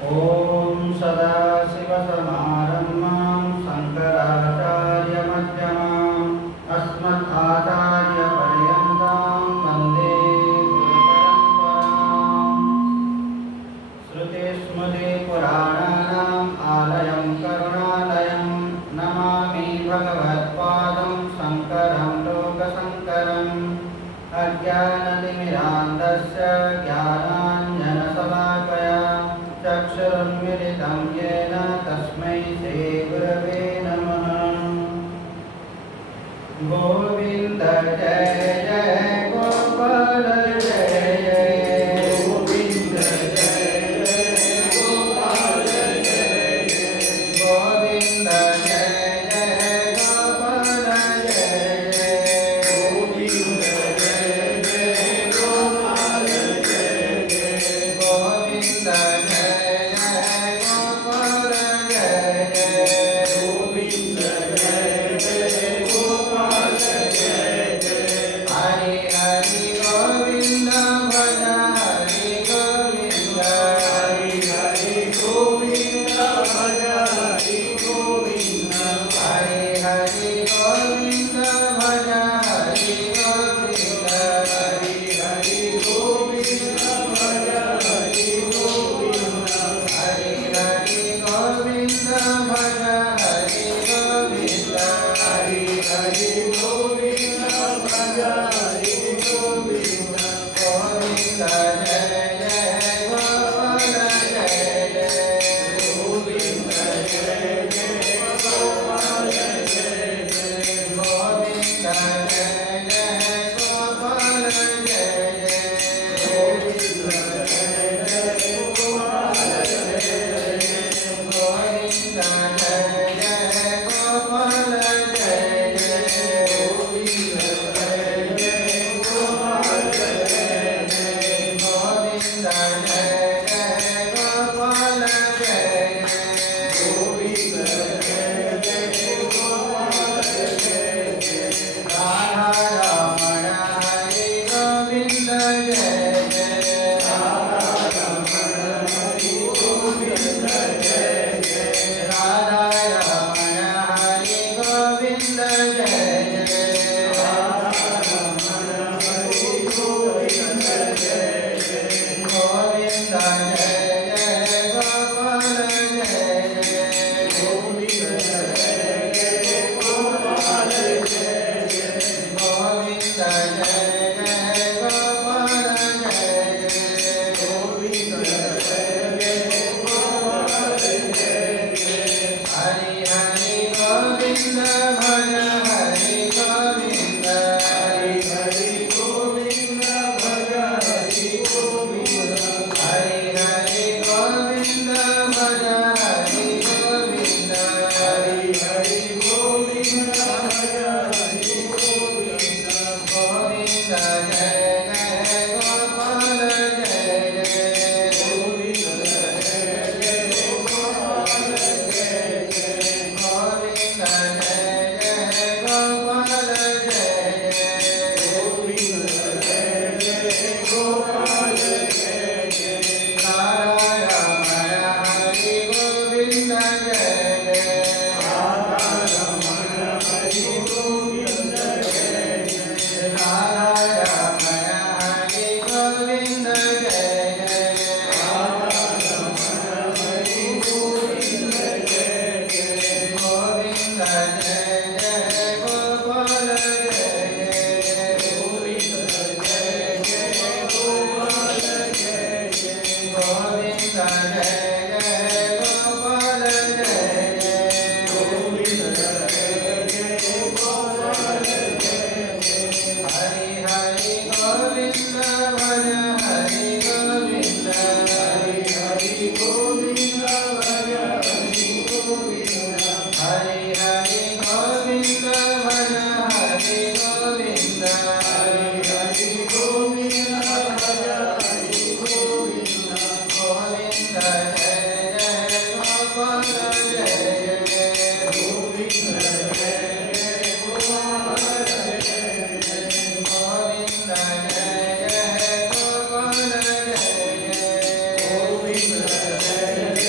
ॐ सदाशिवसमारम्भां शङ्कराचार्यमध्यमाम् अस्मदाचार्यपर्यन्तां वन्दे गुरुपरम्पराम्। श्रुतिस्मृतिपुराणानाम् आलयं करुणालयं नमामि भगवत्पादं शङ्करं लोकशङ्करम्। अज्ञानतिमिरान्धस्य ज्ञानाञ्जनशलाकया चक्षुरुन्मिलितं येन तस्मै श्रीगुरवे नमः। गोविन्द जय जय गोपाल जय जय गोविन्द जय जय गोपाल जय जय गोविन्द जय जय गोपाल जय जय गोविन्द जय जय गोपाल जय जय गोविन्द जय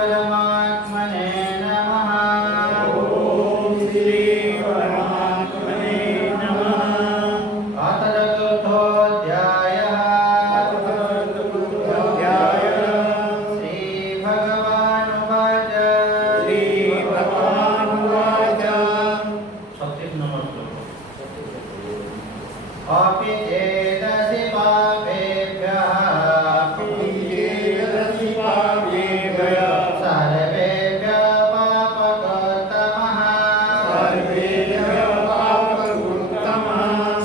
परमात्मने नमः। ॐ श्री परमात्मने नमः। अथ चतुर्थोऽध्यायः। श्रीभगवानुवाच। श्रीभगवानुवाच। 36 नंबर श्लोक। अपि चेदसि पापेभ्यः सर्वेभ्यः पापकृत्तमः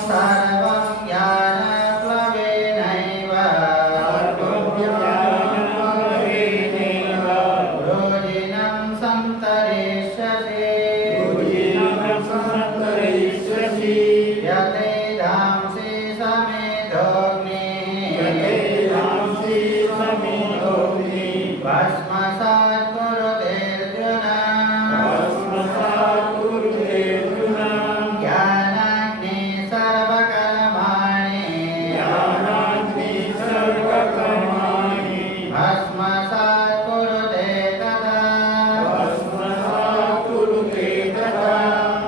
सर्वं ज्ञानप्लवेनैव योजिनं सन्तरिष्यसि यथेधांसि समेधोऽग्निः भस्मसात् कुरुतेऽर्जुन ज्ञानाग्नि सर्वकर्माणि भस्मसात् कुरुते तथा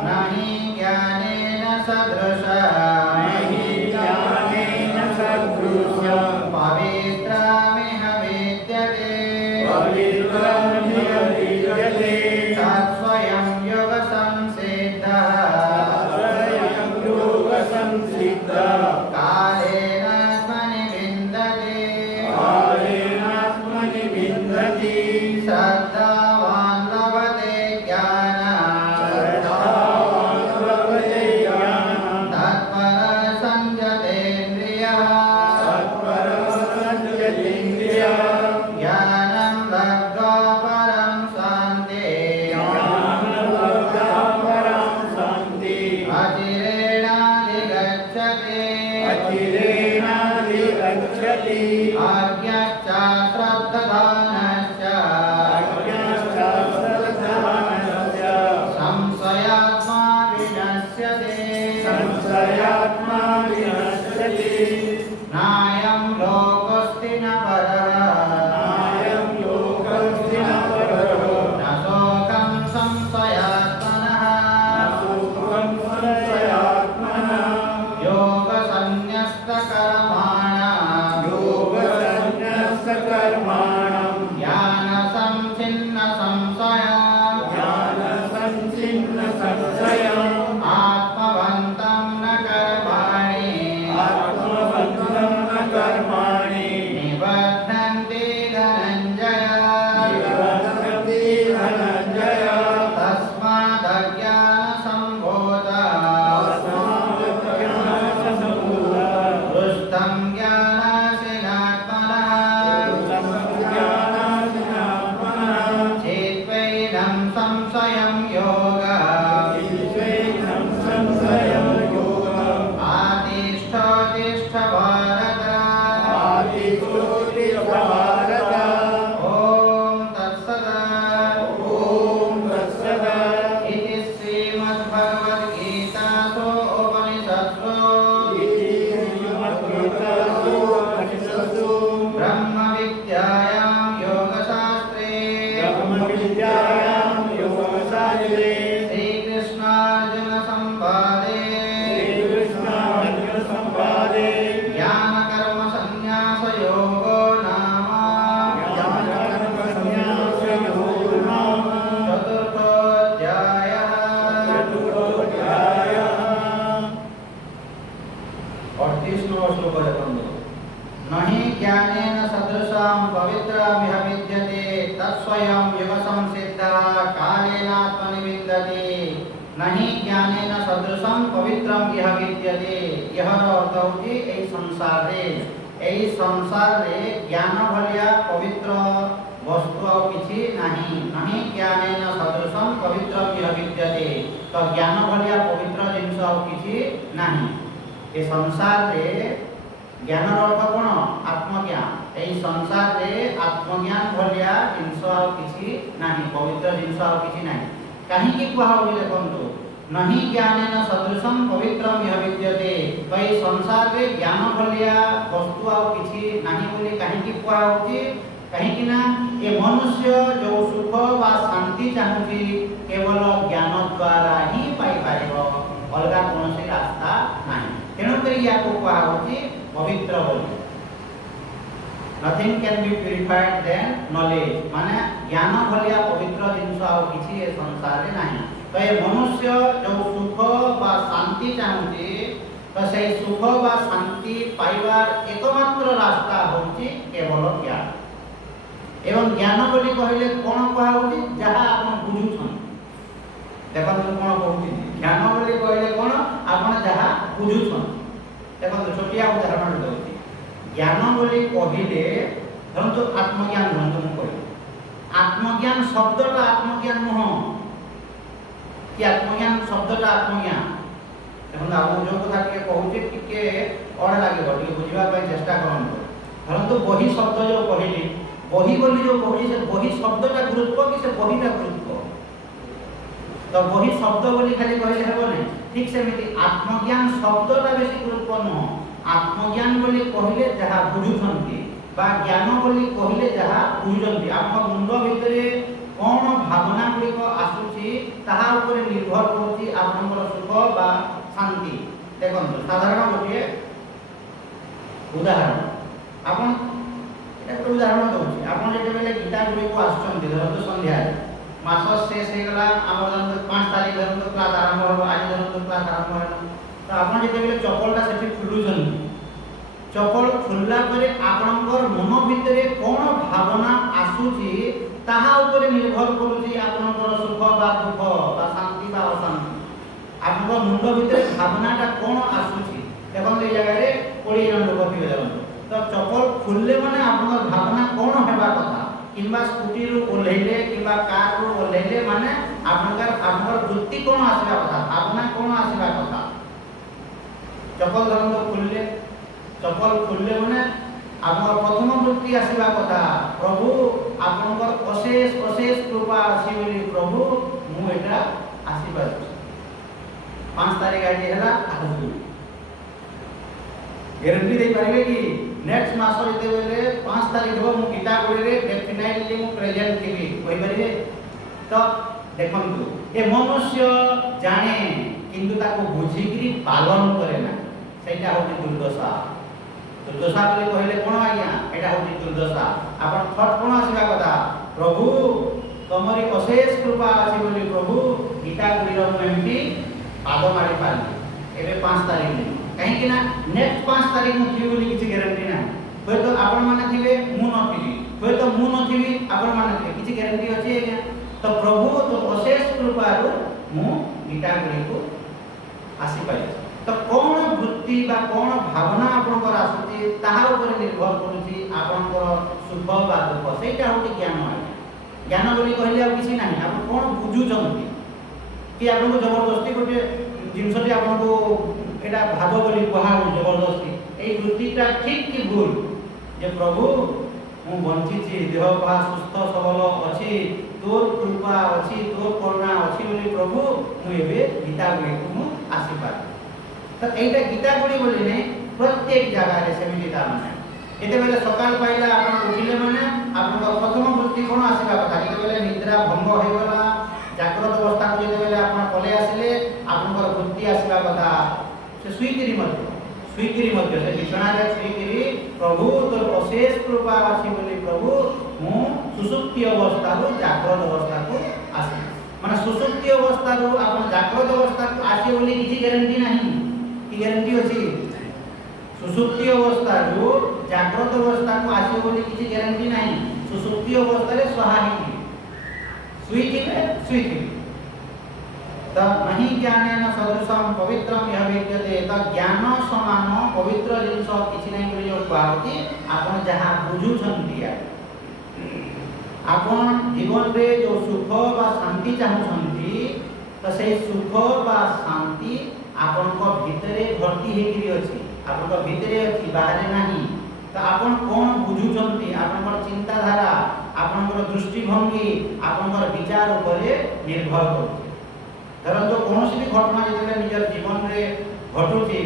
न हि ज्ञानेन सदृशः पवित्रमिह विद्यते तत्स्वयं योगसंसिद्धः कालेन आत्मनि विन्दति श्रद्धावान् लभते ज्ञानं तत्परः संयतेन्द्रियः ज्ञानं लब्ध्वा परं शान्ति अचिरेणाधिगच्छति आज्ञश्च श्रद्धधानश्च संशयात्मा विनश्यति नायं लोकोऽस्ति न परः न शोकं संशयात्मनः योगसंन्यस्तकर्माणां ज्ञानसंच्छिन्न संशयम् आत्मवन्तं न कर्माणि निबध्नन्ति धनञ्जय तस्मादज्ञानसम्भूतः दुष्टं ज्ञानासीनात्मनः चेत्त्वैनं संशयं योगः आतिष्ठ भारत ॐ तत्सत् इति श्रीमद्भगवद्गीतासु उपनिषत्सु ब्रह्मविद्यायां योगशास्त्रे श्रीकृष्णार्जुन संवादे ज्ञानकर्म संन्यास योगो नाम चतुर्थोऽध्यायः। 38वां श्लोक देखन्तु। न हि ज्ञानेन सदृशं पवित्रमिह विद्यते तत्स्वयं योगसंसिद्धः कालेनात्मनि विन्दति न हि ज्ञानेन सदृशं पवित्रम इह विद्यते। यहर अर्थ होची एई संसारे ज्ञान भलिया पवित्र वस्तु और किछि नाही। नहि ज्ञानेन सदृशं पवित्रम इह विद्यते तो ज्ञान भलिया पवित्र जिनिस और किछि नाही। ए संसार रे ज्ञान अर्थ कोन आत्मज्ञान। एई संसार रे आत्मज्ञान भलिया जिनिस और किछि नाही, पवित्र जिनिस और किछि नाही। कहीं की कुहा होई देखंतु नहीं ज्ञानेन सदृशं पवित्रम इह विद्यते। तो एई संसार रे ज्ञान भलिया वस्तु और किछि नाही बोली कहीं की कुहा होची। कहीं कि ना ए मनुष्य जो सुख बा शांति चाहूची केवल ज्ञान द्वारा ही पाई पारिबो, अलगा कोनोसी रास्ता नाही। तेणु करी याको कहा होची पवित्र बोली। Nothing can be purified than knowledge, माने ज्ञान भलिया पवित्र जिंस आ किछि ए संसार रे नाही। तो ए मनुष्य जो सुख बा शांति चाहूची, तो से सुख बा शांति पाइबार एकमात्र रास्ता होची केवल ज्ञान। एवं ज्ञान बोली कहले कोन कहा होची जहा आपण बुझुछन। देखो कोन कहूची ज्ञान बोली कहले कोन आपण जहा बुझुछन। देखो छोटिया उदाहरण दउची। ज्ञान बोली कहले परंतु आत्मज्ञान धरंतु मु कहले आत्मज्ञान शब्दटा आत्मज्ञान नह कि आत्मज्ञान शब्दटा आत्मज्ञान। देखो आपण जो कथा के कहूची टिके और लागेबो टिके बुझिबा पय चेष्टा करंतु। परंतु बही शब्द जो कहली बही बोली जो कहली से बही शब्दटा गुरुत्व कि से बहीटा गुरुत्व। तो बही शब्द बोली खाली कहले हेबो नै। ठीक सेमिति आत्मज्ञान शब्दटा बेसी गुरुत्व नह। आत्मज्ञान बोली कहले जहा बुझुछंती बा ज्ञान बोली कहले जहा बुझुछंती। आपन मुंड भितरे कोन भावना गुडी को आसुची ताहा ऊपर निर्भर होची आपनकर सुख बा शांति। देखंतु साधारण गोटे उदाहरण आपन एक उदाहरण दउची। आपन जेते बेले गीता गुडी को आसुचंती धरतो संध्या मास शेष हे गला हमर जन 5 तारिख धरतो क्लास आरंभ हो आज धरतो क्लास आरंभ हो। तो आपन जेते बेले चपलटा सेठी खुलुछन चपल खुलला परे आपनकर मन भितरे कोन भावना आसुची ताहा ऊपर निर्भर करूची आपनकर सुख बा दुख बा शांति बा अशांति। आपनकर मुंड भितरे भावनाटा कोन आसुची देखन ए जगह रे 20 जन लोक थिबे जानतो। तो चपल खुलले माने आपनकर भावना कोन हेबा कथा किबा स्कूटी रु ओल्हेले किबा कार रु ओल्हेले माने आपनकर वृत्ति कोन आसीबा कथा भावना कोन आसीबा कथा। चपल धरंतो खुलले चपल खुलले माने आपनकर प्रथम वृत्ति आसीबा कथा प्रभु आपनकर अशेष अशेष कृपा आसी बोली प्रभु मु एटा आशीर्वाद 5 तारिख आज हैला आजु ग्यारंटी दे पारिबे कि नेक्स्ट मास जेते बेले 5 तारिख हो मु गीता गुडी रे डेफिनेटली मु प्रेजेंट थिबी कहि परिबे। तो देखंतु ए मनुष्य जाने किंतु ताको बुझिकरी पालन करे ना सेटा होती दुर्दशा। दुर्दशा बोली कहले कोन आज्ञा एटा होती दुर्दशा। आपण थट कोन आसीबा कथा प्रभु तमरी अशेष कृपा आसी बोली प्रभु गीता गुडी रो एमपी पाद मारी पाली एबे 5 तारिख नै कहीं कि ना नेक्स्ट 5 तारिख मु थी बोली किछि ग्यारंटी ना। होय तो आपण माने थिबे मु न थिबी होय तो मु न थिबी आपण माने थिबे किछि ग्यारंटी अछि आज्ञा। तो प्रभु तो अशेष कृपा रो मु गीता गुडी को आसी पाई। तो कोन वृत्ति बा कोन भावना आपनकर आसुची ताहा ऊपर निर्भर करूची आपनकर सुख बा दुख सेटा होती ज्ञान आज्ञा। ज्ञान बोली कहले आ किछि नाही आपण कोन बुझुचंती कि आपनको जबरदस्ती गोटे जिनसटी आपनको एटा भाव बोली कहा जबरदस्ती ए वृत्तिटा ठीक कि भूल जे प्रभु मु बंचिछि देह पा सुस्थ सबल अछि तोर कृपा अछि तोर करुणा अछि बोली प्रभु मु एबे गीता गुडी को मु आशीर्वाद। तो एटा गीता गुडी बोली नै प्रत्येक जगह रे सेमिति ता माने एते बेले सकाल पाइला आपण उठिले माने आपन प्रथम वृत्ति कोन आसीबा कथा एते बेले निद्रा भंग होय गला जागृत अवस्था को जेते बेले आपण पले आसिले आपनकर वृत्ति आसीबा कथा से स्वीकृति मध्य से बिछना रे स्वीकृति प्रभु तोर अशेष कृपा आसी बोली प्रभु मु सुसुप्ति अवस्था रो जागृत अवस्था को आसी माने सुसुप्ति अवस्था रो आपण जागृत अवस्था को आसी बोली किछि गारंटी नाही कि गारंटी अछि। सुसुप्ति अवस्था रो जागृत अवस्था को आसी बोली किछि गारंटी नाही। सुसुप्ति अवस्था रे स्वाभाविक स्वीकृति तो नहीं ज्ञानेन सदृशम पवित्रम यह विद्यते। तो ज्ञान समान पवित्र जिंस किछि नै बोली जो कहति आपण जहा बुझुछंती आपण जीवन रे जो सुख बा शांति चाहुछंती तो से सुख बा शांति आपण को भीतरे भर्ती हेकरी अछि आपण को भीतरे अछि बाहर नाही। तो आपण कोन बुझुछंती आपनकर चिंता धारा आपनकर दृष्टिभंगी आपनकर विचार उपरे निर्भर करछि। धरंतु कोनोसी भी घटना जेते निजर जीवन रे घटुची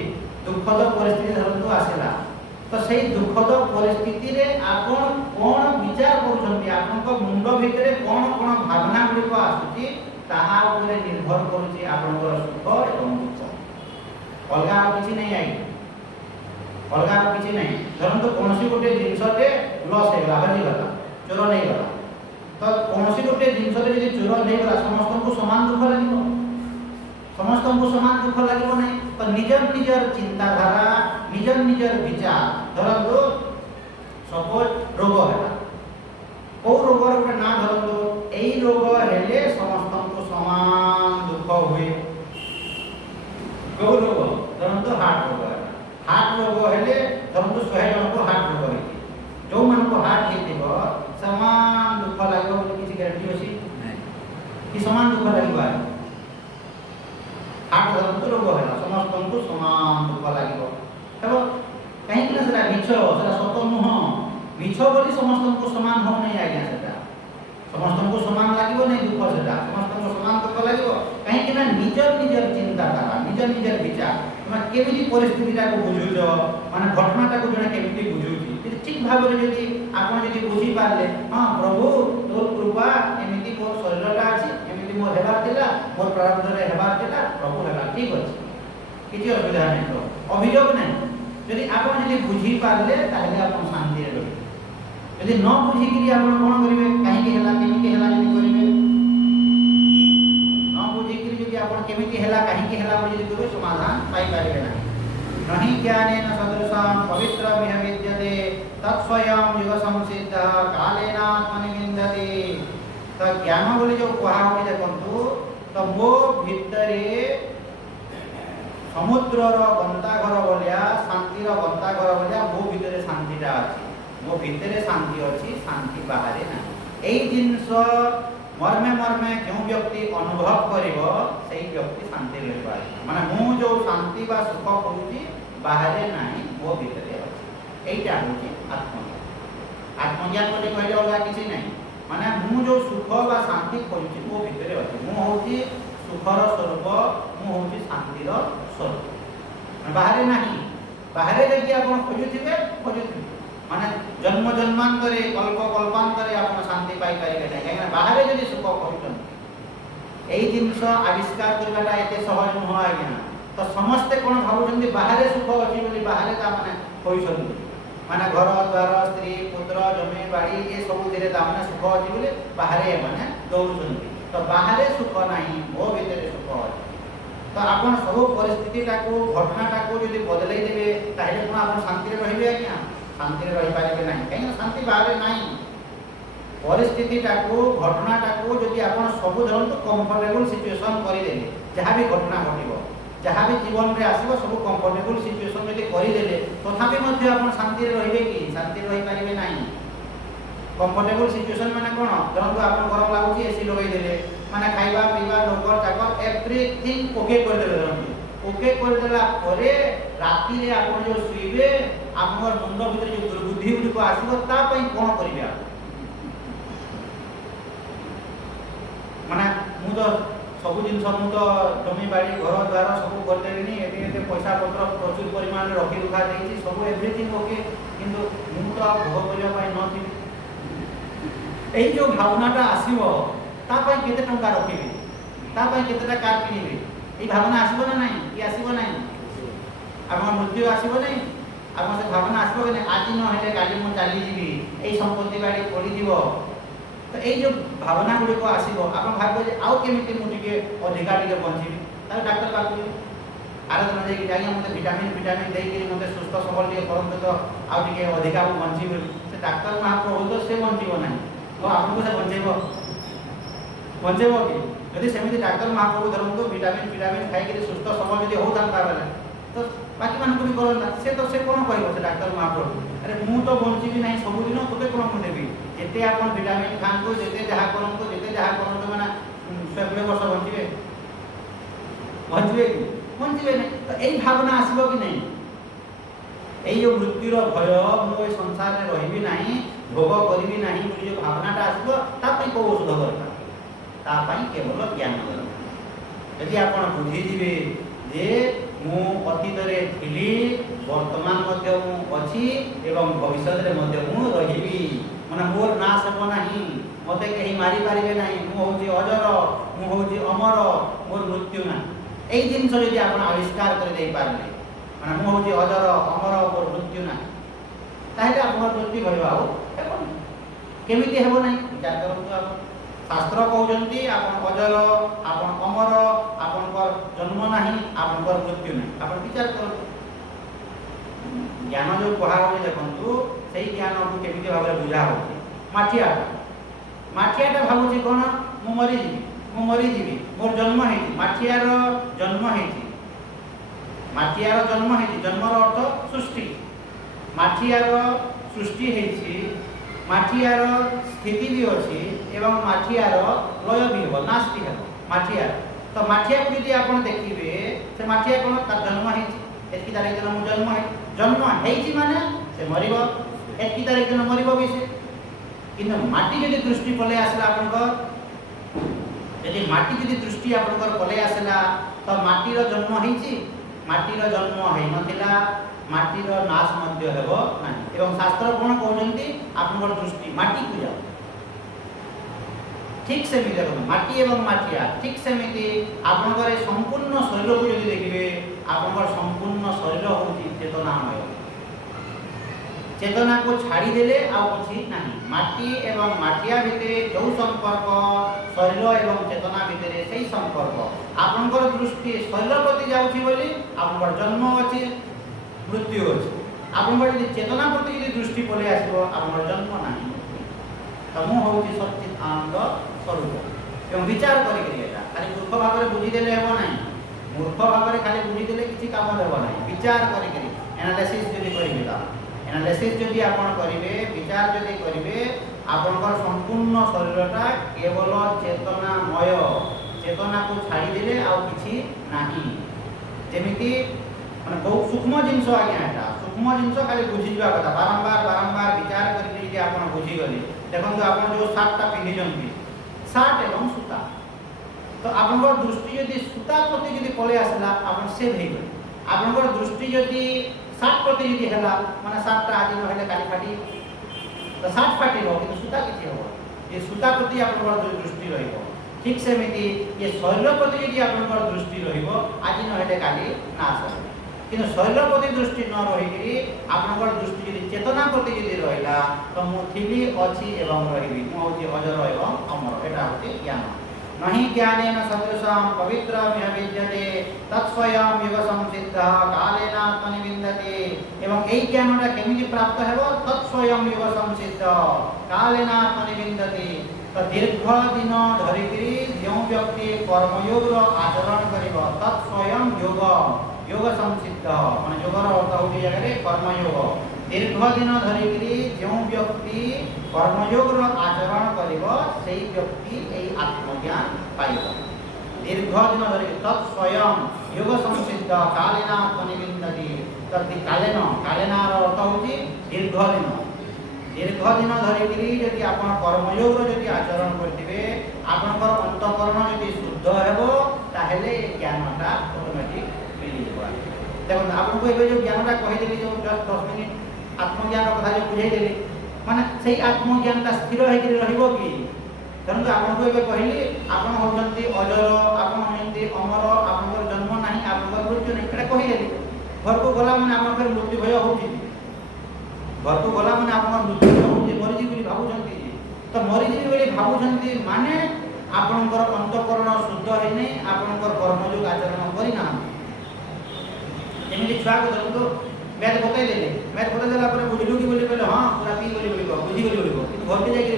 दुखद परिस्थिति धरंतु आसेला तो सेई दुखद परिस्थिति रे आपण कोन विचार करूछन्ती आपनको मुंड भितरे कोन कोन भावना गुडी को आसुची ताहा उपरे निर्भर करूची आपनको सुख एवं दुख अलगा किछि नै आई अलगा किछि नै धरंतु कोनसी गोटे जिंसटे लॉस हे गला हजि गला चोर नै गला तो कोनसी गोटे जिंसटे जदि चोर नै गला समस्त को समान दुख लागिबो समस्त को समान दुख लागिबो नै तो निजर निजर चिंताधारा निजर निजर विचार धरंतु सपोज रोग है को रोग रे ना धरंतु एई रोग हेले समस्त को समान दुख हुए को रोग धरंतु हार्ट रोग हेले धरंतु 100 जन को हार्ट रोग है जो मन को हार्ट हेतिबो समान दुख लागो बोली किछि गारंटी अछि कि समान दुख लागो हार्ट धरंतु रोग है समस्त को समान दुख लागो हेबो कहीं कि सेटा मिछ सेटा सत नुह मिछ बोली समस्त को समान हो नहीं आज्ञा सेटा समस्त को समान लागिबो नहीं दुख सेटा समस्त को समान दुख लागिबो कहीं कि ना निजर निजर चिंता धारा निजर निजर विचार तुम केमिति परिस्थिति को बुझुछ माने घटना को जने केमिति बुझुची यदि ठीक भाव रे यदि आपण यदि बुझी पारले हां प्रभु तोर कृपा एमिति मोर शरीरटा अछि एमिति मोर हेबार थिला मोर प्रारब्ध रे हेबार थिला प्रभु हेला ठीक अछि किछि असुविधा नहीं तो अभियोग नहीं यदि आपण यदि बुझी पारले ताले आपण शांति रे रहि यदि न बुझी कि आपण कोन करिवे काहे कि हेला केमिति हेला यदि करिवे न बुझी कि यदि आपण केमिति हेला काहे कि हेला यदि करिवे समाधान पाई पारिबे ना नहि ज्ञानेन सदृशं पवित्रमिह विद्यते तत्स्वयं युग संसिद्ध कालेनात्मनि विन्दति तो ज्ञान बोली जो कहा होई देखंतु तो मो भितरे समुद्रर गंताघर भलिया शांतिर गंताघर भलिया मो भितरे शांतिटा अछि मो भितरे शांति अछि शांति बाहरे ना एई जिंस मर्मे मर्मे जो व्यक्ति अनुभव करिवो सेई व्यक्ति शांति रहि पारे माने मु जो शांति बा सुख करूची बाहरे नाही मो भितरे अछि एईटा होची आत्मज्ञान आत्मज्ञान बोली कहले अलगा किछि नाही माने मु जो सुख बा शांति खोजुची मो भितरे अछि मु होची सुखर स्वरूप मु होची शांतिर स्वरूप बाहरे नाही बाहरे जदि आपण खोजुथिबे माने जन्म जन्मांतरे कल्प कल्पांतरे आपण शांति पाई पारिबे नै काहे बाहरे जदि सुख खोजुछन एई जिंस आविष्कार करबाटा एते सहज न हो आज्ञा तो समस्त कोन भाबुछन बाहरे सुख अछि बोली बाहरे ता माने होइछन माने घर द्वार स्त्री पुत्र जमी बाड़ी ए सब दिरे ता माने सुख अछि बोली बाहरे माने दौड़ुछन तो बाहरे सुख नाही मो भितरे सुख अछि तो आपण सब परिस्थिति ताको घटना ताको यदि बदलै देबे ताहेले कोन आपण शांति रे रहिबे आज्ञा शांति रे रहि पारिबे नाही काहे शांति बाहरे नाही परिस्थिति ताको घटना ताको यदि आपण सब धरंतु कंफर्टेबल सिचुएशन करि देले जहा भी घटना घटिबो जहा भी जीवन रे आसीबो सब कंफर्टेबल सिचुएशन यदि करि देले तथापि मध्ये आपण शांति रे रहिबे कि शांति रे रहि पारिबे नाही कंफर्टेबल सिचुएशन माने कोन धरंतु आपण गरम लागुची एसी लगाई देले माने खाइबा पीबा नौकर चाकर एवरीथिंग ओके कर देले धरंतु ओके कर देला परे राती रे आपण जो सुइबे आपनर मुंड भितर जो दुर्बुद्धि गुडी को आसीबो ता पई कोन करिवे आप माने मु तो सब जिन मु तो जमी बाड़ी घर द्वार सब कर देनी एते एते पैसा पत्र प्रचुर परिमाण रे रखि रुखा देछि सब एवरीथिंग ओके किंतु मु तो भोग करिया पई न थि एई जो भावनाटा आसीबो ता पई केते टंका रखिबे ता पई केतेटा कार किनिबे एई भावना आसीबो ना नाही कि आसीबो नाही आपण मृत्यु आसीबो नाही आपण से भावना आसीबो कि आज न हेले काली मु चाली जीवी एई संपत्ति बाड़ी पड़ी जीवो तो एई जो भावना गुडी को आसीबो आपण भाबो जे आउ केमिति मु टिके अधिका टिके बंचिबी ता डॉक्टर बाकू आराधना दे कि जाइया मते विटामिन दे कि मते सुस्थ सबल टिके करंत तो आउ टिके अधिका मु बंचिबी से डॉक्टर महाप्रभु तो से बंचिबो नाही तो आपण को से बंचेबो कि यदि सेमिति डॉक्टर महाप्रभु धरंतु विटामिन खाइ कि सुस्थ सबल यदि होता पाबले तो बाकी मान को भी करला से तो से कोन कहबो से डॉक्टर महाप्रभु अरे मु तो बंचिबी नाही सब दिन तोते कोन मु देबी जेते आपण विटामिन खानतो जेते जहा करंतो माने 100 वर्ष बंचिबे नहीं तो एई भावना आसीबो कि नहीं एई जो मृत्युर भय मु ए संसार रे रहिबी नाही भोग करिबी नाही बोली जो भावनाटा आसीबो ता पई को औषध करता ता पई केवल ज्ञान करता यदि आपण बुझी जिवे जे मु अतीत रे थिली वर्तमान मध्य ମୁଁ ଅଛି ଏବଂ ଭବିଷ୍ୟତରେ ମଧ୍ୟ ମୁଁ ରହିବି। ମାନେ ମୋର ନାଶ ହେବ ନାହିଁ, ମୋତେ କେହି ମାରିପାରିବେ ନାହିଁ। ମୁଁ ହେଉଛି ଅଜର, ମୁଁ ହେଉଛି ଅମର, ମୋର ମୃତ୍ୟୁ ନାହିଁ। ଏଇ ଜିନିଷ ଯଦି ଆପଣ ଆବିଷ୍କାର କରି ଦେଇପାରିଲେ, ମାନେ ମୁଁ ହେଉଛି ଅଜର, ଅମର, ମୋର ମୃତ୍ୟୁ ନାହିଁ, ତାହେଲେ ଆପଣଙ୍କର ମୃତ୍ୟୁ ଭୟ ଆଉ ହେବନି। କେମିତି ହେବ ନାହିଁ ବିଚାର କରନ୍ତୁ। ଆପଣ ଶାସ୍ତ୍ର କହୁଛନ୍ତି ଆପଣ ଅଜର, ଆପଣ ଅମର, ଆପଣଙ୍କର ଜନ୍ମ ନାହିଁ, ଆପଣଙ୍କର ମୃତ୍ୟୁ ନାହିଁ। ଆପଣ ବିଚାର କରନ୍ତୁ। ଜ୍ଞାନ ଯେଉଁ କୁହା ହେଉଛି ଦେଖନ୍ତୁ, ସେଇ ଜ୍ଞାନକୁ କେମିତି ଭାବରେ ବୁଝା ହେଉଛି। ମାଠିଆଟା ଭାବୁଛି କ'ଣ, ମୁଁ ମରିଯିବି, ମୋର ଜନ୍ମ ହେଇଛି। ମାଠିଆର ଜନ୍ମ ହେଇଛି, ଜନ୍ମର ଅର୍ଥ ସୃଷ୍ଟି। ମାଠିଆର ସୃଷ୍ଟି ହେଇଛି, ମାଠିଆର ସ୍ଥିତି ବି ଅଛି ଏବଂ ମାଠିଆର ଲୟ ବି ହେବ, ନାଶ ବି ହେବ ମାଠିଆର। ତ ମାଠିଆକୁ ଯଦି ଆପଣ ଦେଖିବେ, ସେ ମାଠିଆ କ'ଣ, ତାର ଜନ୍ମ ହେଇଛି, ଏତିକି ତାରିଖ ଦିନ ମୁଁ ଜନ୍ମ ହେଇଛି ମାନେ ସେ ମରିବ, ଏତିକି ତାରିଖ ଦିନ ମରିବ ବି ସେ। କିନ୍ତୁ ମାଟି ଯଦି ଦୃଷ୍ଟି ପଳେଇ ଆସିଲା ଆପଣଙ୍କର, ଯଦି ମାଟି ଯଦି ଦୃଷ୍ଟି ଆପଣଙ୍କର ପଳେଇ ଆସିଲା, ତ ମାଟିର ଜନ୍ମ ହେଇଛି, ମାଟିର ଜନ୍ମ ହେଇନଥିଲା, ମାଟିର ନାଶ ମଧ୍ୟ ହେବ ନାହିଁ। ଏବଂ ଶାସ୍ତ୍ର କ'ଣ କହୁଛନ୍ତି, ଆପଣଙ୍କର ଦୃଷ୍ଟି ମାଟିକୁ ଯାଉ। ଠିକ୍ ସେମିତି ଦେଖନ୍ତୁ, ମାଟି ଏବଂ ମାଠିଆ ଠିକ୍ ସେମିତି ଆପଣଙ୍କର ଏ ସମ୍ପୂର୍ଣ୍ଣ ଶରୀରକୁ ଯଦି ଦେଖିବେ, ଆପଣଙ୍କର ସମ୍ପୂର୍ଣ୍ଣ ଶରୀର ହେଉଛି ଚେତନାମୟ। ଚେତନାକୁ ଛାଡ଼ିଦେଲେ ଆଉ କିଛି ନାହିଁ। ମାଟି ଏବଂ ମାଠିଆ ଭିତରେ ଯେଉଁ ସମ୍ପର୍କ, ଶରୀର ଏବଂ ଚେତନା ଭିତରେ ସେଇ ସମ୍ପର୍କ। ଆପଣଙ୍କର ଦୃଷ୍ଟି ଶରୀର ପ୍ରତି ଯାଉଛି ବୋଲି ଆପଣଙ୍କର ଜନ୍ମ ଅଛି, ମୃତ୍ୟୁ ଅଛି। ଆପଣଙ୍କର ଯଦି ଚେତନା ପ୍ରତି ଯଦି ଦୃଷ୍ଟି ପଳେଇ ଆସିବ, ଆପଣଙ୍କର ଜନ୍ମ ନାହିଁ। ତ ମୁଁ ହେଉଛି ସଚ୍ଚିତ୍ ଆନନ୍ଦ ସ୍ୱରୂପ। ଏବଂ ବିଚାର କରିକିରି ଏଇଟା ଖାଲି ମୂର୍ଖ ଭାବରେ ବୁଝିଦେଲେ ହେବ ନାହିଁ। ମୂର୍ଖ ଭାବରେ ଖାଲି ବୁଝିଦେଲେ କିଛି କାମ ଦେବ ନାହିଁ। ବିଚାର କରିକିରି ଏନାଲିସିସ୍ ଯଦି କରିବେ, ଏନାଲିସିସ୍ ଯଦି ଆପଣ କରିବେ, ବିଚାର ଯଦି କରିବେ, ଆପଣଙ୍କର ସମ୍ପୂର୍ଣ୍ଣ ଶରୀରଟା କେବଳ ଚେତନାମୟ। ଚେତନାକୁ ଛାଡ଼ିଦେଲେ ଆଉ କିଛି ନାହିଁ। ଯେମିତି ମାନେ ବହୁତ ସୂକ୍ଷ୍ମ ଜିନିଷ ଆଜ୍ଞା, ଏଇଟା ସୂକ୍ଷ୍ମ ଜିନିଷ ଖାଲି ବୁଝିଯିବା କଥା। ବାରମ୍ବାର ବିଚାର କରିକି ଯଦି ଆପଣ ବୁଝିଗଲେ, ଦେଖନ୍ତୁ ଆପଣ ଯେଉଁ ସାର୍ଟଟା ପିନ୍ଧିଛନ୍ତି, ସାର୍ଟ ଏବଂ ସୂତା, ତ ଆପଣଙ୍କର ଦୃଷ୍ଟି ଯଦି ସୂତା ପ୍ରତି ଯଦି ପଳେଇ ଆସିଲା, ଆପଣ ସେଭ୍ ହେଇଗଲେ। ଆପଣଙ୍କର ଦୃଷ୍ଟି ଯଦି ସାର୍ଟ ପ୍ରତି ଯଦି ହେଲା, ମାନେ ସାର୍ଟଟା ଆଜି ନହେଲେ କାଲି ଫାଟି, ତ ସାର୍ଟ ଫାଟିବ କିନ୍ତୁ ସୂତା କିଛି ହେବ। ଏ ସୂତା ପ୍ରତି ଆପଣଙ୍କର ଯଦି ଦୃଷ୍ଟି ରହିବ, ଠିକ୍ ସେମିତି ଏ ଶରୀର ପ୍ରତି ଯଦି ଆପଣଙ୍କର ଦୃଷ୍ଟି ରହିବ, ଆଜି ନହେଲେ କାଲି ନାଶ ହେବ। କିନ୍ତୁ ଶରୀର ପ୍ରତି ଦୃଷ୍ଟି ନ ରହିକିରି ଆପଣଙ୍କର ଦୃଷ୍ଟି ଯଦି ଚେତନା ପ୍ରତି ଯଦି ରହିଲା, ତ ମୁଁ ଥିଲି, ଅଛି ଏବଂ ରହିବି, ମୁଁ ହେଉଛି ଅଜର ଏବଂ ଅମର। ଏଇଟା ହେଉଛି ଜ୍ଞାନ। नहि ଜ୍ଞାନେन ସଦୃଶଂ ପବିତ୍ରମିହ ବିଦ୍ୟତେ ତତ୍ସ୍ୱୟଂ ୟୁଗ ସଂସିଦ୍ଧଃ କାଲେନ ଆତ୍ମନିବିନ୍ଦତେ। ଏବଂ এই জ্ঞানটা কেমিতি প্রাপ্ত ହେବ, তৎস্বয়ং ୟୁଗ ସଂସିଦ୍ଧ କାଲେନ ଆତ୍ମନିବିନ୍ଦତେ। ତ ଦୀର୍ଘ ଦିନ ଧରିକିରି ଯେଉଁ ବ୍ୟକ୍ତି କର୍ମଯୋଗର ଆଚରଣ କରିବ, ତତ୍ସ୍ୱୟଂ योग संसिद्ध, ମାନେ ଯୋଗର ଅର୍ଥ ହେଉଛି ଜାଗାରେ କର୍ମଯୋଗ। ଦୀର୍ଘ ଦିନ ଧରିକିରି ଯେଉଁ ବ୍ୟକ୍ତି କର୍ମଯୋଗର ଆଚରଣ କରିବ, ସେହି ବ୍ୟକ୍ତି ଏହି ଆତ୍ମଜ୍ଞାନ ପାଇବ। ଦୀର୍ଘ ଦିନ ଧରିକି ତତ୍ସ୍ୱୟଂ योग संसिद्ध କାଲେନ ଆତ୍ମନିବିନ୍ଦତି। କାଲେନାର ଅର୍ଥ ହେଉଛି ଦୀର୍ଘ ଦିନ। ଦୀର୍ଘ ଦିନ ଧରିକିରି ଯଦି ଆପଣ କର୍ମଯୋଗର ଯଦି ଆଚରଣ କରିଥିବେ, ଆପଣଙ୍କର ଅନ୍ତଃକରଣ ଯଦି ଶୁଦ୍ଧ ହେବ, ତାହେଲେ ଏ ଜ୍ଞାନଟା ଅଟୋମେଟିକ୍ ମିଳିଯିବ। ଦେଖନ୍ତୁ ଆପଣଙ୍କୁ ଏବେ ଯେଉଁ ଜ୍ଞାନଟା କହିଦେଲି, ଯେଉଁ ଜଷ୍ଟ 10 ମିନିଟ୍ ଆତ୍ମଜ୍ଞାନ କଥା ଯେଉଁ ବୁଝେଇଦେଲି, ମାନେ ସେଇ ଆତ୍ମଜ୍ଞାନଟା ସ୍ଥିର ହେଇକିରି ରହିବ କି? ଧରନ୍ତୁ ଆପଣଙ୍କୁ ଏବେ କହିଲି, ଆପଣ ହେଉଛନ୍ତି ଅଜର, ଆପଣ ହେଉଛନ୍ତି ଅମର, ଆପଣଙ୍କର ଜନ୍ମ ନାହିଁ, ଆପଣଙ୍କର ମୃତ୍ୟୁ ନାହିଁ, ଏଇଟା କହିଦେଲି। ଘରକୁ ଗଲା ମାନେ ଆପଣଙ୍କର ମୃତ୍ୟୁ ଭୟ ହେଉଛି। ଘରକୁ ଗଲା ମାନେ ଆପଣଙ୍କର ମୃତ୍ୟୁ ଭୟ ହେଉଛି, ମରିଯିବି ବୋଲି ଭାବୁଛନ୍ତି। ତ ମରିଯିବି ବୋଲି ଭାବୁଛନ୍ତି ମାନେ ଆପଣଙ୍କର ଅନ୍ତଃକରଣ ଶୁଦ୍ଧ ହେଇନି, ଆପଣଙ୍କର କର୍ମଯୋଗ ଆଚରଣ କରିନାହାନ୍ତି। ଯେମିତି ଛୁଆକୁ ଧରନ୍ତୁ, ମ୍ୟାଥ୍ ବତେଇଦେଲେ, ମ୍ୟାଥ୍ ବତେଇଦେଲା ପରେ ବୁଝିଲୁ କି ବୋଲି କହିଲେ, ହଁ ପୁରା ପି ବୋଲି ବୁଲିବ, ବୁଝିଗଲି ବୁଲିବ। କିନ୍ତୁ ଘରକୁ ଯାଇକି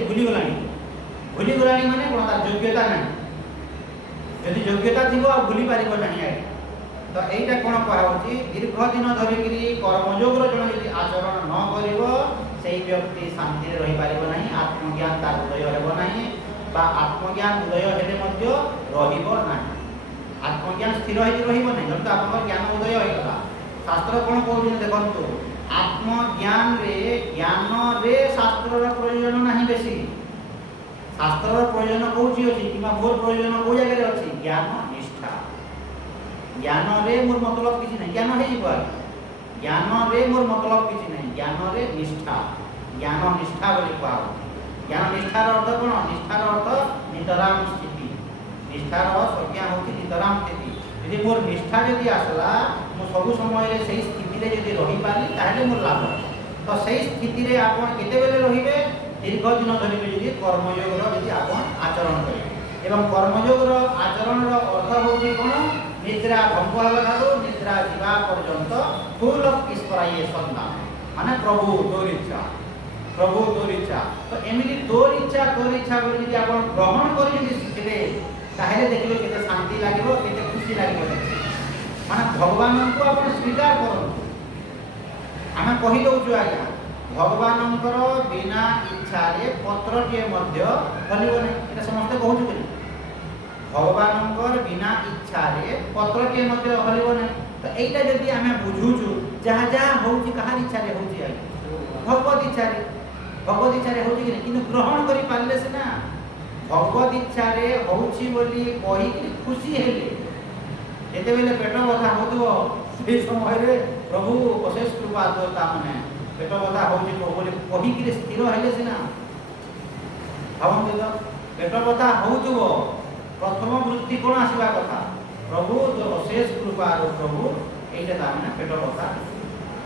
ଭୁଲିଗଲାଣି ମାନେ କ'ଣ, ତାର ଯୋଗ୍ୟତା ନାହିଁ। ଯଦି ଯୋଗ୍ୟତା ଥିବ ଆଉ ଭୁଲି ପାରିବ ନାହିଁ ଆଜ୍ଞା। ତ এইটা କ'ଣ କୁହାହେଉଛି, ଦୀର୍ଘ ଦିନ ଧରିକିରି କର୍ମଯୋଗର ଜଣେ ଯଦି ଆଚରଣ ନ କରିବ, ସେହି ବ୍ୟକ୍ତି ଶାନ୍ତିରେ ରହିପାରିବ ନାହିଁ, ଆତ୍ମଜ୍ଞାନ ତାର ଉଦୟ ହେବ ନାହିଁ, ବା ଆତ୍ମଜ୍ଞାନ ଉଦୟ ହେଲେ ମଧ୍ୟ ରହିବ ନାହିଁ। ଆତ୍ମଜ୍ଞାନ ସ୍ଥିର ହେଇକି ରହିବ ନାହିଁ। ଯେହେତୁ ଆପଣଙ୍କର ଜ୍ଞାନ ଉଦୟ ହୋଇଗଲା, ଶାସ୍ତ୍ର କ'ଣ କହୁଛନ୍ତି ଦେଖନ୍ତୁ, ଜ୍ଞାନରେ ଶାସ୍ତ୍ରର ପ୍ରୟୋଜନ ନାହିଁ ବେଶୀ। ଶାସ୍ତ୍ରର ପ୍ରୟୋଜନ କେଉଁଠି ଅଛି, କିମ୍ବା ମୋର ପ୍ରୟୋଜନ କେଉଁ ଜାଗାରେ ଅଛି? ଜ୍ଞାନ ନିଷ୍ଠା। ଜ୍ଞାନରେ ମୋର ମତଲବ କିଛି ନାହିଁ, ଜ୍ଞାନ ହେଇଯିବ ଆଜ୍ଞା। ज्ञान रे मोर मतलब किसी नहीं, ज्ञान रे निष्ठा, ज्ञान निष्ठा बोली कहा। ज्ञान निष्ठार अर्थ कौन? निष्ठार अर्थ नितराम स्थिति, निष्ठार संज्ञा होती नितराम स्थिति। यदि मोर निष्ठा जदि आसला मु सब समय से स्थिति रे जदि रही पाली ताहले मोर लाभ। तो सही स्थिति रे आपण केते बेले रहिबे? दीर्घ दिन धरि यदि कर्मयोग रो यदि आपण आचरण करिवे। एवं कर्मयोग रो आचरण रो अर्थ होती कोन? निद्रा भंग होगारो निद्रा जीवा पर्यंत फुल ऑफ इंस्पिरेशन ना माने प्रभु तोर इच्छा, प्रभु तोर इच्छा। तो एमिति तोर इच्छा बोली यदि आपण ग्रहण करि यदि शिखिबे ताहले देखिबे केते शांति लागिबो, केते खुशी लागिबो। माने भगवान को आपण स्वीकार करନ୍ତୁ। आमे कहि दउछु आज्ञा भगवानंकर बिना इच्छा रे पत्रटिए मध्य हलिबो नै। एटा समस्त कहउछु कि भगवानंकर बिना इच्छा रे पत्रटिए मध्य हलिबो नै। तो एटा जदि आमे बुझुछु जहा जहा होउची कहार इच्छा रे होउची आज्ञा भगवत इच्छा रे, भगवत इच्छा रे होउची कि किनु ग्रहण करि पाले सिना भगवत इच्छा रे होउची बोली कहि कि खुशी हेले। एते बेले पेट बथा होतबो से समय रे प्रभु अशेष कृपा देता माने पेट बथा होउची बोली कहि कि स्थिर हेले सिना। भावन तो पेट बथा होउतबो प्रथम वृत्ति कोन आसीबा कथा? प्रभु तो अशेष कृपा रो प्रभु एटा ता माने पेट बथा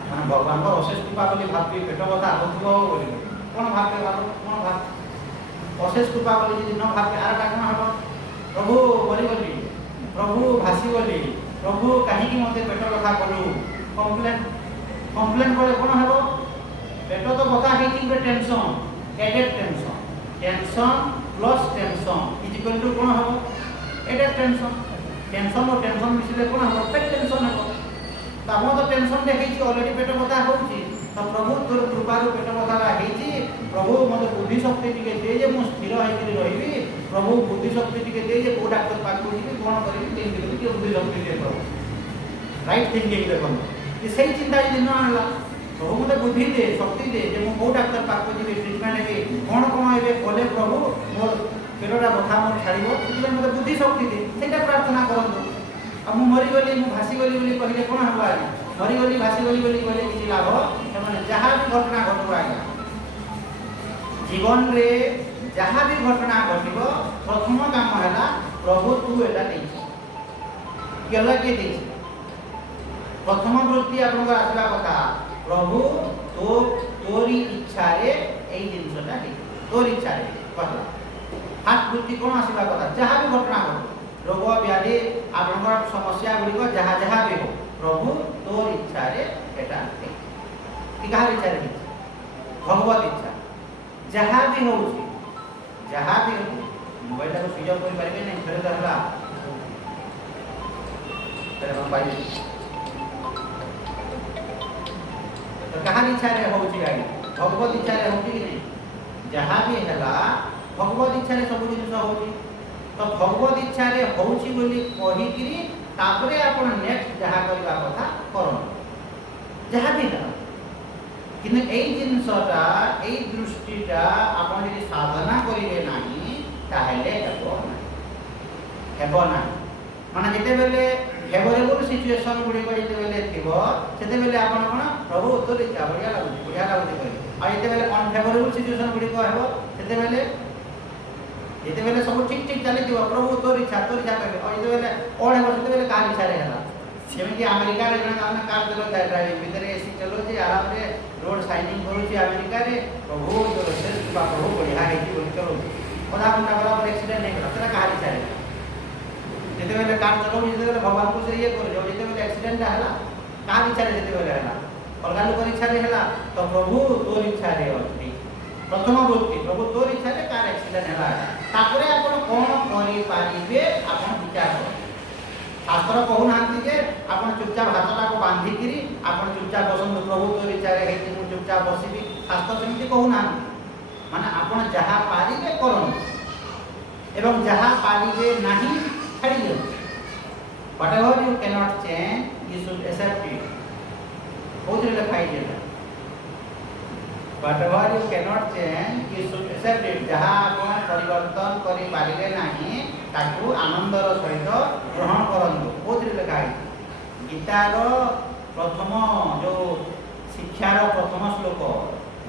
माने भगवान को अशेष कृपा बोली भाबी पेट बथा होतबो बोली कोन भाबे बारो कोन भाब अशेष कृपा बोली यदि न भाबे आर का कोन हबो? प्रभु बोली बोली प्रभु भासी बोली प्रभु काहे कि मते पेट बथा कलु कंप्लेन करे कोन हबो? पेट तो बथा हे कि tension added tension plus tension is equal to कोन हबो? एडेड टेंशन और टेंशन मिसले कोन हबो? पेट टेंशन हबो। त हम तो टेंशन दे हेची ऑलरेडी पेट बथा होउची। तो प्रभु तोर कृपा रो पेट बथा हेची। प्रभु मते बुद्धि शक्ति टिके दे जे मु स्थिर होई करी रहिबी। प्रभु बुद्धि शक्ति टिके दे जे को डॉक्टर पाक कोनी कोन करिबी तेन के बुद्धि शक्ति दे प्रभु। राइट थिंकिंग देखो ये सही चिंता यदि न आनला प्रभु मते बुद्धि दे शक्ति दे जे मु को डॉक्टर पाक को जीबी ट्रीटमेंट हेबी कोन कोन हेबे कोले प्रभु मोर पेटरा बथा मोर छाड़िबो तिले मते बुद्धि शक्ति दे सेटा प्रार्थना करंतु। अब मु मरि गली मु भासी गली बोली कहिले कोन हबो? आज्ञा मरि गली भासी गली बोली कहिले किछि लाभ माने जहा भी घटना घटबो आज्ञा जीवन रे जहा भी घटना घटिबो प्रथम काम हैला प्रभु तू एला देई केला के देई प्रथम वृत्ति आपन आसला कथा प्रभु तो तोरी इच्छा रे एई जिंसटा दे तोरी इच्छा रे कहला हाथ वृत्ति कोन आसला कथा जहा भी घटना घटो रोग व्याधि आपन समस्या गुडी को जहा जहा भी हो प्रभु तोर इच्छा रे एटा कि कहार इच्छा रे भगवत इच्छा जहा भी होउची जहा भी मोबाइल को स्विच ऑफ कर पारिबे नै थरे दहला तेरे हम पाई तो कहार इच्छा रे होउची गाडी भगवत इच्छा रे होउची कि नै जहा भी हला भगवत इच्छा रे सब जिनिस होउची। तो भगवत इच्छा रे होउची बोली कहि किरी तापरे आपण नेक्स्ट जहा करबा कथा करन जहा भी ना किने एई जिनसटा एई दृष्टिटा आपण यदि साधना करिवे नाही ताहेले हेबो ना माने जेते बेले फेवरेबल सिचुएशन गुडी को जेते बेले थिबो सेते बेले आपण कोन प्रभु तोर इच्छा बढ़िया लागुची कहि आ जेते बेले अनफेवरेबल सिचुएशन गुडी को हेबो सेते बेले जेते बेले सब ठीक ठीक चली दियो प्रभु तोर इच्छा करे और जेते बेले ओड हेबो सेते बेले कार इच्छा रे हला जेमिति अमेरिका रे जने हमने कार चलो ड्राइविंग भीतर एसी चलो जे आराम रे रोड साइनिंग करूची अमेरिका रे प्रभु तोर सेल्फ बा प्रभु बढ़िया हेची बोली चलो आधा घंटा गला पर एक्सीडेंट नहीं करा तेरा कार इच्छा रे जेते बेले कार चलो जेते बेले भगवान को से ये कर जो जेते बेले एक्सीडेंट हला कार इच्छा रे जेते बेले हला अलगा लोक इच्छा रे हला तो प्रभु तोर इच्छा रे अछि प्रथम वृत्ति प्रभु तोर इच्छा रे कार एक्सीडेंट हला तापरे आपण कोन करि पारिबे आपण विचार कर शास्त्र कहू नांती जे आपण चुपचाप हाथटा को बांधी किरी आपण चुपचाप बसंत प्रभु तोर इच्छा रे हेति मु चुपचाप बसिबी शास्त्र सेमति कहू ना माने आपण जहा पारिबे करन एवं जहा पारिबे नाही छाड़ी दियो whatever you cannot change you should accept it बहुत रे लिखाई जे whatever you cannot change you should accept it जहा आपण परिवर्तन करि पारिबे नाही ताकू आनंदर सहित ग्रहण करंतु बहुत रे लिखाई गीतार प्रथम जो शिक्षार प्रथम श्लोक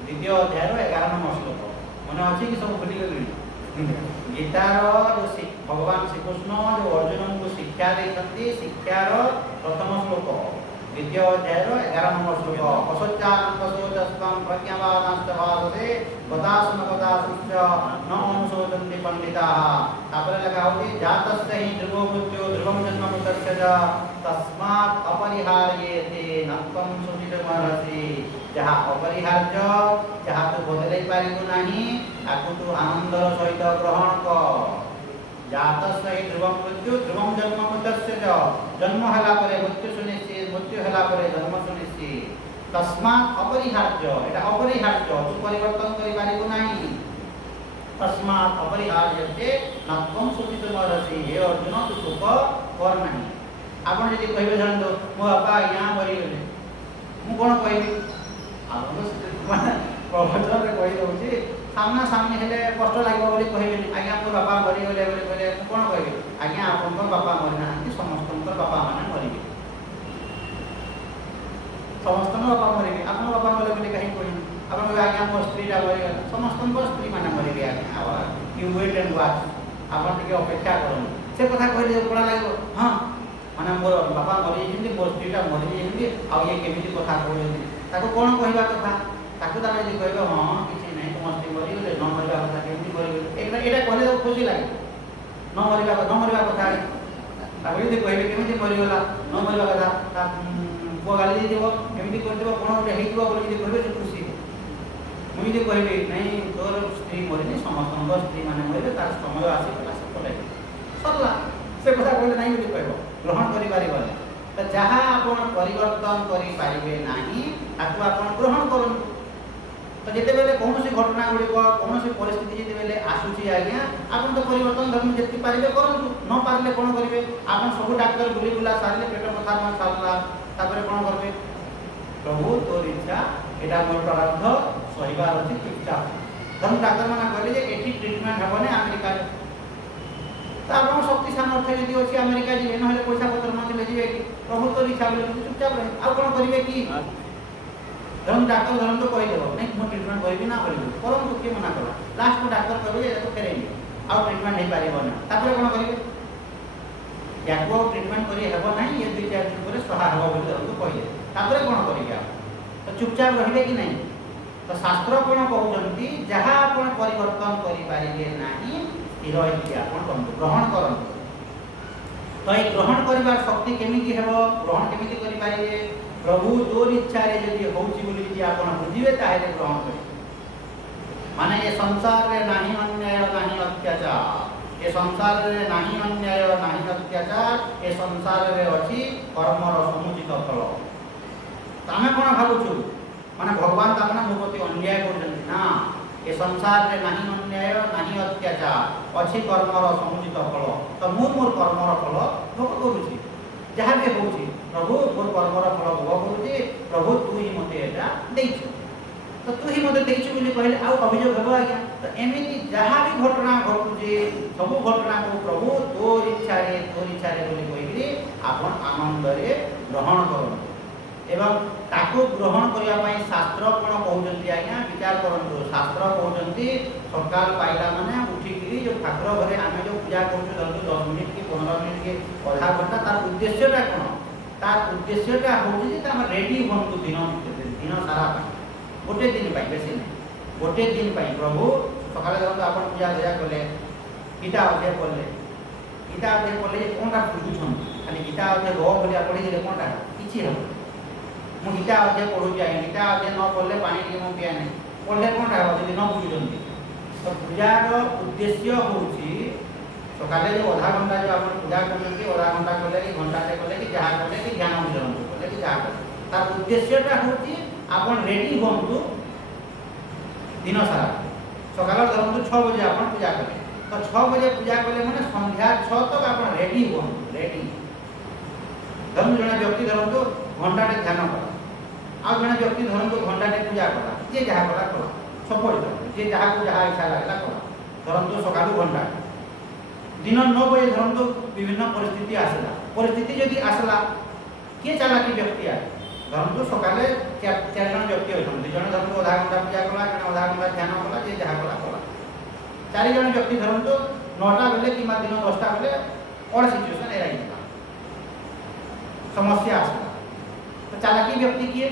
द्वितीय अध्याय 11 नंबर श्लोक मन अच्छी कि सब भूली गए गीतार जो भगवान श्रीकृष्ण जो अर्जुन को शिक्षा देते शिक्षार प्रथम श्लोक द्वितीय अध्याय 11 नंबर श्लोक असोचानपसोचस्त्वं प्रज्ञावादांश्च भासते गतासुनगतासुश्च न अनुशोचन्ति पंडिताः तापर लगा होती जातस्य हि ध्रुवो मृत्यो ध्रुवं जन्म मृतस्य च तस्मात् अपरिहार्येते नत्वं सुचितमर्हसि जहाँ अपरिहार्य जहाँ तू बदलै पारिबु नाही ताकू तू आनंदर सहित ग्रहण कर जातस्य हि ध्रुवं मृत्यु ध्रुवं जन्म मृतस्य च जन्म होला परे मृत्यु सुनिश्चित मृत्यु होला परे जन्म सुनिश्चित तस्मात् अपरिहार्य एटा अपरिहार्य तू परिवर्तन करि पारिबु नाही तस्मात् अपरिहार्यते नत्वं सुचितमर्हसि हे अर्जुन तू सुख कर नाही आपण यदि कहबे जान दो मो बापा यहाँ मरि गले मु कोन कहबी आपण प्रवचन रे कहि दउची सामना सामने हेले कष्ट लागो बोली कहबेनी आज्ञा मोर बापा मरि गले बोली कहले मु कोन कहबी आज्ञा आपनकर बापा मरि नाहंती समस्तकर बापा माने मरिबे समस्तकर बापा मरिबे आपन बापा मरि बोली कहि कहनी आपन कहबे आज्ञा मोर स्त्रीटा मरि गला समस्तकर स्त्री माने मरिबे आज्ञा यू वेट एंड वॉच आपन टिके अपेक्षा करन से कथा कहले कोना लागो हां माने मोर बापा मरि जेंती मोर स्त्रीटा मरि जेंती आ ये केमिति कथा कहले ताको कोन कहबा कथा ताको तामे जे कहबे हां किछि नै तुम स्त्री मरि गले न मरिबा कथा केमिति मरि गले एटा कहले तो खुशी लागे न मरिबा कथा ताको जे कहबे केमिति मरि गला न मरिबा कथा ता को गाली देबो केमिति कर देबो कोन ओटे हेइतबो बोली जे कहबे जे खुशी मुई जे कहबे नै तोर स्त्री मरि नै समस्तଙ୍କ स्त्री माने मरिबे तार समय आसी गला से कहले सरला से कथा कहले नै बोली कहबो ग्रहण करि पारिबो तो जहाँ आपण परिवर्तन करि पारिबे नाही ताकू आपण ग्रहण करन तो जेते बेले कोनोसी घटना गुडी को कोनोसी परिस्थिति जेते बेले आसुची आज्ञा आपण तो परिवर्तन धर्म जेति पारिबे करन न पारले कोन करिवे आपण सब डॉक्टर बुली बुला सारले पेट कथा मन सारला तापरे कोन करबे प्रभु तोर इच्छा एटा मोर प्रारब्ध सहिबार अछि चुपचाप धर्म डॉक्टर माने कहले जे एठी ट्रीटमेंट हबने अमेरिका आपण शक्ति सामर्थ्य यदि अछि अमेरिका जीवे न हेले पैसा पत्र मांगले जीवे कि प्रभु तो इच्छा बोले चुपचाप रहे आ कोन करिवे कि धर्म डॉक्टर धर्म तो कहि देबो नै मो ट्रीटमेंट करबी ना करबी परम तो के मना करला लास्ट में डॉक्टर कहबे जे तो फेरेनी आ ट्रीटमेंट नै पारिबो ना तापर कोन करिवे याको ट्रीटमेंट करि हेबो नै ये दुई चार दिन ପରେ सहा हेबो बोली धर्म तो कहि दे तापर कोन करिवे तो चुपचाप रहिबे कि नै तो शास्त्र कोन कहउजंती जहाँ आपण परिवर्तन करि पारिबे नाही स्थिर होइके आपण ग्रहण करन तो ये ग्रहण करिवार शक्ति केमिति हेबो ग्रहण केमिति करि पारिबे प्रभु तोर इच्छा रे यदि होउची बोली जे आपण बुझिबे ताहे ग्रहण करिबे माने ये संसार रे नाही अन्याय नाही अत्याचार ये संसार रे नाही अन्याय नाही अत्याचार ये संसार रे अछि कर्मर समुचित फल तामे कोन भाबुछु माने भगवान तामना मो प्रति अन्याय करजंती ना ये संसार रे नाही अन्याय नाही अत्याचार अछि कर्मर समुचित फल तो मोर कर्मर फल भोग करूची जहाँ भी होउची प्रभु मोर कर्मर फल भोग करूची प्रभु तू ही मते एटा देइछु तो तू ही मते देइछु बोली कहले आ अभियोग हेबो आज्ञा तो एमिति जहाँ भी घटना घटुची सब घटना को प्रभु तोर इच्छा रे बोली कहिली आपण आनंद रे ग्रहण करन एवं ताको ग्रहण करिया पई शास्त्र कोन कहउजंती आज्ञा विचार करन शास्त्र कहउजंती सकाल पाइला माने उठी गिरी जो ठाकुर घरे आमे जो पूजा करछु जल्दी 10 मिनिट की 15 मिनिट की आधा घंटा तार उद्देश्यटा कोन तार उद्देश्यटा होउची जे हम रेडी होंतु दिन सारा गोटे दिन पाई बेसी नहीं गोटे दिन पाई प्रभु सकाल जब आपण पूजा दया करले गीता अध्ययन करले गीता अध्ययन करले कोनटा बुझुछन खाली गीता अध्ययन गो बोलिया पढी दिले कोनटा किछि हम मु गीता अध्ययन पढु जाय गीता अध्ययन न पढले पानी के मु पिया नहीं पढले कोनटा हो जदि न बुझुछन तो पूजार उद्देश्य होउची सकाले जो आधा घंटा जो आपण पूजा करनती आधा घंटा करले कि घंटा से करले कि जहा करले कि ध्यान विचरण करले कि जहा तार उद्देश्यटा होउची आपण रेडी होंतु दिन सारा सकाल धरंतु 6 बजे आपण पूजा करे तो 6 बजे पूजा करले माने संध्या 6 तक आपण रेडी होंतु रेडी धर्म जने व्यक्ति धरंतु घंटाटे ध्यान करा आ जने व्यक्ति धरंतु घंटाटे पूजा करा जे जहा करा सपोर्ट जे जहा को जहा इच्छा लागला करा धरंतु सकाल घंटा दिन 9 बजे धरंतु विभिन्न परिस्थिति आसला परिस्थिति यदि आसला के चालाकी व्यक्ति आ ଧରନ୍ତୁ ସକାଳେ ଚାରି ଜଣ ବ୍ୟକ୍ତି ଅଛନ୍ତି, ଜଣେ ଧରନ୍ତୁ ଅଧା ଘଣ୍ଟା ପୂଜା କଲା, ଜଣେ ଅଧା ଘଣ୍ଟା ଧ୍ୟାନ କଲା, ଯେ ଯାହା କଲା କଲା। 4 ଜଣ ବ୍ୟକ୍ତି ଧରନ୍ତୁ 9ଟା ବେଲେ କିମ୍ବା ଦିନ 10ଟା ବେଲେ କ'ଣ ସିଚୁଏସନ୍ ଏଇଟା ସମସ୍ୟା ଆସିଲା। ତ ଚାଲାକି ବ୍ୟକ୍ତି କିଏ?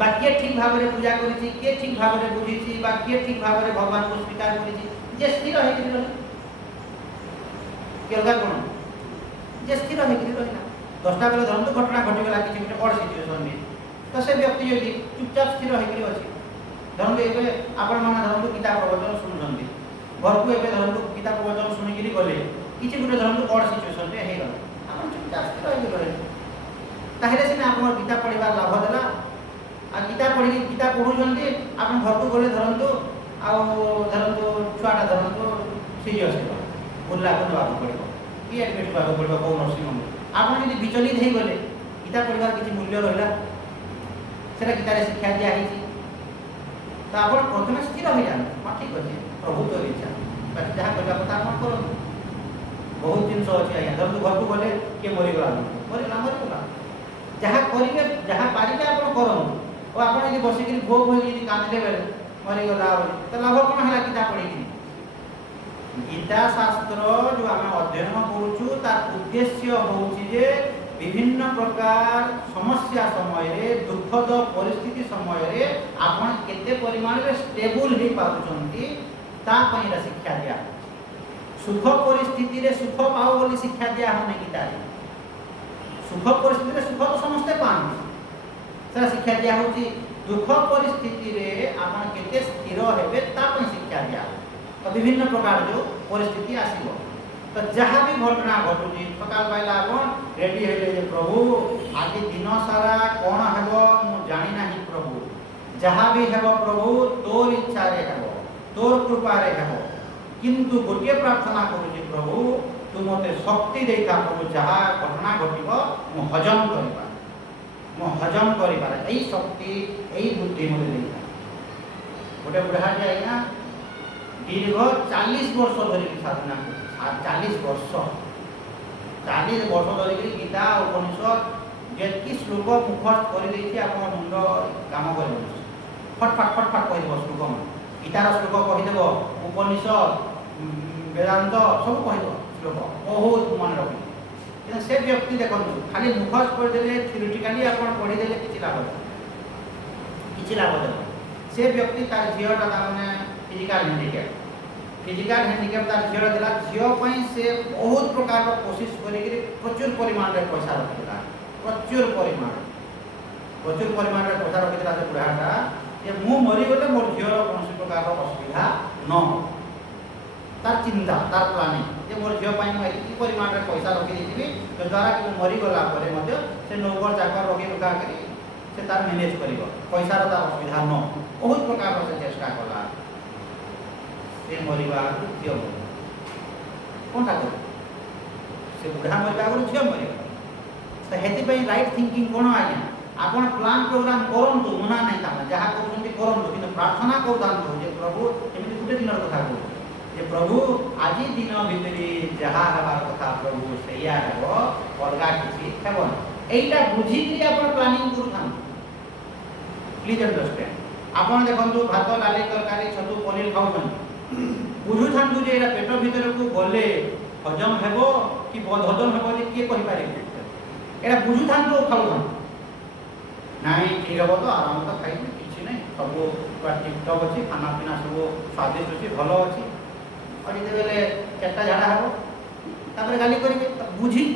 বা କିଏ ଠିକ୍ ଭାବରେ ପୂଜା କରିଛି, କିଏ ଠିକ୍ ଭାବରେ ବୁଝିଛି, ବା କିଏ ଠିକ୍ ଭାବରେ ଭଗବାନଙ୍କୁ ସ୍ୱୀକାର କରିଛି, ଯେ ସ୍ଥିର ହେଇକିରି ରହିଲା। କି ଅଲଗା କ'ଣ? ଯେ ସ୍ଥିର ହେଇକିରି ରହିଲା। 10ଟା ବେଳେ ଧରନ୍ତୁ ଘଟଣା ଘଟିଗଲା କିଛି ଗୋଟେ ବଡ଼ ସିଚୁଏସନ୍ରେ, ତ ସେ ବ୍ୟକ୍ତି ଯଦି ଚୁପଚାପ ସ୍ଥିର ହେଇକିରି ଅଛି, ଧରନ୍ତୁ ଏବେ ଆପଣମାନେ ଧରନ୍ତୁ ଗୀତା ପ୍ରବଚନ ଶୁଣୁଛନ୍ତି, ଘରକୁ ଏବେ ଧରନ୍ତୁ ଗୀତା ପ୍ରବଚନ ଶୁଣିକିରି ଗଲେ, କିଛି ଗୋଟେ ଧରନ୍ତୁ ବଡ଼ ସିଚୁଏସନ୍ରେ ହେଇଗଲା, ଆପଣ ଚୁପଚାପ ସ୍ଥିର ହେଇକି ରହିଲେ, ତାହେଲେ ସିନା ଆପଣଙ୍କର ଗୀତା ପଢ଼ିବାର ଲାଭ ଦେଲା। ଆଉ ଗୀତା ପଢ଼ିକି ଗୀତା ପଢ଼ୁଛନ୍ତି, ଆପଣ ଘରକୁ ଗଲେ ଧରନ୍ତୁ ଆଉ ଧରନ୍ତୁ ଛୁଆଟା ଧରନ୍ତୁ ସିରିୟସ୍ ହେବ, ବୁଲିବାକୁ ନେବାକୁ ପଡ଼ିବ, କି ଆଡ଼ମିଟ୍ ହେବାକୁ ପଡ଼ିବ କେଉଁ ନର୍ସିଂ ହୋମ୍ରେ, ଆପଣ ଯଦି ବିଚଳିତ ହେଇଗଲେ, ଗୀତା ପଢ଼ିବାର କିଛି ମୂଲ୍ୟ ରହିଲା? ସେଟା ଗୀତାରେ ଶିକ୍ଷା ଦିଆହେଇଛି। ତ ଆପଣ ପ୍ରଥମେ ସ୍ଥିର ହେଇଯାଆନ୍ତୁ, ହଁ ଠିକ୍ ଅଛି, ପ୍ରଭୁ ତୋର ଇଚ୍ଛା, ବାକି ଯାହା କରିବା କଥା ଆପଣ କରନ୍ତୁ। ବହୁତ ଜିନିଷ ଅଛି ଆଜ୍ଞା, ଧରନ୍ତୁ ଘରକୁ ଗଲେ କିଏ ମରିଗଲା, ମରିଗଲା, ଯାହା କରିବେ ଯାହା ପାରିବେ ଆପଣ କରନ୍ତୁ। ଓ ଆପଣ ଯଦି ବସିକିରି ଭୋ ହେଇକି ଯଦି କାନ୍ଦିଲେ ବେଲେ ମରିଗଲା ବୋଲି, ତ ଲାଭ କ'ଣ ହେଲା ଗୀତା ପଢ଼ିକିରି? ଗୀତା ଶାସ୍ତ୍ର ଯେଉଁ ଆମେ ଅଧ୍ୟୟନ କରୁଛୁ, ତାର ଉଦ୍ଦେଶ୍ୟ ହେଉଛି ଯେ ବିଭିନ୍ନ ପ୍ରକାର ସମସ୍ୟା ସମୟରେ, ଦୁଃଖଦ ପରିସ୍ଥିତି ସମୟରେ ଆପଣ କେତେ ପରିମାଣରେ ଷ୍ଟେବୁଲ୍ ହେଇପାରୁଛନ୍ତି, ତା ପାଇଁ ଏଇଟା ଶିକ୍ଷା ଦିଆ। ସୁଖ ପରିସ୍ଥିତିରେ ସୁଖ ପାଅ ବୋଲି ଶିକ୍ଷା ଦିଆ ହେଉନି ଗୀତାରେ। ସୁଖ ପରିସ୍ଥିତିରେ ସୁଖ ତ ସମସ୍ତେ ପାଆନ୍ତି, ସେଟା ଶିକ୍ଷା ଦିଆ ହେଉଛି। ଦୁଃଖ ପରିସ୍ଥିତିରେ ଆପଣ କେତେ ସ୍ଥିର ହେବେ ତା ପାଇଁ ଶିକ୍ଷା ଦିଆ। ତ ବିଭିନ୍ନ ପ୍ରକାର ଯେଉଁ ପରିସ୍ଥିତି ଆସିବ, ତ ଯାହା ବି ଘଟଣା ଘଟୁଛି, ସକାଳ ପାଇଲା ଆପଣ ରେଡ଼ି ହେଲେ ଯେ ପ୍ରଭୁ ଆଜି ଦିନ ସାରା କ'ଣ ହେବ ମୁଁ ଜାଣି ନାହିଁ ପ୍ରଭୁ, ଯାହା ବି ହେବ ପ୍ରଭୁ ତୋର ଇଚ୍ଛାରେ ହେବ, ତୋର କୃପାରେ ହେବ, କିନ୍ତୁ ଗୋଟିଏ ପ୍ରାର୍ଥନା କରୁଛି ପ୍ରଭୁ ତୁ ମୋତେ ଶକ୍ତି ଦେଇଥା ପ୍ରଭୁ, ଯାହା ଘଟଣା ଘଟିବ ମୁଁ ହଜମ କରିପାରେ, ଏଇ ଶକ୍ତି ଏଇ ବୁଦ୍ଧି ମୋତେ ଦେଇଥା। ଗୋଟେ ବୁଢ଼ାଟି ଆଜ୍ଞା ଦୀର୍ଘ 40 ବର୍ଷ ଧରିକି ସାଧନା କରୁଛି, 40 ବର୍ଷ ଧରିକି ଗୀତା ଉପନିଷଦ ଯେତିକି ଶ୍ଲୋକ ମୁଖସ୍ଥ କରିଦେଇଛି, ଆପଣଙ୍କ ମୁଣ୍ଡ କାମ କରିବ, ଫଟଫାଟ କହିଦେବ ଶ୍ଲୋକ, ଗୀତାର ଶ୍ଲୋକ କହିଦେବ, ଉପନିଷଦ ବେଦାନ୍ତ ସବୁ କହିବ ଶ୍ଲୋକ, ବହୁତ ମନେ ରଖିବ। କିନ୍ତୁ ସେ ବ୍ୟକ୍ତି ଦେଖନ୍ତୁ ଖାଲି ମୁଖସ୍ଥ କରିଦେଲେ, ଥିଓରିଟିକାଲି ଆପଣ ପଢ଼ିଦେଲେ କିଛି ଲାଭ ଦେବ। ସେ ବ୍ୟକ୍ତି ତାର ଝିଅଟା ତାମାନେ ଫିଜିକାଲ ହ୍ୟାଣ୍ଡିକ୍ୟାପ୍ ତାର ଝିଅର ଥିଲା, ଝିଅ ପାଇଁ ସେ ବହୁତ ପ୍ରକାରର କୋସିସ କରିକି ପ୍ରଚୁର ପରିମାଣରେ ପଇସା ରଖିଥିଲା, ପ୍ରଚୁର ପରିମାଣରେ ପଇସା ରଖିଥିଲା ସେ ବୁଢ଼ାଟା, ଯେ ମୁଁ ମରିଗଲେ ମୋର ଝିଅର କୌଣସି ପ୍ରକାରର ଅସୁବିଧା ନ ହେବ। ତାର ଚିନ୍ତା, ତାର ପ୍ଲାନିଂ ଯେ ମୋର ଝିଅ ପାଇଁ ମୁଁ ଏତିକି ପରିମାଣରେ ପଇସା ରଖିଦେଇଥିବି, ଯଦ୍ୱାରା କି ମୁଁ ମରିଗଲା ପରେ ମଧ୍ୟ ସେ ନୌକର ଚାକର ରଖି ରୁଖା କରି ସେ ତାର ମ୍ୟାନେଜ୍ କରିବ, ପଇସାର ତାର ଅସୁବିଧା ନ। ବହୁତ ପ୍ରକାରର ସେ ଚେଷ୍ଟା କଲା, ସେ ମରିବା ଆଗରୁ ଝିଅ ମରିବ, କ'ଣଟା କରିବ? ସେ ବୁଢ଼ା ମରିବା ଆଗରୁ ଝିଅ ମରିବ। ତ ସେଥିପାଇଁ ରାଇଟ୍ ଥିଙ୍କିଂ କ'ଣ ଆଜ୍ଞା, ଆପଣ ପ୍ଲାନ୍ ପ୍ରୋଗ୍ରାମ୍ କରନ୍ତୁ, ମନା ନାହିଁ, ତାମାନେ ଯାହା କରୁଛନ୍ତି କରନ୍ତୁ, କିନ୍ତୁ ପ୍ରାର୍ଥନା କରୁଥାନ୍ତୁ ଯେ ପ୍ରଭୁ, ଏମିତି ଗୋଟେ ଦିନର କଥା କହୁଛି ଯେ ପ୍ରଭୁ ଆଜି ଦିନ ଭିତରେ ଯାହା ହେବାର କଥା ପ୍ରଭୁ ସେଇଆ ହେବ, ଅଲଗା କିଛି ହେବନି। এইটা বুঝিকি ଆପଣ ପ୍ଲାନିଂ କରୁଥାନ୍ତୁ। Please understand. ଆପଣ ଦେଖନ୍ତୁ ଭାତ, ଡାଲି, ତରକାରୀ, ଛତୁ, ପନିର ଖାଉଛନ୍ତି, ବୁଝୁଥାନ୍ତୁ ଯେ ଏଇଟା ପେଟ ଭିତରକୁ ଗଲେ ହଜମ ହେବ କି ବଦହଜମ ହେବ ଯେ କିଏ କହିପାରିବେ, ଏଇଟା ବୁଝୁଥାନ୍ତୁ ଓ ଖାଉଥାନ୍ତୁ। ନାଇଁ ଠିକ୍ ହେବ ତ, ଆରାମ ତ ଖାଇବି, କିଛି ନାହିଁ, ସବୁ ପୁରା ଟିପଟପ୍ ଅଛି, ଖାନା ପିନା ସବୁ ସ୍ୱାଦିଷ୍ଟ ଅଛି, ଭଲ ଅଛି, ଆଉ ଯେତେବେଳେ ଚାରିଟା ଝାଡ଼ା ହେବ ତାପରେ ଗାଲି କରିବେ।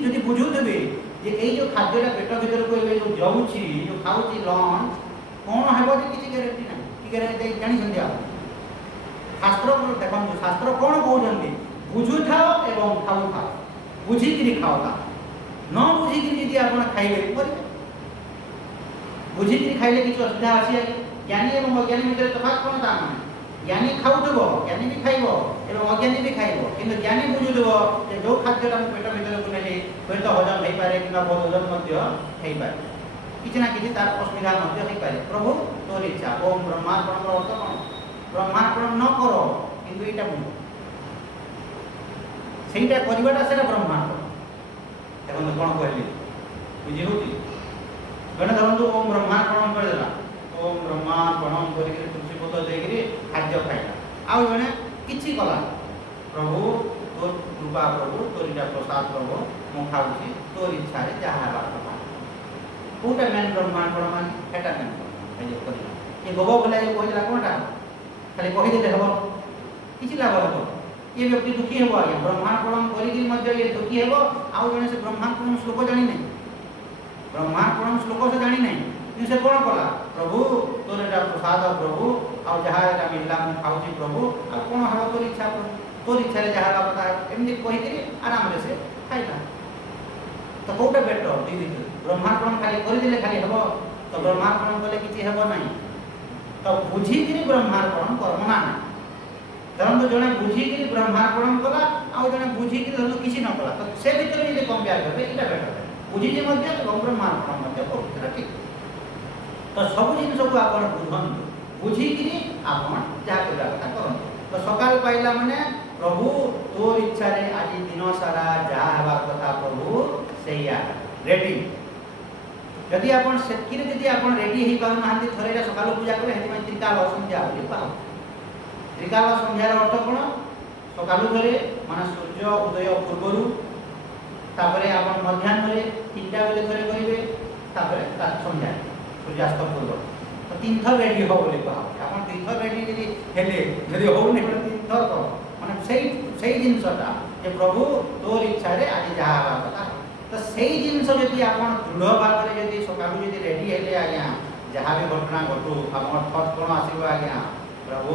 ଯଦି ବୁଝୁଥିବେ ଯେ ଏଇ ଯେଉଁ ଖାଦ୍ୟଟା ପେଟ ଭିତରକୁ ଏବେ ଯେଉଁ ଯାଉଛି, ଯେଉଁ ଖାଉଛି ଲଞ୍ଚ, କ'ଣ ହେବ ଯେ କିଛି ଗ୍ୟାରେଣ୍ଟି ନାହିଁ, କି ଗ୍ୟାରେଣ୍ଟି ଜାଣିଛନ୍ତି ଆପଣ? ଶାସ୍ତ୍ର ଦେଖନ୍ତୁ, ଶାସ୍ତ୍ର କ'ଣ କହୁଛନ୍ତି, ବୁଝୁଥାଅ ଏବଂ ଖାଉଥାଅ, ବୁଝିକିରି ଖାଉଥାଅ। ନ ବୁଝିକିରି ଯଦି ଆପଣ ଖାଇବେ କରିବେ। ବୁଝିକିରି ଖାଇଲେ କିଛି ଅସୁବିଧା ଅଛି ଆଜ୍ଞା? ଜ୍ଞାନୀ ଏବଂ ଅଜ୍ଞାନୀ ଭିତରେ ତଫାତ୍ କ'ଣ? ତା ମାନେ ଜ୍ଞାନୀ ଖାଉଥିବ, ଜ୍ଞାନୀ ବି ଖାଇବ ଏବଂ ଅଜ୍ଞାନୀ ବି ଖାଇବ, କିନ୍ତୁ ଜ୍ଞାନୀ ବୁଝୁଥିବ ଯେ ଯେଉଁ ଖାଦ୍ୟଟା ମୁଁ ପେଟ ଭିତରକୁ ନେଲି ହୁଏତ ହଜମ ହେଇପାରେ କିମ୍ବା ବଦହଜମ ମଧ୍ୟ ହେଇପାରେ, କିଛି ନା କିଛି ତାର ଅସୁବିଧା ମଧ୍ୟ ହେଇପାରେ। ପ୍ରଭୁ ତୋର ଇଚ୍ଛା। ଓମ୍ ବ୍ରହ୍ମାର୍ପଣର ଅର୍ଥ କ'ଣ? ବ୍ରହ୍ମାର୍ପଣ ନ କର, କିନ୍ତୁ ଏଇଟା ବୁଝ, ସେଇଟା କରିବାଟା ସେଇଟା ବ୍ରହ୍ମାର୍ପଣ। ଦେଖନ୍ତୁ କ'ଣ କହିଲି, ବୁଝି ହେଉଛି? ଜଣେ ଧରନ୍ତୁ ଓମ୍ ବ୍ରହ୍ମା ପ୍ରଣାମ କରିଦେଲା, ଓମ୍ ବ୍ରହ୍ମା ପ୍ରଣାମ କରିକି ତୁଳସୀ ପତ୍ର ଦେଇକିରି ଖାଦ୍ୟ ଖାଇଲା। ଆଉ ଜଣେ କିଛି କଲା, ପ୍ରଭୁ ତୋର କୃପା ପ୍ରଭୁ, ତୋର ଇଟା ପ୍ରସାଦ ପ୍ରଭୁ, ମୁଁ ଖାଉଛି, ତୋର ଇଚ୍ଛାରେ ଯାହା ହେବା କଥା। କୋଉଟା ମେନ୍ ବ୍ରହ୍ମା ପ୍ରଣାମ? ହେଟା ମେନ୍ ଏ ଯେ କରିଲା। ଏ ଗୋବ ଭଳିଆ ଯେ କହିଥିଲା କ'ଣଟା? ଖାଲି କହିଦେଲେ ହେବ? କିଛି ଲାଭ ହେବ? ଏ ବ୍ୟକ୍ତି ଦୁଃଖୀ ହେବ ଆଜ୍ଞା। ବ୍ରହ୍ମା ପ୍ରଣାମ କରିକି ମଧ୍ୟ ଇଏ ଦୁଃଖୀ ହେବ। ଆଉ ଜଣେ ସେ ବ୍ରହ୍ମା ପ୍ରଣାମ ଶ୍ଲୋକ ଜାଣିନାହିଁ, ବ୍ରହ୍ମା ପ୍ରଣାମ ଶ୍ଲୋକ ସେ ଜାଣିନାହିଁ, କିନ୍ତୁ ସେ କ'ଣ କଲା? ପ୍ରଭୁ ତୋର ଏଇଟା ପ୍ରସାଦ ପ୍ରଭୁ, ଆଉ ଯାହା ଏଇଟା ମିଳିଲା ମୁଁ ଖାଉଛି ପ୍ରଭୁ, ଆଉ କ'ଣ ହେବ ତୋର ଇଚ୍ଛା ପ୍ରଭୁ, ତୋର ଇଚ୍ଛାରେ ଯାହା ହେବା କଥା ଏମିତି କହିକିରି ଆରାମରେ ସେ ଖାଇଲା। ତ କୋଉଟା ବେଟର? ଦୁଇ ଭିତରୁ ବ୍ରହ୍ମା ପ୍ରଣାମ ଖାଲି କରିଦେଲେ ଖାଲି ହେବ? ତ ବ୍ରହ୍ମା ପ୍ରଣାମ କଲେ କିଛି ହେବ ନାହିଁ। ତ ବୁଝିକିରି ବ୍ରହ୍ମା ପ୍ରଣାମ କର୍ମ ନା ନାହିଁ। ଧରନ୍ତୁ ଜଣେ ବୁଝିକିରି ବ୍ରହ୍ମା ପ୍ରଣାମ କଲା, ଆଉ ଜଣେ ବୁଝିକିରି ଧରନ୍ତୁ କିଛି ନ କଲା, ତ ସେ ଭିତରେ ଯଦି କମ୍ପେୟାର କରିବେ ଏଇଟା ବେଟର। ବୁଝିଛି ମଧ୍ୟ ଏବଂ ବ୍ରହ୍ମା ପ୍ରଣାମ ମଧ୍ୟ କରୁଥିଲେ ଠିକ୍। ତ ସବୁ ଜିନିଷକୁ ଆପଣ ବୁଝନ୍ତୁ, ବୁଝିକିରି ଆପଣ ଯାହା କରିବା କଥା କରନ୍ତୁ। ତ ସକାଳ ପାଇଲା ମାନେ ପ୍ରଭୁ ତୋର ଇଚ୍ଛାରେ ଆଜି ଦିନ ସାରା ଯାହା ହେବା କଥା ପ୍ରଭୁ ସେଇଆ ରେଡି। ଯଦି ଆପଣ ସେତିକିରେ ଯଦି ଆପଣ ରେଡି ହେଇପାରୁନାହାନ୍ତି, ଥରେ ଏଇଟା ସକାଳୁ ପୂଜା କଲେ, ସେଥିପାଇଁ ତ୍ରିକାଳ ସନ୍ଧ୍ୟା ବୋଲି ପାଉ। ତ୍ରିକାଳ ସନ୍ଧ୍ୟାର ଅର୍ଥ କ'ଣ? ସକାଳୁ ଥରେ ମାନେ ସୂର୍ଯ୍ୟ ଉଦୟ ପୂର୍ବରୁ, ତାପରେ ଆପଣ ମଧ୍ୟାହ୍ନରେ 3ଟା ବେଳେ ଥରେ କରିବେ, ତାପରେ ସନ୍ଧ୍ୟା ସୂର୍ଯ୍ୟାସ୍ତ ପୂର୍ବରୁ। ତ 3 ଥର ରେଡି ହେବ ବୋଲି କୁହାହେଉଛି। ଆପଣ 3 ଥର ରେଡି ଯଦି ହେଲେ, ଯଦି ହେଉନି ହେଲେ 3 ଥର କର, ମାନେ ସେଇ ଜିନିଷଟା ଯେ ପ୍ରଭୁ ତୋର ଇଚ୍ଛାରେ ଆଜି ଯାହା ହେବା କଥା। ତ ସେଇ ଜିନିଷ ଯଦି ଆପଣ ଦୃଢ଼ ଭାବରେ ଯଦି ସକାଳୁ ଯଦି ରେଡି ହେଲେ ଆଜ୍ଞା, ଯାହା ବି ଘଟଣା ଘଟୁ, ଆମର ଥଟ୍ କ'ଣ ଆସିବ ଆଜ୍ଞା? ପ୍ରଭୁ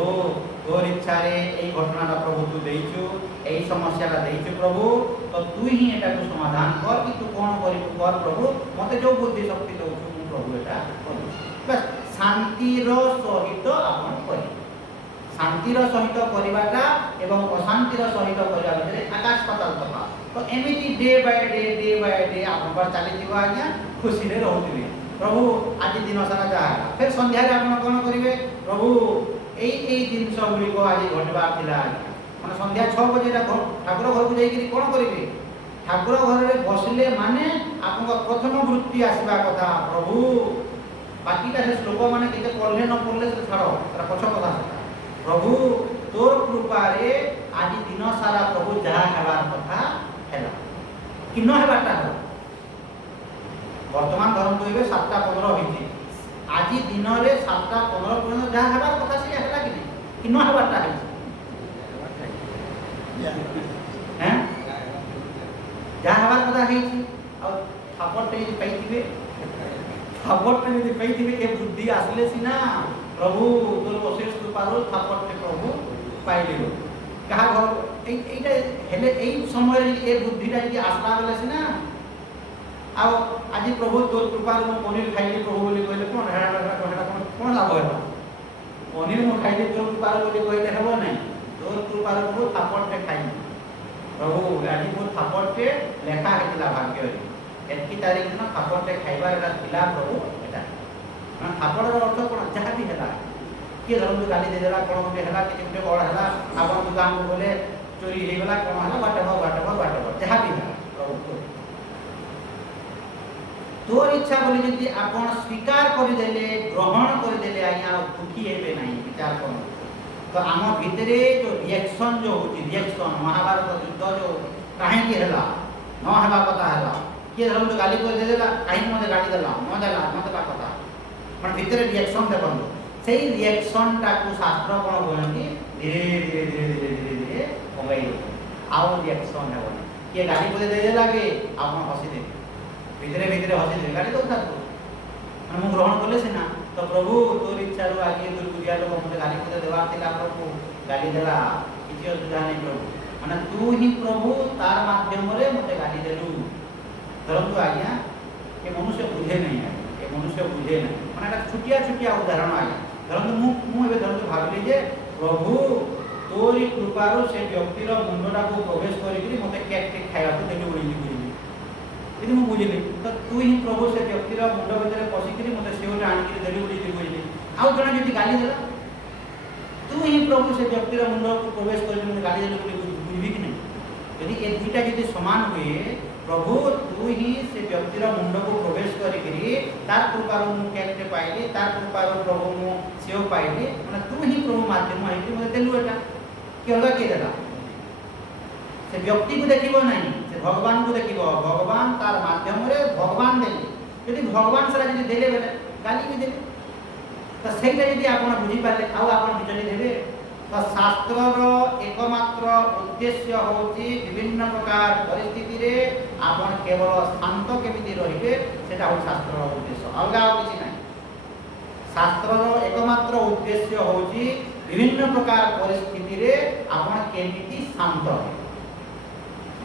ତୋର ଇଚ୍ଛାରେ ଏଇ ଘଟଣାଟା ପ୍ରଭୁ ତୁ ଦେଇଛୁ, ଏଇ ସମସ୍ୟାଟା ଦେଇଛୁ ପ୍ରଭୁ, ତ ତୁ ହିଁ ଏଟାକୁ ସମାଧାନ କର, କି ତୁ କ'ଣ କରିବୁ କର ପ୍ରଭୁ, ମୋତେ ଯେଉଁ ବୁଦ୍ଧି ଶକ୍ତି ଦେଉଛୁ ମୁଁ ପ୍ରଭୁ ଏଟା କରୁଛି। ବାସ୍ ଶାନ୍ତିର ସହିତ ଆପଣ କରିବେ। ଶାନ୍ତିର ସହିତ କରିବାଟା ଏବଂ ଅଶାନ୍ତିର ସହିତ କରିବା ଭିତରେ ଆକାଶ ପାତାଳ ତଫାତ। ତ ଏମିତି ଡେ ବାଇ ଡେ ଆପଣଙ୍କର ଚାଲିଥିବ ଆଜ୍ଞା, ଖୁସିରେ ରହୁଥିବେ। ପ୍ରଭୁ ଆଜି ଦିନ ସାରା ଯାହା ହେଲା, ଫେର୍ ସନ୍ଧ୍ୟାରେ ଆପଣ କ'ଣ କରିବେ? ପ୍ରଭୁ ଏଇ ଜିନିଷ ଗୁଡ଼ିକ ଆଜି ଘଟିବାର ଥିଲା ଆଜ୍ଞା, ମାନେ ସନ୍ଧ୍ୟା 6 ବଜେ ଠାକୁର ଘରକୁ ଯାଇକିରି କ'ଣ କରିବେ? ଠାକୁର ଘରରେ ବସିଲେ ମାନେ ଆପଣଙ୍କ ପ୍ରଥମ ବୃତ୍ତି ଆସିବା କଥା ପ୍ରଭୁ। ବାକିଟା ସେ ଶ୍ଲୋକ ମାନେ କେତେ ପଢ଼ିଲେ ନ ପଢ଼ିଲେ ସେ ଛାଡ଼, ତାର ପଛ କଥା। ପ୍ରଭୁ ତୋର କୃପାରେ ଆଜି ଦିନ ସାରା ପ୍ରଭୁ ଯାହା ହେବାର କଥା ହେଲା, କି ନ ହେବାରଟା ହେଲା। ବର୍ତ୍ତମାନ ଧରନ୍ତୁ ଏବେ 7ଟା 15 ହେଇଛି, ଆଜି ଦିନରେ 7ଟା 15 ପର୍ଯ୍ୟନ୍ତ ଯାହା ହେବାର କଥା ସେ ହେଲା କି ନାହିଁ, କି ନ ହେବାରଟା ହେଇଛି? ଯାହା ହେବାର କଥା ହେଇଛି। ଆଉ ଥାପଡ଼ଟେ ଯଦି ପାଇଥିବେ, ଥାପଡ଼ଟେ ଯଦି ପାଇଥିବେ, ଏ ବୁଦ୍ଧି ଆସିଲେ ସିନା ପ୍ରଭୁ ତୋର ଅଶେଷ କୃପାରୁ ଥାପଡ଼ଟେ ପ୍ରଭୁ ପାଇଲେ। କାହା ଘର এইটা ହେଲେ ଏଇ ସମୟରେ ଏ ବୁଦ୍ଧିଟା ଯଦି ଆସିଲା ବେଲେ ସିନା। ଆଉ ଆଜି ପ୍ରଭୁ ତୋର କୃପାରୁ ମୁଁ ପନିର ଖାଇଲି ପ୍ରଭୁ ବୋଲି କହିଲେ କ'ଣ କ'ଣ ଲାଭ ହେଲା? ପନିର ମୁଁ ଖାଇଲି ତୋର କୃପାରୁ ବୋଲି କହିଲେ ହେବ ନାହିଁ। ତୋର କୃପାରୁ ପ୍ରଭୁ ଥାପଡ଼ଟେ ଖାଇଲି ପ୍ରଭୁ, ଆଜି ମୋ ଥାପଡ଼ଟେ ଲେଖା ହେଇଥିଲା ଭାଗ୍ୟରେ, ଏତିକି ତାରିଖ ଦିନ ଥାପଡ଼ଟେ ଖାଇବାର ଏଇଟା ଥିଲା ପ୍ରଭୁ। ଏଇଟା ମାନେ ଥାପଡ଼ର ଅର୍ଥ କ'ଣ? ଯାହା ବି ହେଲା, କିଏ ଧରନ୍ତୁ ଗାଲି ଦେଇଦେଲା, କ'ଣ ଗୋଟେ ହେଲା, କିଛି ଗୋଟେ ବଡ଼ ହେଲା, ଆପଣ ଦୋକାନକୁ ଗଲେ ଚୋରି ହେଇଗଲା, କ'ଣ ହେଲା, ୱାଟେଭର ଯାହା ବି ହେଲା ପ୍ରଭୁ ତୋର ଇଚ୍ଛା ବୋଲି ଯଦି ଆପଣ ସ୍ୱୀକାର କରିଦେଲେ, ଗ୍ରହଣ କରିଦେଲେ ଆଜ୍ଞା, ଆଉ ଦୁଃଖୀ ହେବେ ନାହିଁ। ବିଚାର କରନ୍ତୁ ତ ଆମ ଭିତରେ ଯେଉଁ ରିଆକ୍ସନ୍ ଯେଉଁ ହେଉଛି, ରିଆକ୍ସନ୍ ମହାଭାରତ ଯୁଦ୍ଧ ଯେଉଁ କାହିଁକି ହେଲା, ନ ହେବା କଥା ହେଲା। କିଏ ଧରନ୍ତୁ ଗାଲି କରି ଦେଇଦେଲା, କାହିଁକି ମୋତେ ଗାଳି ଦେଲା, ନ ଦେଲା, ନ ଦେବା କଥା, ମାନେ ଭିତରେ ରିଆକ୍ସନ୍ ଦେଖନ୍ତୁ। ସେଇ ରିଆକ୍ସନ୍ଟାକୁ ଶାସ୍ତ୍ର କ'ଣ କୁହନ୍ତି? ଧୀରେ ଧୀରେ କମେଇ ଦେବ, ଆଉ ରିଆକ୍ସନ୍ ହେବନି। କିଏ ଗାଲି କରି ଦେଇଦେଲା ବି ଆପଣ ହସିଦେବେ, ଭିତରେ ହସିଦେବେ, ଗାଲି ଦେଉଥାନ୍ତୁ, ମାନେ ମୁଁ ଗ୍ରହଣ କଲେ ସିନା। ତ ପ୍ରଭୁ ତୋର ଇଚ୍ଛାରୁ ଆଜି ଦୁର୍ବୁଦ୍ଧିଆ ଲୋକ ମୋତେ ଗାଲି କରି ଦେବାର ଥିଲା ପ୍ରଭୁ, ଗାଲି ଦେଲା, କିଛି ଅସୁବିଧା ନାହିଁ ପ୍ରଭୁ, ମାନେ ତୁ ହିଁ ପ୍ରଭୁ ତାର ମାଧ୍ୟମରେ ମୋତେ ଗାଲି ଦେଲୁ। ଧରନ୍ତୁ ଆଜ୍ଞା, ଏ ମନୁଷ୍ୟ ବୁଝେ ନାହିଁ ଆଜ୍ଞା, ଏ ମନୁଷ୍ୟ ବୁଝେ ନାହିଁ, ମାନେ ଏଇଟା ଛୋଟିଆ ଉଦାହରଣ ଆଜ୍ଞା। ଧରନ୍ତୁ ମୁଁ ଏବେ ଧରନ୍ତୁ ଭାବିଲି ଯେ ପ୍ରଭୁ ତୋରି କୃପାରୁ ସେ ବ୍ୟକ୍ତିର ମୁଣ୍ଡଟାକୁ ପ୍ରବେଶ କରିକି ମୋତେ କେକ୍ ଖାଇବାକୁ ଦେଲୁ ବୋଲି ବୁଝିଲି। ଯଦି ମୁଁ ବୁଝିଲି ତ ତୁ ହିଁ ପ୍ରଭୁ ସେ ବ୍ୟକ୍ତିର ମୁଣ୍ଡ ଭିତରେ ପଶିକିରି ମୋତେ ସେଉଟା ଆଣିକିରି ଦେଲୁ ବୋଲି ବୁଝିଲି। ଆଉ ଜଣେ ଯଦି ଗାଲି ଦେଲା, ତୁ ହିଁ ପ୍ରଭୁ ସେ ବ୍ୟକ୍ତିର ମୁଣ୍ଡକୁ ପ୍ରବେଶ କରିକି ମୋତେ ଗାଲି ଦେଲୁ ବୋଲି ବୁଝିବି କି ନାହିଁ? ଯଦି ଏ ଦୁଇଟା ଯଦି ସମାନ ହୁଏ, प्रभु तू ही से व्यक्तिर मुंड को प्रवेश करी तार कृपार मुझे पाइली तार कृपार प्रभु मु सेव पाइली मैंने तू ही प्रभु माध्यम है मत देलु एटा कि अलग किए देला से व्यक्ति को देखिबो नहीं से भगवान को देखिबो भगवान तार माध्यम रे भगवान देले यदि भगवान सारा यदि देले बेले गाली भी देले तो सेटा यदि आपण बुझी पाले आ आपण बिचली देबे तो शास्त्र रो एकमात्र उद्देश्य होची विभिन्न प्रकार परिस्थिति रे आपण केवल शांत केमिति रहिबे सेटा हो शास्त्र रो उद्देश्य अलगा किछि नै शास्त्र रो एकमात्र उद्देश्य होची विभिन्न प्रकार परिस्थिति रे आपण केमिति शांत रहे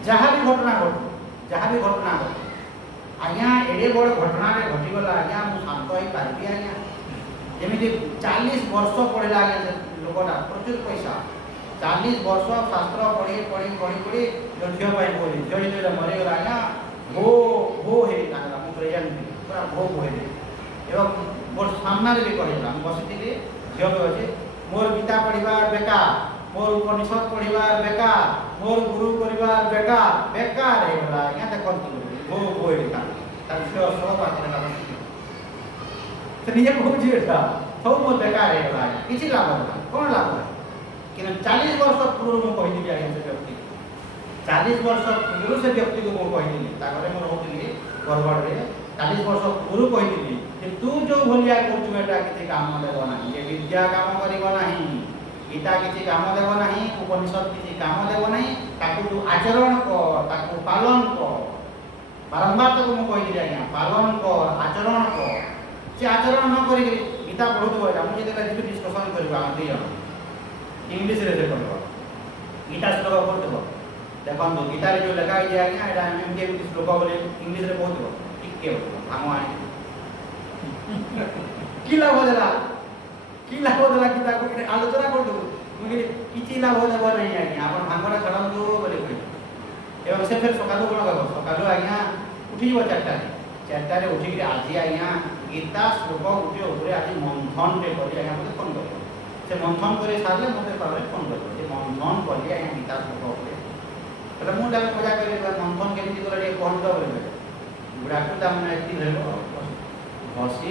जहाँ भी घटना घटो आज्ञा एडे बड़ घटना रे घटी गला आज्ञा मु शांत होई पारबी आज्ञा जेमिति 40 वर्ष पढ़ेला आज्ञा लोकटा प्रचुर पैसा 40 वर्ष शास्त्र पढ़ी झियो पाई बोली झियो जो मरी गला आज्ञा भो हे तांगा मु प्रेजेंट पूरा भो हे एवं मोर सामना रे भी कहला हम बसिथिले झियो कहजे मोर गीता पढ़िबार बेकार मोर उपनिषद पढ़िबार बेकार मोर गुरु परिवार बेकार हे गला आज्ञा देखन भो हे तार झियो सब बात रे तो निजे बुझी था सब मो बेकार है भाई किसी लाभ ना कौन लाभ है कि 40 वर्ष पूर्व मो कहि दिया से व्यक्ति 40 वर्ष पूर्व से व्यक्ति को मो कहि दिली ताकरे मो होतली गड़बड़ रे 40 वर्ष पूर्व कहि दिली कि तू जो भलिया करछु एटा किछि काम देबो नाही ये विद्या काम करिबो नाही गीता किछि काम देबो नाही उपनिषद किछि काम देबो नाही ताकू तू आचरण कर ताकू पालन कर बारंबार तो मो कहि दिया आज्ञा पालन कर आचरण कर से आचरण न करी गीता पढ़ुत बोला मुझे देखा जी डिस्कशन करबा हम दी इंग्लिश रे देखो गीता श्लोक पढ़तो देखो गीता रे जो लिखा है आज्ञा एटा एमके श्लोक बोले इंग्लिश रे पढ़तो ठीक के हम आए की लाभ देला गीता को आलोचना कर दो मुझे किछि लाभ देबो नहीं आज्ञा अपन भांगरा छड़ाऊ दो बोले कहि एवं से फिर सकालो कोन गलो सकालो आज्ञा उठी जो चारटा रे उठी आज आज्ञा गीता श्लोक उठे उपरे आज मंथन रे करी आज्ञा मते फोन कर से मंथन करे सारले मते पारे फोन कर जे मंथन करी आज्ञा गीता श्लोक उपरे तले मु डाले मजा करे मंथन केमिति करे कोन दो बोले बुढ़ा को ता माने एति भेलो घसी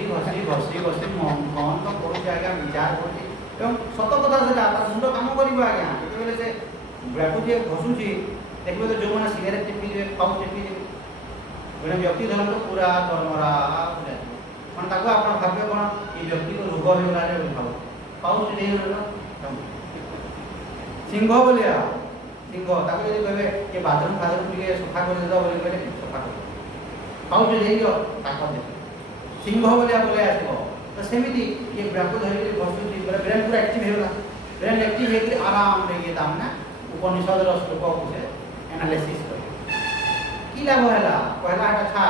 मंथन तो करू आज्ञा विचार करी एवं सत कथा से मुंड काम करिबो आज्ञा केते बेले से बुढ़ा को जे घसुची देखबे तो जो माने सिगरेट टिपी दे पाउ टिपी दे गोटे व्यक्ति धरन तो पूरा धर्मरा मन ताको आपण भाबे कोन ई व्यक्ति को रोग हो गला रे भाव पाउ से देई गला सिंह बोलिया सिंह ताको जे कहबे के बाथरूम के सफा कर दे बोले कहले सफा कर पाउ से देई गयो ताको दे सिंह बोलिया बोले आसबो तो सेमिति ये ब्राको धरि के बसु दी बोले ब्रेन पूरा एक्टिव हो गला ब्रेन एक्टिव हे कि आराम रे ये दामना उपनिषद रो श्लोक को से एनालिसिस कर की लाभ हैला पहला था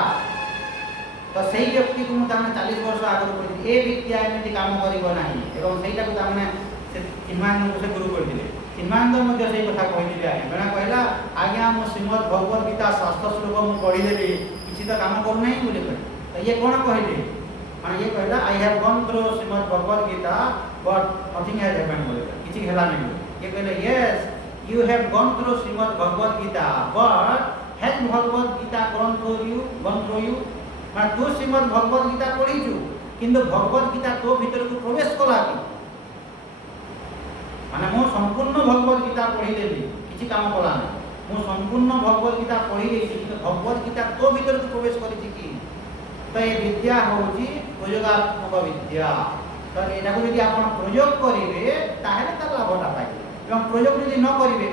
तो सही व्यक्ति को ताने 40 वर्ष आगे पढ़ी ए विद्या एमति काम करिबो नाही एवं सेटा को ताने से चिन्मानंद को से गुरु कर दिले चिन्मानंद मध्ये सही कथा कहि दिले आज्ञा बना कहला आज्ञा हम श्रीमद् भगवत गीता शास्त्र श्लोक मु पढ़ी देली किछि तो काम कर नाही बोले तो ये कोन कहले माने ये कहला I have gone through Shrimad Bhagavad Gita but nothing has happened बोले किछि हेला नहीं ये कहले yes you have gone through Shrimad Bhagavad Gita but has Bhagavad Gita gone through you माने तू श्रीमद् भगवत गीता पढ़ीछु किंतु भगवत गीता तो भीतर को प्रवेश कला कि माने मो संपूर्ण भगवत गीता पढ़ी देली किछि काम कला ना मो संपूर्ण भगवत गीता पढ़ी देली किंतु भगवत गीता तो भीतर को प्रवेश करिछि कि तो ये विद्या होची प्रयोगात्मक विद्या तो एटा को यदि आपण प्रयोग करिवे ताहेले तार लाभटा पाइबे एवं प्रयोग यदि न करिवे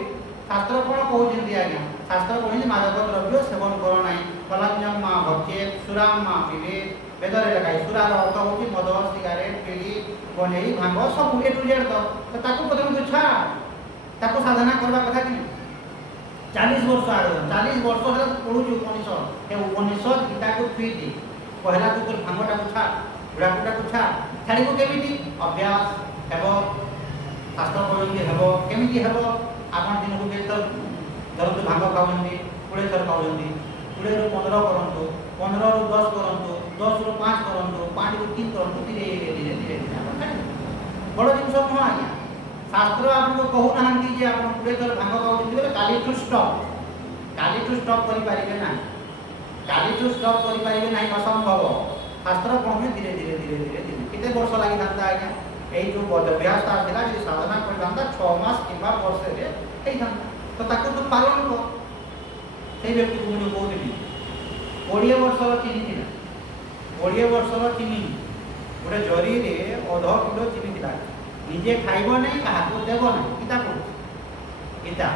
शास्त्र कोन कहउछन्ती आज्ञा शास्त्र कहउछन्ती मादक द्रव्य सेवन करो नाही कलाज्ञम मा भक्षे सुराम मा पीवे वेदरे लगाई सुरार अर्थ होची मद सिगारेट पीड़ी बनेई भांग सब ए टू जेड तो ताकू प्रथम तो छा ताकू साधना करबा कथा कि 40 वर्ष आगे 40 वर्ष होला पढु उपनिषद ए उपनिषद गीता को पी दी पहला तो तोर भांगटा को छा बुढ़ाटा को छा छाड़ी को केमिति अभ्यास हेबो शास्त्र पढ़ी हेबो केमिति हेबो आपण दिन को बेतर धरतु भांग खाउंदी 20 थर खाउंदी 20 रो 15 करंतु 15 रो 10 करंतु 10 रो 5 करंतु 5 रो 3 करंतु धीरे धीरे बड़ जिनस न आज्ञा शास्त्र आपको कहू नाहंती जे आपण 20 थर भांग खाउंदी बोले काली टू स्टॉप करि पारिबे ना କାଲିଠୁ ଷ୍ଟପ୍ କରିପାରିବେ ନାହିଁ, ଅସମ୍ଭବ। ଶାସ୍ତ୍ର ପଢ଼ୁନି ଧୀରେ ଧୀରେ ଧୀରେ ଧୀରେ ଧୀରେ କେତେ ବର୍ଷ ଲାଗିଥାନ୍ତା ଆଜ୍ଞା? ଏଇ ଯେଉଁ ବଦଭ୍ୟାସ ଥିଲା ଯଦି ସାଧନା କରିଥାନ୍ତା 6 ମାସ କିମ୍ବା ବର୍ଷରେ ହେଇଥାନ୍ତା। ତ ତାକୁ ତୁ ପାଳନ କର। ସେଇ ବ୍ୟକ୍ତିକୁ ମୁଁ ଯେଉଁ କହୁଥିଲି 20 ବର୍ଷର ଚିନି ଥିଲା, 20 ବର୍ଷର ଚିନି ଗୋଟେ ଜରିରେ ଅଧ କିଲୋ ଚିନି ଥିଲା, ନିଜେ ଖାଇବ ନାହିଁ, କାହାକୁ ଦେବ ନାହିଁ। ଗୀତା ପଢ଼ୁଛି, ଗୀତା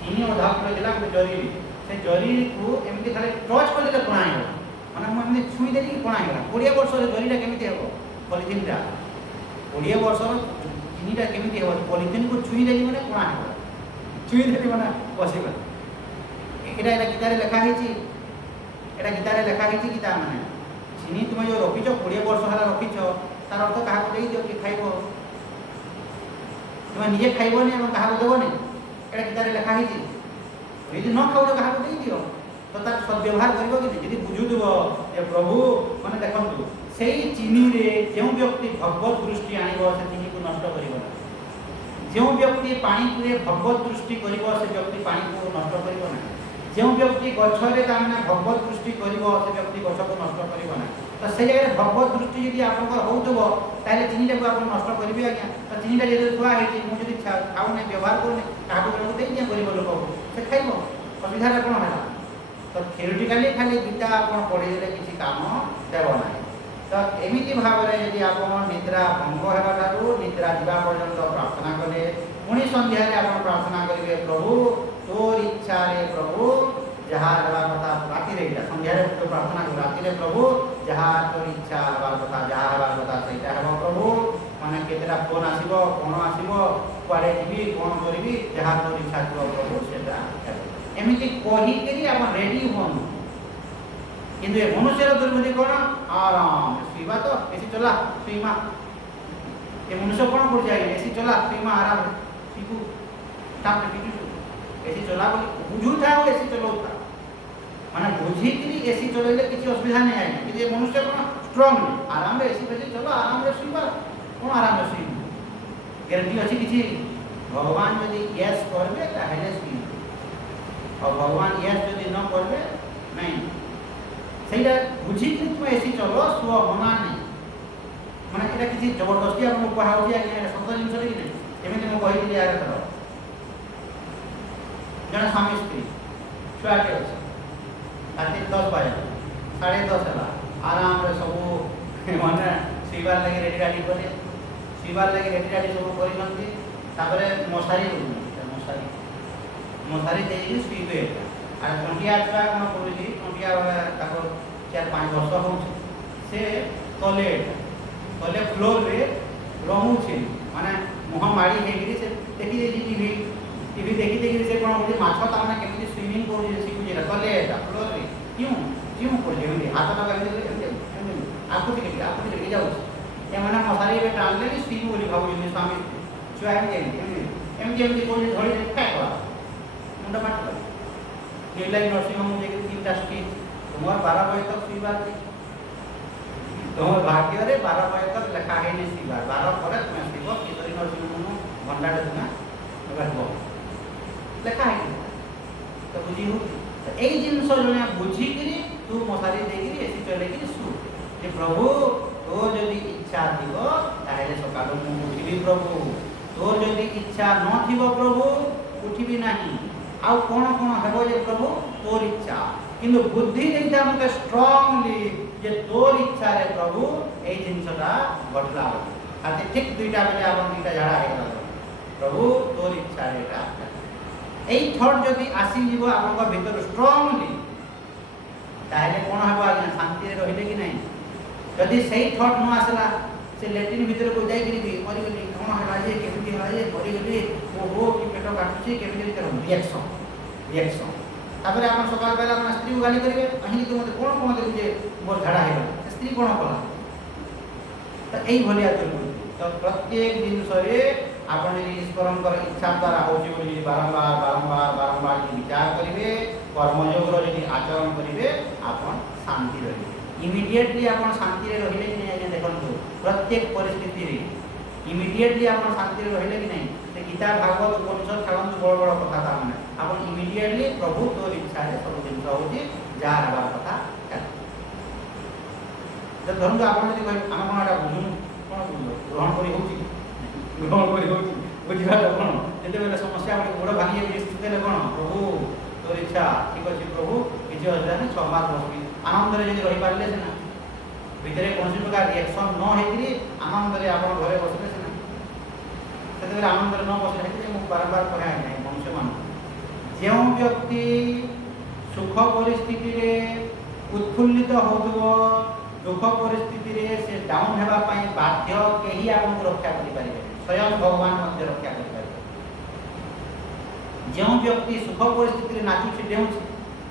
ଚିନି ଅଧ କିଲୋ ଥିଲା ଗୋଟେ ଜରିରେ, ସେ ଜରିକୁ ଏମିତି ଖାଲି ଟଚ୍ କରିଦେଲେ କଣା ହେଇଗଲା, ମାନେ ମୁଁ ଏମିତି ଛୁଇଁ ଦେଲି କି କଣା ହେଇଗଲା। 20 ବର୍ଷର ଜରିଟା କେମିତି ହେବ? ପଲିଥିନ୍ଟା 20 ବର୍ଷର ଚିନିଟା କେମିତି ହେବ? ପଲିଥିନ୍କୁ ଛୁଇଁ ଦେଲି ମାନେ କଣା ହେଇଗଲା, ଛୁଇଁ ଦେଲି ମାନେ ବସିଗଲା। এটা গীতারে লেখা হয়েছি, এটা গীতারে লেখা হয়েছি গীতা মানে চিনি তুমি যে রখিছ 20 বর্ষ হল রখিছ, তার অর্থ কাহাকে দেই দিও কি খাইব, তুমি নিজে খাইবনি এবং কাহাকে দেবনি। এটা গীতারে লেখা হয়েছি। যদি ন খাও কাহাকে দেই দিও, তো তার সদ্ব্যবহার করব কি? যদি বুঝুথিব যে প্রভু মানে দেখন্তু সেই চিনিরে যে ব্যক্তি ভগবত দৃষ্টি আনিব সে চিনিকে নষ্ট করিব না, যে ব্যক্তি পানিকে ভগবত দৃষ্টি করিব সে ব্যক্তি পানিকে নষ্ট করিব না, যে ব্যক্তি গছরে তার ভগবত দৃষ্টি করব সে ব্যক্তি গছকে নষ্ট করব না। তো সেই জায়গায় ভগবত দৃষ্টি যদি আপনার হোথব তাহলে চিনিটাকে আপনার নষ্ট করবে আজ্ঞা। তো চিনিটা যেহেতু থা হয়েছে মু যদি খাও না ব্যবহার করুনি কাহাকে জনক দেই দিয়া গরিব লোক সে খাইব, অসুবিধাটা কোণ হল? তো থিওরিটিকালি খালি গীতা আপনার পড়িদেলে কিছু কাম দেব না। তো এমিতি ভাবে যদি আপনার নিদ্রা ভঙ্গ হওয়া ঠার নিদ্রা যা পর্যন্ত প্রার্থনা কলে, পুঁ সন্ধ্যায় আপনার প্রার্থনা করবে প্রভু তোর ইচ্ছা রে প্রভু যাহা হওয়ার কথা, রাতে এটা সন্ধ্যায় প্রার্থনা করবে, রাতে প্রভু যাহা তোর ইচ্ছা হওয়ার কথা, যাহা হওয়ার কথা সেইটা হব প্রভু। মানে কেতটা ফোন আসব, কোণ আসব, কুয়াড়ে যাবি, কোণ করবি, যাহা তোর ইচ্ছা থাকবে প্রভু সেটা হবে। এমিতি কহিকি আপনার রেডি হন। কিন্তু এ মনুষ্যের দুর্বৃত্তি কোণ? আরাম শুইবা, তো এসি চলা শুইমা। এ মনুষ্য কোণ করছে আগে? এসি চলা শুইমা, আরাম শিখু তাপরে কিছু এসি চলা বলি বুঝুথা ও এসি চলাউথা, মানে বুঝিকি এসি চলাইলে কিছু অসুবিধা নেই আজ্ঞা। কিন্তু এ মনুষ্য কোণ স্ট্রং আরামে এসি বেশি চলো, আরামে শুইবা, কোণ আরামে শুইব? গ্যারেন্টি আছে কিছু? ভগবান যদি ইয়েস করবে তাহলে শুইব, আর ভগবান ইয়েস যদি ন করবে নাই। সেইটা বুঝিকি তুমি এসি চলো, শুয়, মনা নেই। মানে এটা কিছু জবরদস্তি আপনার কুয়া হচ্ছে আজ্ঞা, এটা সত জিনিসটা কি নাই। যেমনি ମୁଁ କହିଥିଲି ଆର ଥର ଜଣେ ସ୍ୱାମୀ ସ୍ତ୍ରୀ ଛୁଆଟେ ଅଛି, ରାତି 10 ବାଜିଲା, 10:30 ହେଲା, ଆରାମରେ ସବୁ ମାନେ ଶୋଇବାର ଲାଗି ରେଡ଼ି ରାଡ଼ି କଲେ, ଶୋଇବାର ଲାଗି ରେଡ଼ି ରାଡ଼ି ସବୁ କରିଛନ୍ତି। ତାପରେ ମଶାରୀ ମଶାରୀ ଦେଇକି ଶୋଇବେ। আর টঙ্কিয়া ছুয়া কোণ করুছি, টঙ্কিয়া তাকে 4-5 ବର୍ଷ হচ্ছে, সে তলে তলে ফ্লোরে রহুছে, মানে মুহ মাড়ি হয়েকি সে দেখি দেখি টিভি দেখি দেখি সে কোণ করছে মাছ তার কেমি সুইমিং করছে শিখুছে তলে ফ্লোরে কিউ করছে এমনি হাতটা আঁকু থেকে যাচ্ছে। এমানে মশারি ଏବେ ଟାଣିଲେ ବି ଶୋଇବୁ ବୋଲି ଭାବୁଛନ୍ତି ସ୍ୱାମୀ ଛୁଆ ଏମିତି ଏମିତି କରୁଛି, ଧରି ଫ୍ୟାକ୍ କଲା ମୁଣ୍ଡ ପାଠ କଲା। ସେଇଲାଗି ନର୍ସିଂହୋମ୍ ଯାଇକି 3ଟା ଷ୍ଟିଚ୍, ତୁମର 12 ବଜେ ତକ ଶୋଇବାର, তোমার ভাগ্যরে 12 বজে তক লেখা হয়নি শোবার, 12 পরে তুমি শোব, কিশোরী নর্সিংহোম ঘন্টাটা তুমি রহব লেখা হয়নি। তো বুঝি হচ্ছে এই জিনিস জনে বুঝিকি তু মশারি দিয়ে এসি চলাইকি শু, যে প্রভু তোর যদি ইচ্ছা থিব তাহলে সকাল মু উঠিবি প্রভু, তোর যদি ইচ্ছা নথিব প্রভু উঠিবি নাহি। আউ কোণ কোণ হব যে প্রভু তোর ইচ্ছা, কিন্তু বুদ্ধি ଦେଇଥା মতে স্ট্রংলি যে তোর ইচ্ছা রে প্রভু এই জিনিসটা ঘটলা বলে। আর ঠিক 2টা বেলে আপনার 2টা ঝাড়া হয়ে গেল, প্রভু তোর ইচ্ছা রে এটা। এই থট যদি আসিযোগ আপনার ভিতর স্ট্রংলি, তাহলে কোণ হব আজ্ঞা? শান্তিরে রহিলে কি নাই। যদি সেই থট ন আসলা, সে ল্যাট্রিন ভিতরକୁ ଯାଇକିରି ବି মরিগলি, কোণ হলা যে কেমিতি হলা যে মরিগলি, ওহো কি পেট কাটুছি, কেমিতি রিয়াকশন। তারপরে আপনার সকালবেলা আপনার স্ত্রীকে গালি করবে, কাহিনী মধ্যে কোণ কোণ দেবে যে মোর ঝাড়া হয়ে গেল, স্ত্রী কোণ কলা। তো এইভাবে দুর্বৃত্তি। তো প্রত্যেক জিনিসরে আপনার যদি ঈশ্বরঙ্কর ইচ্ছা দ্বারা হচ্ছে বলে যদি বারম্বার যদি বিচার করবে, কর্মযোগর যদি আচরণ করবে, আপনার শান্তি রহবে। ইমিডিয়েটলি আপনার শান্তি রহিলে কি না আজ্ঞা? দেখুন প্রত্যেক পরিস্থিতি ইমিডিয়েটলি আপনার শান্তি রহিলে কি নাই। সে গীতা ভাগবত উপনিষদ ছাড়ন্তু বড় বড় কথা তার মানে আপনার ইমিডিয়েটলি প্রভু তোর ইচ্ছা সব জিনিস হচ্ছে ଯାହା ହେବାର କଥା ଧରନ୍ତୁ ଆପଣ ଯଦି କହିବେ ଆମେ କ'ଣ ଏଇଟା ବୁଝୁନୁ କ'ଣ ଗ୍ରହଣ କରି ହେଉଛି ଗ୍ରହଣ କରି ହେଉଛି ବୁଝିବାଟା କ'ଣ ଯେତେବେଳେ ସମସ୍ୟା ଗୋଟେ ଗୋଡ଼ ଭାଙ୍ଗି ଦେଲେ କ'ଣ ପ୍ରଭୁ ତୋର ଇଚ୍ଛା ଠିକ୍ ଅଛି ପ୍ରଭୁ କିଛି ଅସୁବିଧା ନାହିଁ 6 ମାସ ବସିବି ଆନନ୍ଦରେ ଯଦି ରହିପାରିଲେ ସିନା ଭିତରେ କୌଣସି ପ୍ରକାର ରିଆକ୍ସନ୍ ନ ହେଇକିରି ଆନନ୍ଦରେ ଆପଣ ଘରେ ବସିଲେ ସିନା ସେତେବେଳେ ଆନନ୍ଦରେ ନ ବସିଲେ ହେଇଥିଲେ ମୁଁ ବାରମ୍ବାର କହେ ନାହିଁ ମନୁଷ୍ୟମାନଙ୍କୁ ଯେଉଁ ବ୍ୟକ୍ତି ସୁଖ ପରିସ୍ଥିତିରେ ଉତ୍ଫୁଲ୍ଲିତ ହେଉଥିବ ଦୁଃଖ ପରିସ୍ଥିତିରେ ସେ ଡାଉନ୍ ହେବା ପାଇଁ ବାଧ୍ୟ କେହି ଆପଣଙ୍କୁ ରକ୍ଷା କରିପାରିବେ ସ୍ୱୟଂ ଭଗବାନ ମଧ୍ୟ ରକ୍ଷା କରିପାରିବେ ଯେଉଁ ବ୍ୟକ୍ତି ସୁଖ ପରିସ୍ଥିତିରେ ନାଚୁଛି ଡେଉଁଛି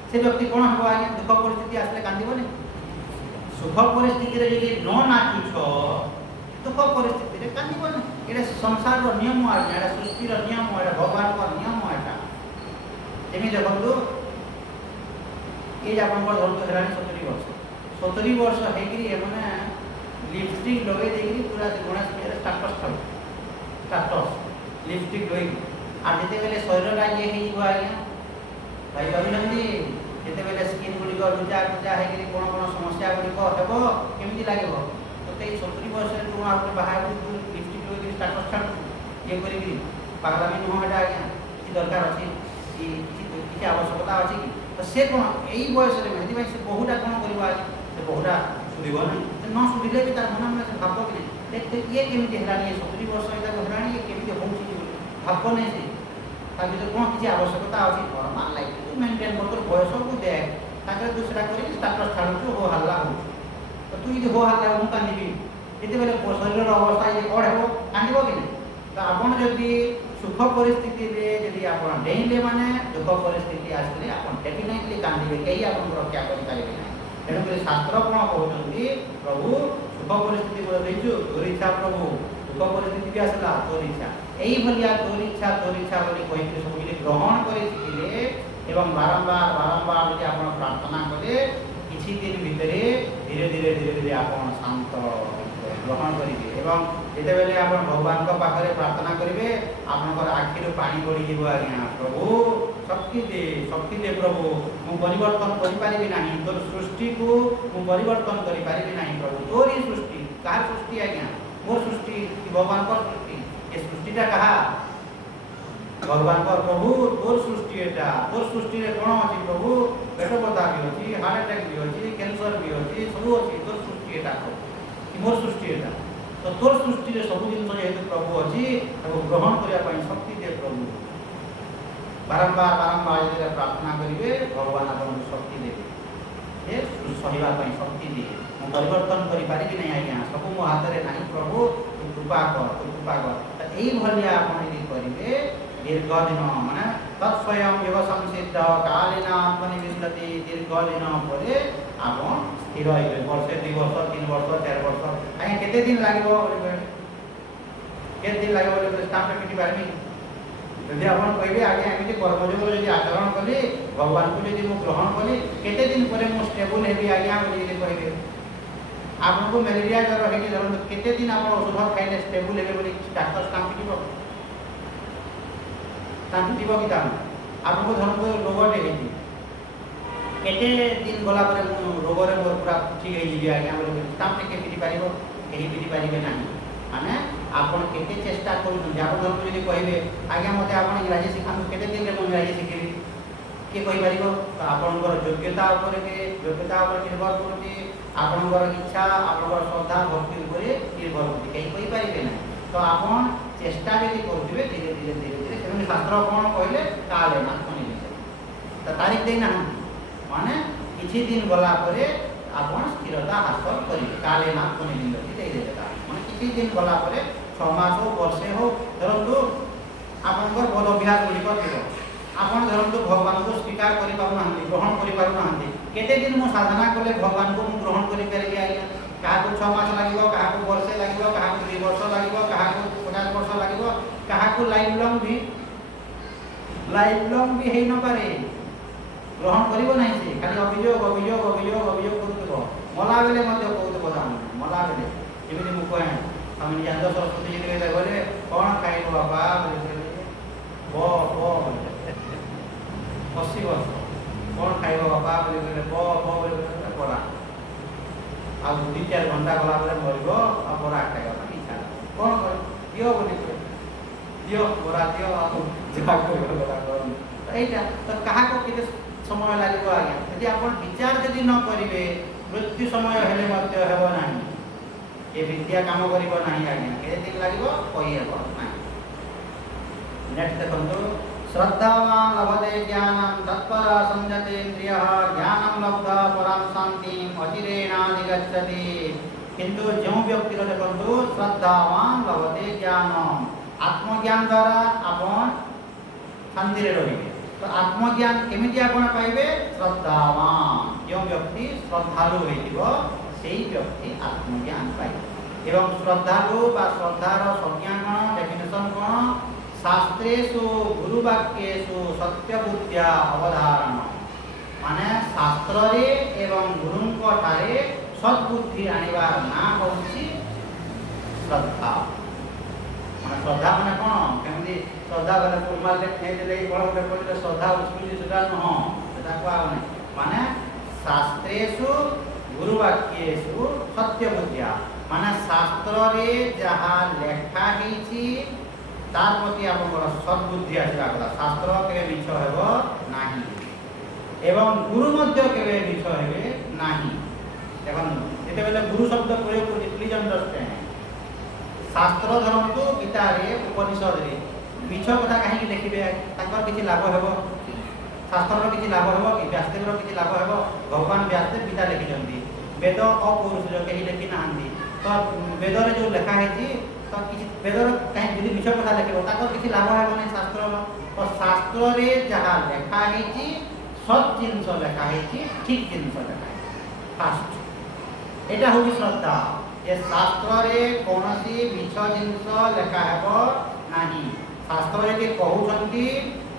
ସେ ବ୍ୟକ୍ତି କ'ଣ ହେବ ଆଜ୍ଞା ଦୁଃଖ ପରିସ୍ଥିତି ଆସିଲେ କାନ୍ଦିବନି ସୁଖ ପରିସ୍ଥିତିରେ ଯଦି ନ ନାଚୁଛ ଦୁଃଖ ପରିସ୍ଥିତିରେ କାନ୍ଦିବନି ଏଇଟା ସଂସାରର ନିୟମ ଆଜ୍ଞା ଏଇଟା ସୃଷ୍ଟିର ନିୟମ ଏଇଟା ଭଗବାନଙ୍କ ନିୟମ ଏଇଟା ଯେମିତି ଦେଖନ୍ତୁ ଏ ଆପଣଙ୍କର ଧରନ୍ତୁ ହେଲାଣି 70 ବର୍ଷ ହେଇକିରି ଏମାନେ লিপস্টিক লগাই ଦେଇକିରି ପୁରା ଗଣେଶ ପୂଜାରେ ଷ୍ଟାଟସ୍ লিপস্ଟିକ୍ ଲଗେଇକି আর ଯେତେବେଳେ ଶରୀରଟା ଇଏ ହେଇଯିବ ଆଜ୍ଞା ଭାଇ ଭାବିଛନ୍ତି ଯେତେବେଳେ ସ୍କିନ୍ ଗୁଡ଼ିକ ରୁଜା ହେଇକିରି କ'ଣ କ'ଣ ସମସ୍ୟା ଗୁଡ଼ିକ ହେବ କେମିତି ଲାଗିବ ତୋତେ ଏଇ 70 ବର୍ଷରେ ତୁ ଆଉ ଗୋଟେ ବାହାରକୁ লিপস্টিକ୍ ଲଗେଇକିରି ଷ୍ଟାଟସ୍ ଛାଡ଼ୁଛୁ ଇଏ କରିକିରି ପାଗଳାମି ନୁହଁ ଏଇଟା ଆଜ୍ଞା କିଛି ଦରକାର ଅଛି କିଛି ଆବଶ୍ୟକତା ଅଛି କି ତ ସେ କ'ଣ ଏଇ ବୟସରେ ସେଥିପାଇଁ ସେ ବହୁଟା କ'ଣ କରିବ ଆଜ୍ଞା ସେ ବହୁଟା ସୁଧିବ ନାହିଁ ସେ ନ ସୁଧିଲେ ବି ତାର ମନେ ସେ ଭାବ କି ନାହିଁ ଦେଖ ଇଏ କେମିତି ହେଲାଣି ଏ 70 ବର୍ଷ ଏଇଟାକୁ ହେଲାଣି ଇଏ କେମିତି ହେଉଛି ଭାବ ନାହିଁ ସେ ତା ଭିତରେ କ'ଣ କିଛି ଆବଶ୍ୟକତା ଅଛି ନର୍ମାଲ ଲାଇଫ୍ ମେଣ୍ଟେନ୍ କର ତୋର ବୟସକୁ ଦେଖ ତାଙ୍କର ତୁ ସେଟା କରିକି ଷ୍ଟାଟସ୍ ଛାଡ଼ୁଛୁ ହୋ ହାଲ୍ଲା ହେଉଛୁ ତ ତୁ ଯଦି ହୋ ହାଲ୍ଲା ମୁଁ କାନ୍ଦିବି ଯେତେବେଳେ ଶରୀରର ଅବସ୍ଥା ଯଦି କ'ଣ ହେବ କାନ୍ଦିବ କି ନାହିଁ ତ ଆପଣ ଯଦି ସୁଖ ପରିସ୍ଥିତିରେ ଯଦି ଆପଣ ଡେଇଁଲେ ମାନେ ଦୁଃଖ ପରିସ୍ଥିତି ଆସିଲେ ଆପଣ ଡେଫିନେଟଲି କାନ୍ଦିବେ କେହି ଆପଣଙ୍କୁ ରକ୍ଷା କରିପାରିବେ ନାହିଁ ତେଣୁକରି ଶାସ୍ତ୍ର କ'ଣ କହୁଛନ୍ତି ପ୍ରଭୁ ସୁଖ ପରିସ୍ଥିତି ଦେଇଛୁ ତୋର ଇଚ୍ଛା ପ୍ରଭୁ ଦୁଃଖ ପରିସ୍ଥିତି ବି ଆସିଲା ତୋର ଇଚ୍ଛା ଏଇଭଳିଆ ତୋର ଇଚ୍ଛା ବୋଲି କହିକି ସବୁ କିଛି ଗ୍ରହଣ କରି ଶିଖିଲେ ଏବଂ ବାରମ୍ବାର ଯଦି ଆପଣ ପ୍ରାର୍ଥନା କଲେ କିଛି ଦିନ ଭିତରେ ଧୀରେ ଧୀରେ ଆପଣ ଶାନ୍ତ ଗ୍ରହଣ କରିବେ ଏବଂ ଯେତେବେଳେ ଆପଣ ଭଗବାନଙ୍କ ପାଖରେ ପ୍ରାର୍ଥନା କରିବେ ଆପଣଙ୍କର ଆଖିରୁ ପାଣି ଗଡ଼ିଯିବ ଆଜ୍ଞା ପ୍ରଭୁ ଶକ୍ତି ଦେ ପ୍ରଭୁ ମୁଁ ପରିବର୍ତ୍ତନ କରିପାରିବି ନାହିଁ ତୋର ସୃଷ୍ଟିକୁ ମୁଁ ପରିବର୍ତ୍ତନ କରିପାରିବି ନାହିଁ ପ୍ରଭୁ ତୋରି ସୃଷ୍ଟି କାହାର ସୃଷ୍ଟି ଆଜ୍ଞା ମୋର ସୃଷ୍ଟି କି ଭଗବାନଙ୍କର ସୃଷ୍ଟି ଏ ସୃଷ୍ଟିଟା କାହା ଭଗବାନଙ୍କର ପ୍ରଭୁ ତୋର ସୃଷ୍ଟି ଏଟା ତୋର ସୃଷ୍ଟିରେ କ'ଣ ଅଛି ପ୍ରଭୁ ପେଟ ବଥା ବି ଅଛି ହାର୍ଟ ଆଟାକ୍ ବି ଅଛି କ୍ୟାନ୍ସର ବି ଅଛି ସବୁ ଅଛି ତୋର ସୃଷ୍ଟି ଏଟା କି ମୋର ସୃଷ୍ଟି ଏଟା ତ ତୋର ସୃଷ୍ଟିରେ ସବୁ ଜିନିଷ ଯେହେତୁ ପ୍ରଭୁ ଅଛି ତାକୁ ଗ୍ରହଣ କରିବା ପାଇଁ ଶକ୍ତି ଦେ ପ୍ରଭୁ ବାରମ୍ବାର ଯେତେବେଳେ ପ୍ରାର୍ଥନା କରିବେ ଭଗବାନ ଆପଣଙ୍କୁ ଶକ୍ତି ଦେବେ ଯେ ସହିବା ପାଇଁ ଶକ୍ତି ଦିଏ ମୁଁ ପରିବର୍ତ୍ତନ କରିପାରିବି ନାହିଁ ଆଜ୍ଞା ସବୁ ମୋ ହାତରେ ନାହିଁ ପ୍ରଭୁ ତୁ କୃପା କର ତ ଏଇଭଳିଆ ଆପଣ ଯଦି କରିବେ ଦୀର୍ଘ ଦିନ ମାନେ ତତ୍ସ୍ୱୟଂ ଯୋଗ ସଂସିଦ୍ଧ କାଳୀନ ଆତ୍ମନିବିନ୍ଦତି ଦୀର୍ଘ ଦିନ ପରେ ଆପଣ ସ୍ଥିର ହେଇବେ ବର୍ଷେ 2 ବର୍ଷ 3 ବର୍ଷ 4 ବର୍ଷ ଆଜ୍ଞା କେତେ ଦିନ ଲାଗିବ ବୋଲି ଷ୍ଟାମ୍ପ ପିଟି ପାରିବି ଯଦି ଆପଣ କହିବେ ଆଜ୍ଞା ଏମିତି କର୍ମଯୋଗ ଯଦି ଆଚରଣ କଲି ଭଗବାନଙ୍କୁ ଯଦି ମୁଁ ଗ୍ରହଣ କଲି କେତେ ଦିନ ପରେ ମୁଁ ଷ୍ଟେବୁଲ ହେବି ଆଜ୍ଞା ବୋଲି ଯଦି କହିବେ ଆପଣଙ୍କୁ ମ୍ୟାଲେରିଆ ଜ୍ୱର ହେଇକି ଧରନ୍ତୁ କେତେ ଦିନ ଆପଣ ଔଷଧ ଖାଇଲେ ଷ୍ଟେବୁଲ ହେବେ ବୋଲି ଡାକ୍ତର ଷ୍ଟାମ୍ପ ପିଟିବ କି ତାକୁ ଆପଣଙ୍କୁ ଧରନ୍ତୁ ରୋଗଟେ ହେଇଛି କେତେ ଦିନ ଗଲା ପରେ ମୁଁ ରୋଗରେ ମୋର ପୁରା ଠିକ୍ ହେଇଯିବି ଆଜ୍ଞା ବୋଲି ଷ୍ଟାମ୍ପ ଟିକେ ପିଟି ପାରିବ କେହି ପିଟି ପାରିବେ ନାହିଁ ମାନେ ଆପଣ କେତେ ଚେଷ୍ଟା କରୁଛନ୍ତି ଆପଣ ଧରନ୍ତୁ ଯଦି କହିବେ ଆଜ୍ଞା ମୋତେ ଆପଣ ଇଂରାଜୀ ଶିଖାନ୍ତୁ କେତେ ଦିନରେ ମୁଁ ଇଂରାଜୀ ଶିଖିବି କିଏ କହିପାରିବ ତ ଆପଣଙ୍କର ଯୋଗ୍ୟତା ଉପରେ ନିର୍ଭର କରୁଛି ଆପଣଙ୍କର ଇଚ୍ଛା ଆପଣଙ୍କର ଶ୍ରଦ୍ଧା ଭକ୍ତି ଉପରେ ନିର୍ଭର କରୁଛି କେହି କହିପାରିବେ ନାହିଁ ତ ଆପଣ ଚେଷ୍ଟା ଯଦି କରୁଥିବେ ଧୀରେ ଧୀରେ ସେମିତି ଶାସ୍ତ୍ର କ'ଣ କହିଲେ କାଳେ ନା ଶୁଣିବେ ତ ତାରିଖ ଦେଇନାହାନ୍ତି ମାନେ କିଛି ଦିନ ଗଲା ପରେ ଆପଣ ସ୍ଥିରତା ହାସଲ କରିବେ କାଳେ ନା ଶୁଣିବେ ଦେଇଦେବେ ମାନେ କିଛି ଦିନ ଗଲା ପରେ 6 ମାସ ହଉ ବର୍ଷେ ହଉ ଧରନ୍ତୁ ଆପଣଙ୍କର ଭଲ ଅଭ୍ୟାସ ଗୁଡ଼ିକ ଥିବ ଆପଣ ଧରନ୍ତୁ ଭଗବାନଙ୍କୁ ସ୍ୱୀକାର କରିପାରୁନାହାନ୍ତି ଗ୍ରହଣ କରିପାରୁନାହାନ୍ତି କେତେ ଦିନ ମୁଁ ସାଧନା କଲେ ଭଗବାନଙ୍କୁ ମୁଁ ଗ୍ରହଣ କରିପାରିବି ଆଜ୍ଞା କାହାକୁ 6 ମାସ ଲାଗିବ କାହାକୁ ବର୍ଷେ ଲାଗିବ କାହାକୁ 2 ବର୍ଷ ଲାଗିବ କାହାକୁ 50 ବର୍ଷ ଲାଗିବ କାହାକୁ ଲାଇଫ୍ ଲଙ୍ଗ୍ ବି ହେଇନପାରେ ଗ୍ରହଣ କରିବ ନାହିଁ ସେ ଖାଲି ଅଭିଯୋଗ କରୁଥିବ ମଲା ବେଲେ ମଧ୍ୟ କହୁଥିବ ମଲା ବେଲେ ଯେମିତି ମୁଁ କହେ ଆମେ ନିଜାନ୍ତ ସରସ୍ୱତୀ ଯଦି ଗଲେ କ'ଣ ଖାଇବ ବାପା 80 ବର୍ଷ କ'ଣ ଖାଇବ ବାପା ବୋଲି କହିଲେ ବୋଲି କହିଲେ ବରା। ଆଉ 2-4 ଘଣ୍ଟା ଗଲା ପରେ ମରିବ ଆଉ ବରା ଖାଇବା ପାଇଁ ଇଚ୍ଛା ହେବ। କ'ଣ କରିବ? ଦିଅ ବୋଲି କହିବ, ଦିଅ ବରା ଦିଅ, ଆଉ ଯାହା କରିବ ବରା କରନ୍ତୁ। এইটা তো কাহাকে কেতে সময় লাগিব আজ্ঞা, যদি আপন বিচার যদি ন করিবে মৃত্যু সময় হেলে মধ্যে ହେବ ନାହିଁ। ଏ ବିଦ୍ୟା କାମ କରିବ ନାହିଁ ଆଜ୍ଞା। କେତେ ଦିନ ଲାଗିବ କହିହେବ ନାହିଁ। ନେକ୍ସଟ ଦେଖନ୍ତୁ, ଶ୍ରଦ୍ଧାବାନ୍ ଲଭତେ ଜ୍ଞାନଂ ତତ୍ପରଃ ସଂଯତେ ଇନ୍ଦ୍ରିୟଃ ଜ୍ଞାନଂ ଲବ୍ଧ୍ୱା ପରାଂ ଶାନ୍ତିଂ ଅଚିରେଣାଧିଗଚ୍ଛତି। କିନ୍ତୁ ଯେଉଁ ବ୍ୟକ୍ତିର ଦେଖନ୍ତୁ ଶ୍ରଦ୍ଧାବାନ୍ ଲଭତେ ଜ୍ଞାନଂ, ଆତ୍ମଜ୍ଞାନ ଦ୍ୱାରା ଆପଣ ଶାନ୍ତିରେ ରହିବେ। ତ ଆତ୍ମଜ୍ଞାନ କେମିତି ଆପଣ ପାଇବେ? ଶ୍ରଦ୍ଧାବାନ୍, ଯେଉଁ ବ୍ୟକ୍ତି ଶ୍ରଦ୍ଧାଳୁ ହୋଇଥିବ সেই ব্যক্তি আত্মজ্ঞান পাইবে। এবং শ্রদ্ধালু বা শ্রদ্ধার সংজ্ঞা কোণ, ডেফিনেশন কোণ? শাস্ত্রেষু গুরুবাক্যেষু সত্যবুদ্ধ্যা অবধারণ। মানে শাস্ত্রে এবং গুরুঙ্ক ঠারে সদ্বুদ্ধি আনিবার না হচ্ছে শ্রদ্ধা। মানে শ্রদ্ধা মানে কোণ? কেমতি শ্রদ্ধা বলে ফুলমালে খেয়ে বড় গোটে কইলে শ্রদ্ধা উৎসুলি সেটা নহ, সেটা কুয়া নাই। মানে শাস্ত্রেষু গুরুবাক্যেষু সত্যবুদ্ধ্যা, মানে শাস্ত্রে যাহা লেখা হয়েছি তার প্রতি আপনার সদ্বুদ্ধি আসবা কথা। শাস্ত্র কেবে মিছ ହେବ ନାହିଁ এবং গুরু মধ্য কেবে মিছ হবে ନାହିଁ। এখন যেতবেলে গুরু শব্দ প্রয়োগ করছি, প্লিজ অন্ডরস্ট্যান্ড। শাস্ত্র ধরন্তু গীতারে উপনিষদরে মিছ কথা কাহিঁকি লেখিবে? তাଙ୍କର କିଛି লাভ ହେବ? শাস্ত্রর কিছু লাভ ହେବ কি? ব্যাসদেবর কিছু লাভ ହେବ? ভগবান ব্যাসদেব গীতা লিখিଛନ୍ତି, বেদ অপৌরুষ কেହି লেখি নাহাନ୍ତି। তো বেদরে যে লেখা হয়েছি তো কিছু বেদর কাହିଁ যদি মিছ কথা লেখিব তাଙ୍କର କିଛି লাভ ହେବ ନାହିଁ শাস্ত্রর। তো শাস্ত্রে যাহা লেখা হয়েছি সৎ জিনিস লেখা হয়েছি, ঠিক জিনিস লেখা হয়েছি। ফার্স্ট এটা হচ্ছে শ্রদ্ধা, যে শাস্ত্রে কৌশি মিছ জিনিস লেখা ହେବ ନାହିଁ। শাস্ত্র যদি কହୁଛନ୍ତି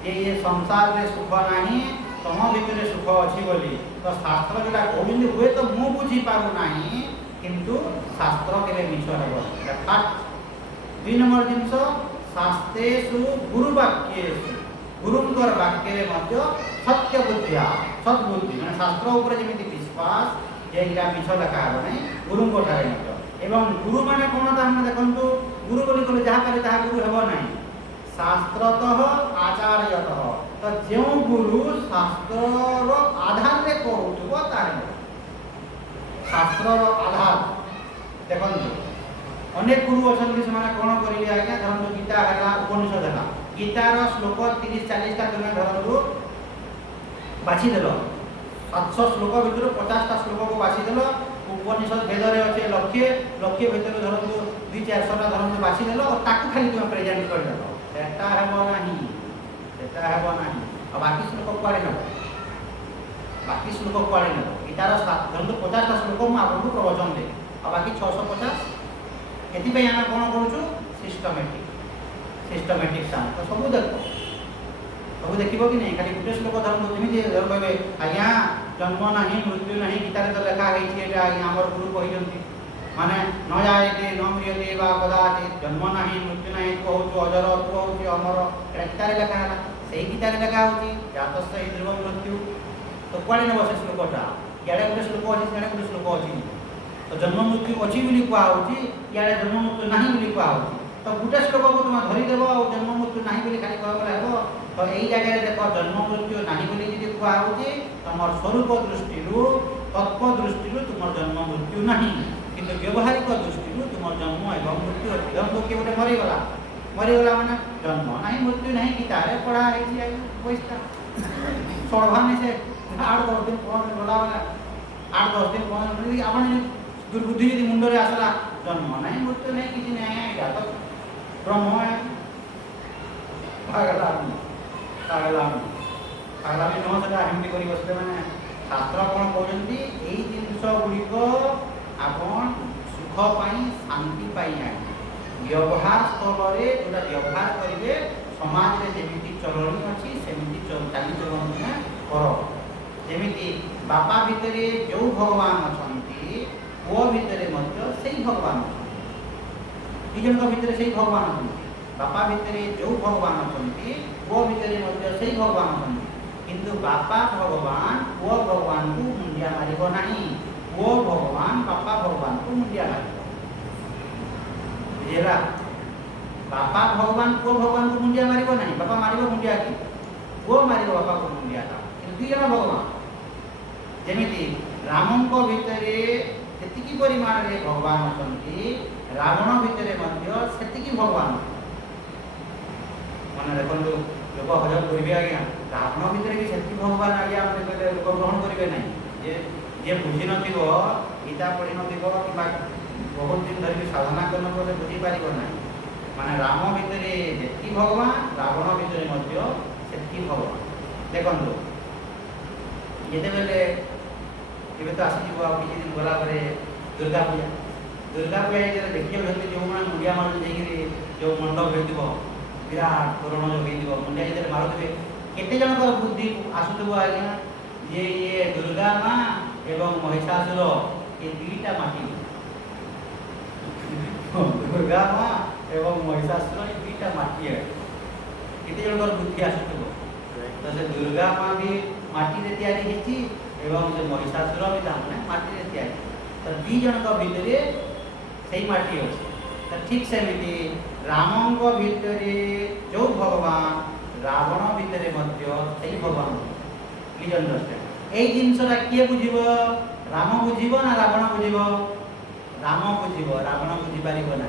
যে ଏ ସଂସାରରେ ସୁଖ ନାହିଁ, ତମ ଭିତରେ ସୁଖ ଅଛି ବୋଲି, ତ ଶାସ୍ତ୍ର ଯୋଉଟା କହୁଛନ୍ତି ହୁଏତ ମୁଁ ବୁଝିପାରୁନାହିଁ, କିନ୍ତୁ ଶାସ୍ତ୍ର କେବେ ମିଛ ହେବ। ଫାର୍ଷ୍ଟ 2 নম্বর ଜିନିଷ, ଶାସ୍ତ୍ରେଷୁ ଗୁରୁବାକ୍ୟେଷୁ, ଗୁରୁଙ୍କର ବାକ୍ୟରେ ମଧ୍ୟ ସତ୍ୟବୁଦ୍ଧ୍ୟା, ସଦ୍ବୁଦ୍ଧି, ମାନେ ଶାସ୍ତ୍ର ଉପରେ ଯେମିତି ବିଶ୍ୱାସ ଯେ ଏଇଟା ମିଛ ଲେଖା ହେବ ନାହିଁ, ଗୁରୁଙ୍କ ଠାରେ ମଧ୍ୟ। ଏବଂ ଗୁରୁ ମାନେ କ'ଣ? ତାମାନେ ଦେଖନ୍ତୁ, ଗୁରୁ ବୋଲି କହିଲେ ଯାହା ପାରେ ତାହା ଗୁରୁ ହେବ ନାହିଁ। শাস্ত্রতঃ আচার্যতঃ, তো যে গুরু শাস্ত্রর আধারে করুথিব তার শাস্ত্রর আধার। দেখুন অনেক গুরু অনেক সে কোণ করলে আজ্ঞা, ধরুন গীতা হল, উপনিষদ হল, গীতার শ্লোক 30-40টা তুমি ধরুন বাছিদেল, 700 শ্লোক ভিতর 50টা শ্লোক বাছিদেল। উপনিষদ বেদরে আছে লক্ষে ভিতরে ধরুন 200-400টা ধরুন বাছিদেল, তাকে খালি তুমি প্রেজেন্ট করেদেল, সেটা ହେବ ନାହିଁ, সেটা ହେବ ନାହିଁ। ଆଉ ବାକି ଶ୍ଲୋକ କୁଆଡ଼େ ନେବ? ବାକି ଶ୍ଲୋକ କୁଆଡ଼େ ନେବ? ଗୀତାର ଧରନ୍ତୁ 50ଟା ଶ୍ଲୋକ ମୁଁ ଆପଣଙ୍କୁ ପ୍ରବଚନ ଦେବି, ଆଉ ବାକି 650। ଏଥିପାଇଁ ଆମେ କ'ଣ କରୁଛୁ? Systematic sound. ତ ସବୁ ଦେଖ, ସବୁ ଦେଖିବ କି ନାହିଁ? ଖାଲି ଗୋଟେ ଶ୍ଲୋକ ଧରନ୍ତୁ, ଯେମିତି କହିବେ ଆଜ୍ଞା ଜନ୍ମ ନାହିଁ ମୃତ୍ୟୁ ନାହିଁ, ଗୀତାରେ ତ ଲେଖା ହେଇଛି, ଏଇଟା ଆଜ୍ଞା ଆମର ଗୁରୁ କହିଛନ୍ତି, ମାନେ ନ ଜାୟତେ ନ ମ୍ରିୟତେ ବା କଦାଚିତ୍, ଜନ୍ମ ନାହିଁ ମୃତ୍ୟୁ ନାହିଁ, ତୁ ହଉଛୁ ଅଜର, ତୁ ହଉଛୁ ଅମର, ଏଇଟା ଗୀତାରେ ଲେଖା ହେଲା। ସେଇ ଗୀତାରେ ଲେଖା ହେଉଛି ଜାତସ୍ୟ ହି ଧ୍ରୁବ ମୃତ୍ୟୁ। ତ କୁଆଡ଼େ ନେବ ସେ ଶ୍ଲୋକଟା? ଇଆଡ଼େ ଗୋଟେ ଶ୍ଲୋକ ଅଛି, ସିଆଡ଼େ ଗୋଟେ ଶ୍ଲୋକ ଅଛି। ତ ଜନ୍ମ ମୃତ୍ୟୁ ଅଛି ବୋଲି କୁହାହେଉଛି, ଇଆଡ଼େ ଜନ୍ମ ମୃତ୍ୟୁ ନାହିଁ ବୋଲି କୁହାହେଉଛି। ତ ଗୋଟେ ଶ୍ଲୋକକୁ ତୁମେ ଧରିଦେବ ଆଉ ଜନ୍ମ ମୃତ୍ୟୁ ନାହିଁ ବୋଲି ଖାଲି କହିଲେ ହେବ? ତ ଏଇ ଜାଗାରେ ଦେଖ, ଜନ୍ମ ମୃତ୍ୟୁ ନାହିଁ ବୋଲି ଯଦି କୁହାହେଉଛି, ତୁମର ସ୍ୱରୂପ ଦୃଷ୍ଟିରୁ, ତତ୍ତ୍ୱ ଦୃଷ୍ଟିରୁ ତୁମର ଜନ୍ମ ମୃତ୍ୟୁ ନାହିଁ, କିନ୍ତୁ ବ୍ୟବହାରିକ ଦୃଷ୍ଟିରୁ ତୁମର ଜନ୍ମ ଏବଂ ମୃତ୍ୟୁ ଅଛି। ଧରନ୍ତୁ କିଏ ଗୋଟେ ମରିଗଲା ମାନେ ଜନ୍ମ ନାହିଁ ମୃତ୍ୟୁ ନାହିଁ, ଗୀତାରେ ପଢ଼ା ହେଇଛି ପଇସା ସଢ଼ବାନି। ସେ 8-10 ଦିନ ପନ୍ଦର ଗଲା ମାନେ 8-10 ଦିନ 15 ଦିନ ଆପଣ ଯଦି ଦୁର୍ବୁଦ୍ଧି ଯଦି ମୁଣ୍ଡରେ ଆସିଲା, ଜନ୍ମ ନାହିଁ ମୃତ୍ୟୁ ନାହିଁ କିଛି ନାହିଁ, ଏଇଟା ତ ବ୍ରହ୍ମ ପାଗଳାମି ନୁହଁ, ସେଟା ଏମିତି କରି ବସିଲେ ମାନେ। ଶାସ୍ତ୍ର କ'ଣ କହୁଛନ୍ତି? ଏଇ ଜିନିଷ ଗୁଡ଼ିକ ଆପଣ ସୁଖ ପାଇଁ, ଶାନ୍ତି ପାଇଁ ଆଣିବେ। ବ୍ୟବହାର ସ୍ଥଳରେ ଯେଉଁଟା ବ୍ୟବହାର କରିବେ, ସମାଜରେ ଯେମିତି ଚଳଣି ଅଛି ସେମିତି ଚାଲିଚଳଣି କର। ଯେମିତି ବାପା ଭିତରେ ଯେଉଁ ଭଗବାନ ଅଛନ୍ତି, ପୁଅ ଭିତରେ ମଧ୍ୟ ସେଇ ଭଗବାନ ଅଛନ୍ତି। ଦୁଇ ଜଣଙ୍କ ଭିତରେ ସେଇ ଭଗବାନ ଅଛନ୍ତି। ବାପା ଭିତରେ ଯେଉଁ ଭଗବାନ ଅଛନ୍ତି, ପୁଅ ଭିତରେ ମଧ୍ୟ ସେଇ ଭଗବାନ ଅଛନ୍ତି। किंतु बापा भगवान पुओ भगवान को मुंडिया मारिबो नाही पुओ भगवान बापा भगवान को मुंडिया मारिबो बुझेला बापा भगवान पुओ भगवान को मुंडिया मारिबो नाही बापा मारिबो मुंडिया की पुओ मारिबो बापा को मुंडिया ता किंतु दुई जण भगवान जेमिति रामंको भितरे सेतिकी परिमाण रे भगवान अछंती रावण भितरे मध्य सेतिकी भगवान माने देखंतु लोक हजम करिबे आज्ञा रावण भितरे भी सेतिकी भगवान आज्ञा हमरे कहले लोक ग्रहण करिबे नाही जे बुझी नथिबो गीता पढि नथिबो किबा बहुत दिन धरि साधना करन को बुझी पारिबो नाही माने राम भितरे जेतिकी भगवान रावण भितरे मध्य सेतिकी भगवान देखंतु जेते बेले एबे तो आसी जीव किछि दिन गला परे दुर्गा पूजा जे देखियो भक्ति जो मन मुंडिया मार देगिरी जो मंडप हेतिबो विराट पुराण जो हेतिबो मुंडिया जे मारुतबे केते जन को बुद्धि आसुतबो आज्ञा जे ये दुर्गा मां एवं महिषासुर ये दुईटा माटी दुर्गा मां एवं महिषासुर ये दुईटा माटी है केते जन को बुद्धि आसुतबो तो से दुर्गा मां भी माटी रे तयारी हेची एवं जो महिषासुर भी तामने माटी रे तयारी तो दी जन को भितरे सही माटी अछि तो ठीक सेमिति रामंको भितरे जो भगवान रावण भितरे मध्य सही भगवान प्लीज अंडरस्टैंड ए जिनसरा के बुझिबो राम बुझिबो ना रावण बुझिबो राम बुझिबो रावण बुझि पारिबो ना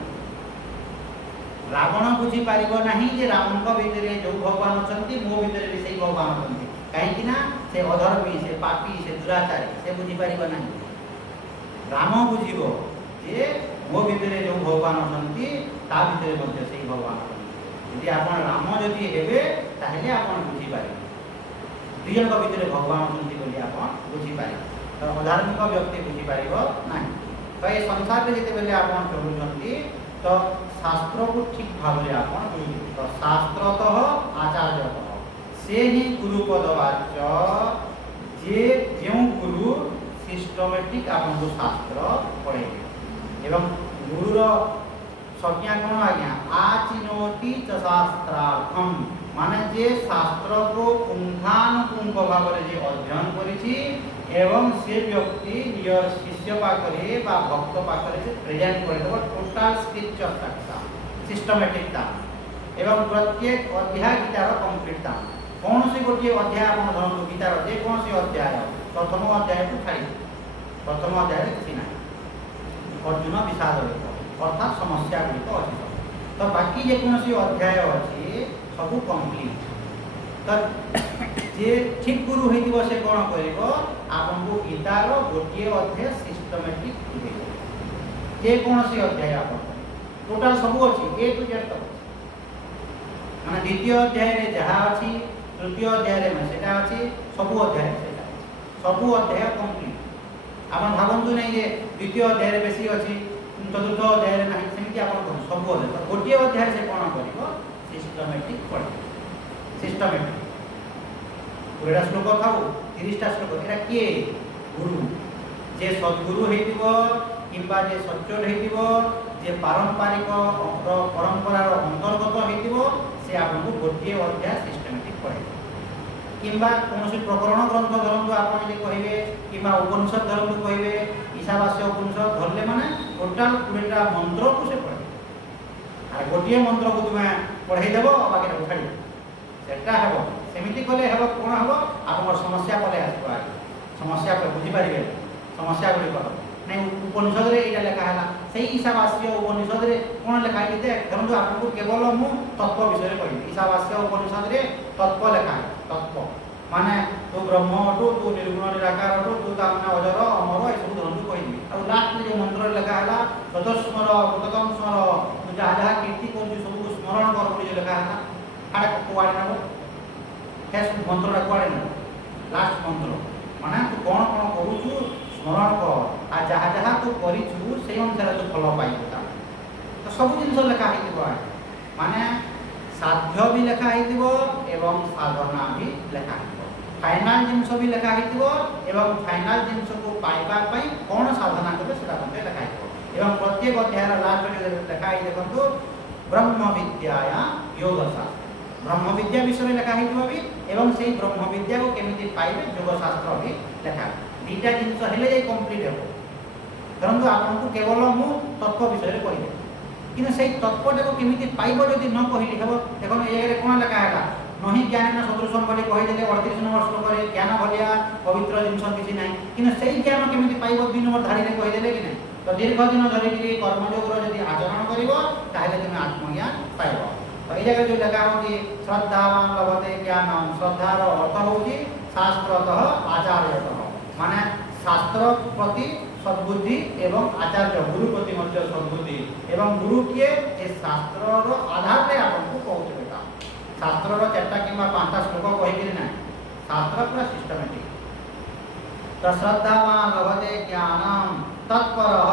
रावण बुझि पारिबो नाही जे रामंको भितरे जो भगवान अछंती मो भितरे भी सही भगवान अछंती काहे कि ना से अधर्मी से पापी से दुराचारी से बुझी पारिबो नाही राम बुझिबो जे मो भितरे जो भगवान अछंती ता भितरे मध्य सही भगवान यदि आपण राम जदि हेबे ताहेले आपण बुझी पारिबे दुई जन भितरे भगवान अछंती बोली आपण बुझी पारिबे तो अधार्मिक व्यक्ति बुझी पारिबो नाही तो ए संसार रे जते बेले आपण चलुछंती तो शास्त्र को ठीक भाव रे आपण बुझी तो शास्त्रतः आचार्यतः से ही गुरु पदवाच्य जे जो गुरु सिस्टमेटिक आपन को शास्त्र पढ़ेबे एवं गुरुर संज्ञा कोन आज्ञा आचिनोति च शास्त्रार्थम माने जे शास्त्र को पुंखानुपुंख भाव रे जे अध्ययन करिछि एवं से व्यक्ति नियर शिष्य पाखरे बा भक्त पाखरे से प्रेजेंट करे देबो टोटल स्क्रिप्चर तक सिस्टमेटिक ता एवं प्रत्येक अध्याय गीतार कंप्लीट ता कौन सी गोटे अध्याय आपण धरन गीतार जे कौन सी अध्याय प्रथम अध्याय को छाड़ी प्रथम अध्याय किछि ना अर्जुन विषाद अर्थात समस्या गुड़िक अच्छी तो बाकी जे कौन सी अध्याय अच्छी सब कंप्लीट तो जे ठीक गुरु होइतिबो से कोन करिवो आपन को गीतार गोटे अध्याय सिस्टमेटिक बुझेइबो जे कौन सी अध्याय आपन टोटल सब अच्छी ए टू जेड तक माने द्वितीय अध्याय रे जहा अछि तृतीय अध्याय रे सेटा अछि सब अध्याय सेटा सब अध्याय कंप्लीट आपन भाबंतु नै जे द्वितीय अध्याय रे बेसी अछि चतुर्थ अध्याय रे नाही सेमिति आपन कोन सब अध्याय गोटे अध्याय से कोन करिवो सिस्टमेटिक पढ सिस्टमेटिक पूरा श्लोक थाउ 30 टा श्लोक एरा के गुरु जे सद्गुरु हेतिबो किबा जे सच्चोट हेतिबो जे पारंपरिक परंपरा अंतर्गत हेतिबो से आपन को गोटे अध्याय सिस्टमेटिक पढे किबा कोनोसी प्रकरण ग्रंथ धरंतु आपन जे कहिबे किबा उपनिषद धरंतु कहिबे ईशावास्य उपनिषद धरले माने टोटल 20 टा मंत्र को से पढे आ गोटे मंत्र को तुमे पढाई देबो बाकी उठाई सेटा हेबो सेमिति कले हेबो कोन हेबो आपन समस्या कले आसबो आ समस्या को बुझी पारिबे समस्या गुडी करो नै उपनिषद रे एटा लेखा हला सेही ईशावास्य उपनिषद रे कोन लेखा हिते धरंतु आपन को केवल मु तत्व विषय रे कहि ईशावास्य उपनिषद रे तत्व लेखा तत्व माने तो ब्रह्म अटो तो निर्गुण निराकार अटो तो तामना अजर अमर ए सब धरंतु कहि आ लास्ट में जो मंत्र लेखा हला ततस्मर भूतकम स्मर तू जहा जहा कीर्ति को सब स्मरण कर बोली लेखा हला आडा कोआडे नबो हेस मंत्र रा कोआडे न लास्ट मंत्र माने तू कोन कोन करूछु स्मरण कर आ जहा जहा तू करिछु सेही अनुसार तू फल पाइबो तो सब जिंस लेखा हितिबो माने साध्य भी लेखा हितिबो एवं साधना भी लेखा हितिबो फाइनल जिंस भी लेखा हितिबो एवं फाइनल जिंस को पाइबा पई कोन साधना करबे सेटा मते लेखा हितिबो एवं प्रत्येक अध्याय लास्ट रे लेखा हि देखंतु ब्रह्म विद्याया योग शास्त्र ब्रह्मविद्या विषय लिखा है एवं से ब्रह्मविद्या को केमिति पाइबे योगशास्त्र भी लिखा दुईटा जिनस हेले जाई कंप्लीट हो धरतु आपको केवल मु तत्व विषय कहि कि से तत्वटा को केमिति पाइबो जदि न कहली हेबो देखो ए कोन लिखा है नहीं ज्ञान सदृशम बोली कहीदेले 38 नंबर श्लोक ज्ञान भलिया पवित्र जिनस किसी ना कि से ज्ञान केमिति पाइबो 2 नंबर धाड़ी में कहीदेले कि नहीं तो दीर्घ दिन धरिकी कर्मयोगर जदि आचरण करिवो ताहले तुम आत्मज्ञान पाइबो तो ये जगह जो लिखा होगी श्रद्धावान लभते ज्ञानम श्रद्धार अर्थ होगी शास्त्रतः आचार्यतः माने शास्त्र प्रति सद्बुद्धि एवं आचार्य गुरु प्रति मध्य सद्बुद्धि एवं गुरु किए ए शास्त्रर आधार पे आपको कहते बेटा शास्त्रर 4टा किंबा 5टा श्लोक कहिकिरि ना शास्त्र पूरा सिस्टमैटिक तो श्रद्धावान लभते ज्ञानम तत्परः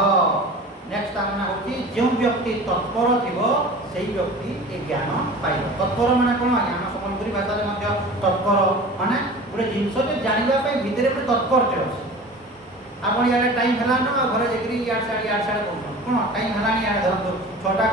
नेक्स्ट आमना होची जो व्यक्ति तत्पर थिबो सेही व्यक्ति ए ज्ञान पाइबो तत्पर माने कोन ज्ञान संबलपुरी भाषा रे मध्य तत्पर माने पूरे जिंस जे जानिबा पे भितरे पूरे तत्परते अछि आपण याडे टाइम हला न घरे जेकरी याड साडी कोन टाइम हलानी याडे धरतो 6टा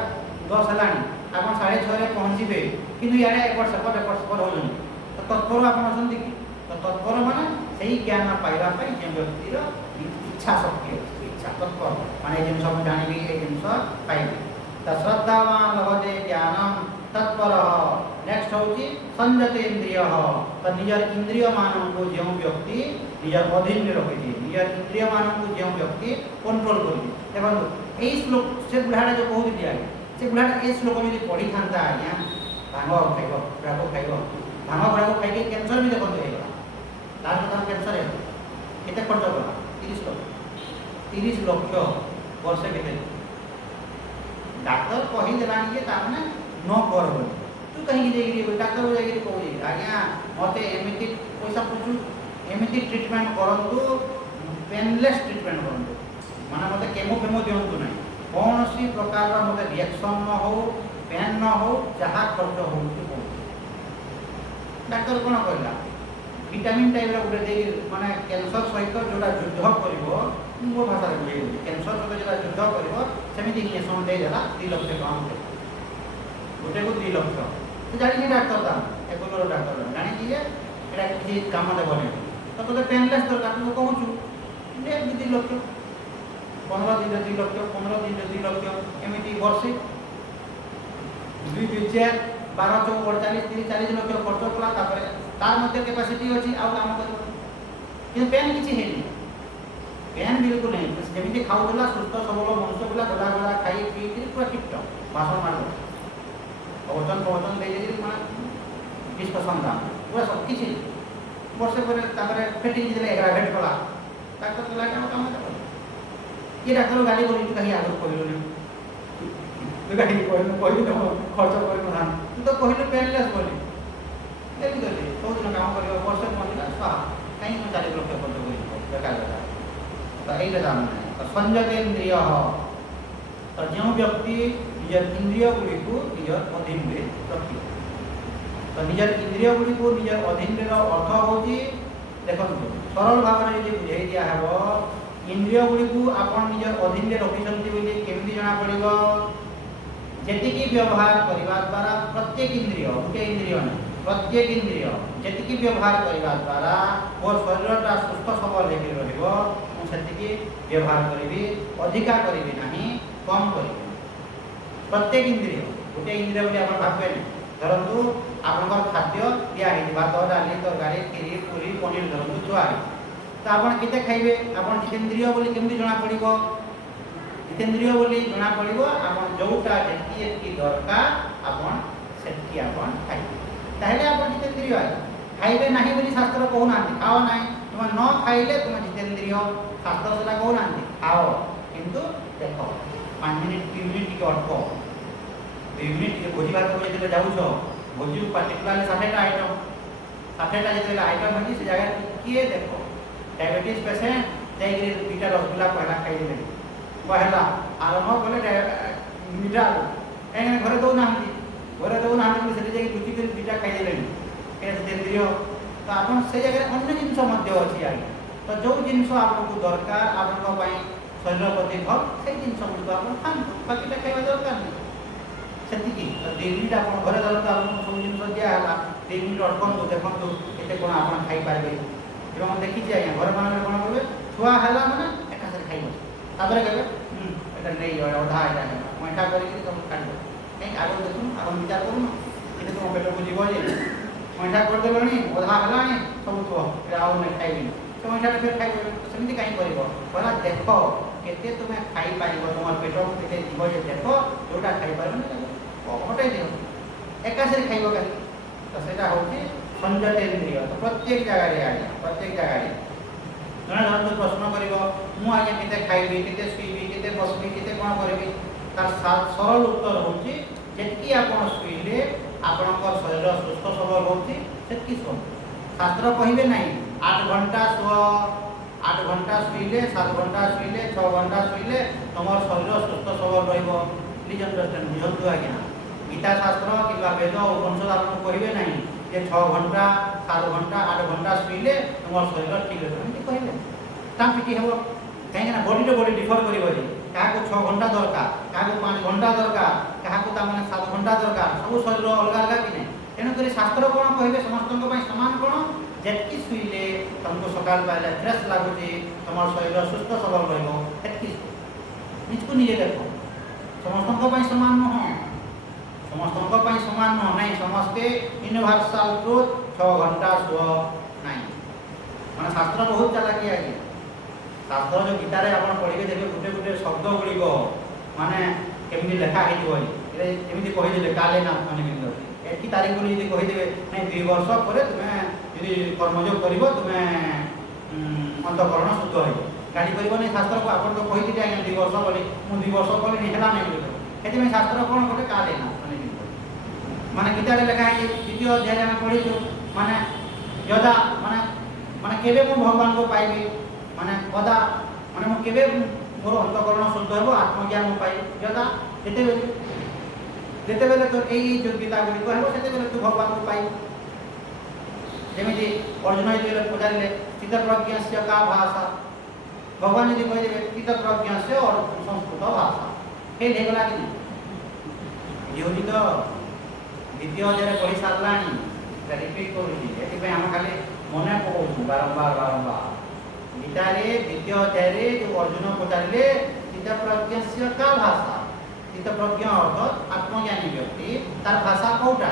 10 हलानी आपण 6:30 रे पहुंचीबे किंतु याडे एक वर्ष पर होजनी तो तत्पर आपण असंती कि तो तत्पर माने सेही ज्ञान पाइबा पे जे व्यक्ति रो इच्छा शक्ति इच्छा तत्पर माने जिन सब जानिबी ए जिंस पाइबे त श्रद्धावान लभते ज्ञानम तत्परः नेक्स्ट होची संयत इंद्रिय तो निजर इंद्रिय मानन को जो व्यक्ति निजर अधीन में रखि निजर इंद्रिय मानन को जो व्यक्ति कंट्रोल करि देखो ए श्लोक से बुढ़ाटा जो कहू दिया से बुढ़ाटा ए श्लोक में यदि पढ़ी थांता आज्ञा भांग खाइबो राको खाइबो भांग गुड़ाको खाइके कैंसर भी देखो हेला तार दाम कैंसर है केते खर्च कला 30 लाख वर्ष केते डॉक्टर कहि देलानी जे ताने न कर तू कहीं जाइए डॉक्टर हो जाइए कहू आज्ञा मते एमिति पैसा पूछू एमिति ट्रीटमेंट करंतु पेनलेस ट्रीटमेंट करंतु माने मते केमो फेमो दियंतु नै कौन सी प्रकार मते रिएक्शन न हो पेन न हो जहा खर्च हो डॉक्टर कोन कहला विटामिन टाइप रो गुटे दे माने कैंसर सहित जोटा युद्ध करिवो मो भाषा रे कैंसर सहित जोटा युद्ध करिवो सेमिति इंजेक्शन दे देला 3 लाख टका गोटे को 3 लाख तो जानी डॉक्टर दाम एकोलोर डॉक्टर जानी कि एटा किसी काम दे बने तो तोते पेनलेस दरकार तू कहूछु ले 2 लाख 15 दिन 2 लाख 15 दिन 2 लाख एमिति वर्षे 2 4 12 48 30 40 लाख खर्च कला तापर तार मध्य कैपेसिटी अछि आ काम कर कि पेन किछि हेनी पेन बिल्कुल नहीं जेमिति खाउ देला सुस्त सबल मनुष्य गुला गला गला खाई पी पूरा टिपटॉप भाषण मारबो वचन दे जे माने 20% दाम पूरा सब किछि वर्षे पर तापर फेटिंग दिले एग्रावेट कला डॉक्टर कला काम कर ये डॉक्टर गाली बोली तू कहीं आगो कहलो नहीं तू कहीं कहलो तो खर्च कर ना तू तो कहलो पेनलेस बोली देली देली बहुत दिन काम करियो वर्षे पहुंचला स्वा कहीं 40 लाख खर्च करियो बेकार बेकार तो एइला दाम तो संयत इंद्रिय तो जो व्यक्ति निजर इंद्रिय गुड़ी को निजर अधीन में रखी तो निजर इंद्रिय गुड़ी को निजर अधीन रे अर्थ होची देखंतु सरल भाव रे जे बुझाई दिया हेबो इंद्रिय गुड़ी को आपण निजर अधीन रे रखि संति बोली केमि जणा पड़िबो जेतिकी व्यवहार करिवा द्वारा प्रत्येक इंद्रिय उके इंद्रिय नै प्रत्येक इंद्रिय जेतिकी व्यवहार करिवा द्वारा मोर शरीरटा सुस्थ सबल हेकि रहिबो मु सेतिकी व्यवहार करिवि अधिका करिवि नाही कम करिवि प्रत्येक इंद्रिय गोटे इंद्रिय बोली आपण भाबबे नै धरंतु आपनकर खाद्य दिया हे भात डाली तरकारी खीरी पूरी पनीर धरंतु जुआ तो आपण केते खाइबे आपण जितेंद्रिय बोली केमि जणा पड़िबो जितेंद्रिय बोली जणा पड़िबो आपण जोटा जेति एति दरकार आपण सेति आपण खाइबे ताहले आपण जितेंद्रिय खाइबे नाही बोली शास्त्र कहू नांती खाओ नाही तुम न खाइले तुम जितेंद्रिय शास्त्र सला कहू नांती खाओ किंतु देखो 5 मिनिट 3 मिनिट के अटको 2 मिनिट के भोजी भात को जेते जाउछो भोजी पार्टिकुलरली 60 टा आइटम 60 टा जेते आइटम हनी से जगह किए देखो डायबिटीज पेशेंट जाइए बीटा रसगुल्ला पहला खाई देले पहला आरंभ बोले मीठा एने घरे दो नांती घरे दो नांती से जाइए दुची दिन बीटा खाई देले के जितेंद्रिय तो आपण से जगह अन्य जिंस मध्य अछि आइ तो जो जिंस आपको दरकार आपन पई शरीर प्रति भल से जिंस मुद्दा आपण खान बाकी खाଇବା दरकार नहीं ସେତିକି 2 ମିନିଟ୍ ଆପଣ ଘରେ ଧରନ୍ତୁ ଆପଣଙ୍କୁ ସବୁ ଜିନିଷ ଦିଆହେଲା 2 ମିନିଟ୍ ଅଟକନ୍ତୁ ଦେଖନ୍ତୁ କେତେ କ'ଣ ଆପଣ ଖାଇପାରିବେ। ଏବଂ ମୁଁ ଦେଖିଛି ଆଜ୍ଞା ଘରମାନଙ୍କରେ କ'ଣ କରିବେ ଛୁଆ ହେଲା ମାନେ ଏକାଥରେ ଖାଇବ ତାପରେ କହିବେ ଏଇଟା ନେଇଯାଅ ଅଧା ଏଇଟା ନେବ ମଇଠା କରିକି ସବୁ ଖାଇବ କାହିଁକି ଆଗ ଦେଖୁନ ଆପଣ ବିଚାର କରୁନ କେତେ ତୁମ ପେଟକୁ ଯିବ ଯେ ମଇଠା କରିଦେଲଣି ଅଧା ହେଲାଣି ସବୁ ଥିବ ଏଇଟା ଆଉ ନେଇ ଖାଇବିନି ସେ ମଇଠାଟା ଫେର ଖାଇବ ସେମିତି କାହିଁ କରିବ କହିଲା ଦେଖ କେତେ ତୁମେ ଖାଇପାରିବ ତୁମର ପେଟକୁ କେତେ ଯିବ ଯେ ଦେଖ ଯେଉଁଟା ଖାଇପାରିବନି ହଟାଇ ଦିଅ ଏକାସାରି ଖାଇବ କାହିଁକି ତ ସେଇଟା ହେଉଛି ସଂଯତେନ୍ଦ୍ରିୟ ତ ପ୍ରତ୍ୟେକ ଜାଗାରେ ଆଜ୍ଞା ପ୍ରତ୍ୟେକ ଜାଗାରେ ଜଣେ ଧରନ୍ତୁ ପ୍ରଶ୍ନ କରିବ ମୁଁ ଆଜ୍ଞା କେତେ ଖାଇବି କେତେ ଶୋଇବି କେତେ ବସିବି କେତେ କ'ଣ କରିବି ତାର ସରଳ ଉତ୍ତର ହେଉଛି ଯେତିକି ଆପଣ ଶୋଇଲେ ଆପଣଙ୍କର ଶରୀର ସୁସ୍ଥ ସବଳ ହେଉଛି ସେତିକି ଶୁଅନ୍ତୁ ଶାସ୍ତ୍ର କହିବେ ନାହିଁ 8 ଘଣ୍ଟା ଶୁଅ 8 ଘଣ୍ଟା ଶୋଇଲେ 7 ଘଣ୍ଟା ଶୋଇଲେ 6 ଘଣ୍ଟା ଶୋଇଲେ ତୁମର ଶରୀର ସୁସ୍ଥ ସବଳ ରହିବ ପ୍ଲିଜ୍ ଅଣ୍ଡରଷ୍ଟାଣ୍ଡ ବୁଝନ୍ତୁ ଆଜ୍ଞା ଗୀତା ଶାସ୍ତ୍ର କିମ୍ବା ବେଦ ଉପନିଷଦ ଆପଣଙ୍କୁ କହିବେ ନାହିଁ ଯେ 6 ଘଣ୍ଟା 7 ଘଣ୍ଟା 8 ଘଣ୍ଟା ଶୋଇଲେ ତୁମର ଶରୀର ଠିକ୍ ରହିବ ଏମିତି କହିବେ ତା ପିଟି ହେବ କାହିଁକିନା ବଡି ଟୁ ବଡି ଡିଫର କରିବ ଯେ କାହାକୁ 6 ଘଣ୍ଟା ଦରକାର କାହାକୁ 5 ଘଣ୍ଟା ଦରକାର କାହାକୁ ତାମାନେ 7 ଘଣ୍ଟା ଦରକାର ସବୁ ଶରୀର ଅଲଗା ଅଲଗା କି ନାହିଁ ତେଣୁକରି ଶାସ୍ତ୍ର କ'ଣ କହିବେ ସମସ୍ତଙ୍କ ପାଇଁ ସମାନ କ'ଣ ଯେତିକି ଶୋଇଲେ ତୁମକୁ ସକାଳ ପାଇଲେ ଫ୍ରେଶ୍ ଲାଗୁଛି ତୁମର ଶରୀର ସୁସ୍ଥ ସବଳ ରହିବ ସେତିକି ନିଜକୁ ନିଜେ ଦେଖ ସମସ୍ତଙ୍କ ପାଇଁ ସମାନ ନୁହଁ ସମସ୍ତଙ୍କ ପାଇଁ ସମାନ ନୁହଁ ନାହିଁ ସମସ୍ତେ ୟୁନିଭର୍ସାଲ ଟ୍ରୁଥ୍ 6 ଘଣ୍ଟା ଶୁଅ ନାହିଁ ମାନେ ଶାସ୍ତ୍ର ବହୁତ ଚାଲାକି ଆଜ୍ଞା ଶାସ୍ତ୍ର ଯେଉଁ ଗୀତାରେ ଆପଣ ପଢ଼ିବେ ଦେଖିବେ ଗୋଟେ ଗୋଟେ ଶବ୍ଦ ଗୁଡ଼ିକ ମାନେ କେମିତି ଲେଖା ହେଇଥିବ ଏମିତି କହିଦେବେ କାଲେ ନା ମାନେ କେମିତି ଅଛି ଏଠି ତାରିଖ ବୋଲି ଯଦି କହିଦେବେ ନାଇଁ 2 ବର୍ଷ ପରେ ତୁମେ ଯଦି କର୍ମଯୋଗ କରିବ ତୁମେ ଅନ୍ତଃକରଣ ଶୁଦ୍ଧ ହେବ ଗାଡ଼ି କରିବ ନାହିଁ ଶାସ୍ତ୍ରକୁ ଆପଣ ତ କହିଥିଲେ ଆଜ୍ଞା 2 ବର୍ଷ ବୋଲି ମୁଁ 2 ବର୍ଷ କଲିନି ହେଲା ନାହିଁ ବୋଲି ସେଥିପାଇଁ ଶାସ୍ତ୍ର କ'ଣ ଗୋଟେ କାଲେ ନା ମାନେ ଗୀତାରେ ଲେଖା ହେଇଛି ଦ୍ୱିତୀୟ ଅଧ୍ୟାୟରେ ଆମେ ପଢ଼ିଛୁ ମାନେ ଯଦା ମାନେ ମାନେ କେବେ ମୁଁ ଭଗବାନଙ୍କୁ ପାଇବି ମାନେ କଦା ମାନେ ମୁଁ କେବେ ମୋର ଅନ୍ତଃକରଣ ଶୁଦ୍ଧ ହେବ ଆତ୍ମଜ୍ଞାନ ମୁଁ ପାଇବି ଯଦା ଯେତେବେଳେ ତୋର ଏଇ ଯୋଗ୍ୟତା ଗୁଡ଼ିକ ହେବ ସେତେବେଳେ ତୁ ଭଗବାନଙ୍କୁ ପାଇବୁ ଯେମିତି ଅର୍ଜୁନ ଯେତେବେଳେ ପଚାରିଲେ ଚିତ୍ତପ୍ରଜ୍ଞସ୍ୟ କା ଭାଷା ଭଗବାନ ଯଦି କହିଦେବେ ଚିତ୍ତପ୍ରଜ୍ଞସ୍ୟ ସଂସ୍କୃତ ଭାଷା ଫେଲ୍ ହେଇଗଲା କି ନାହିଁ ହେଉଛି ତ ଦ୍ୱିତୀୟ ଅଧ୍ୟାୟରେ ପଢ଼ି ସାରିଲାଣି ରିପିଟ୍ କରୁଛି ଏଥିପାଇଁ ଆମେ ଖାଲି ମନେ ପକାଉଛୁ ବାରମ୍ବାର ଗୀତାରେ ଦ୍ୱିତୀୟ ଅଧ୍ୟାୟରେ ଯେଉଁ ଅର୍ଜୁନ ପଚାରିଲେ ଚିତ୍ତପ୍ରଜ୍ଞସ୍ୟ କା ଭାଷା ଚିତ୍ତପ୍ରଜ୍ଞ ଅର୍ଥ ଆତ୍ମଜ୍ଞାନୀ ବ୍ୟକ୍ତି ତାର ଭାଷା କେଉଁଟା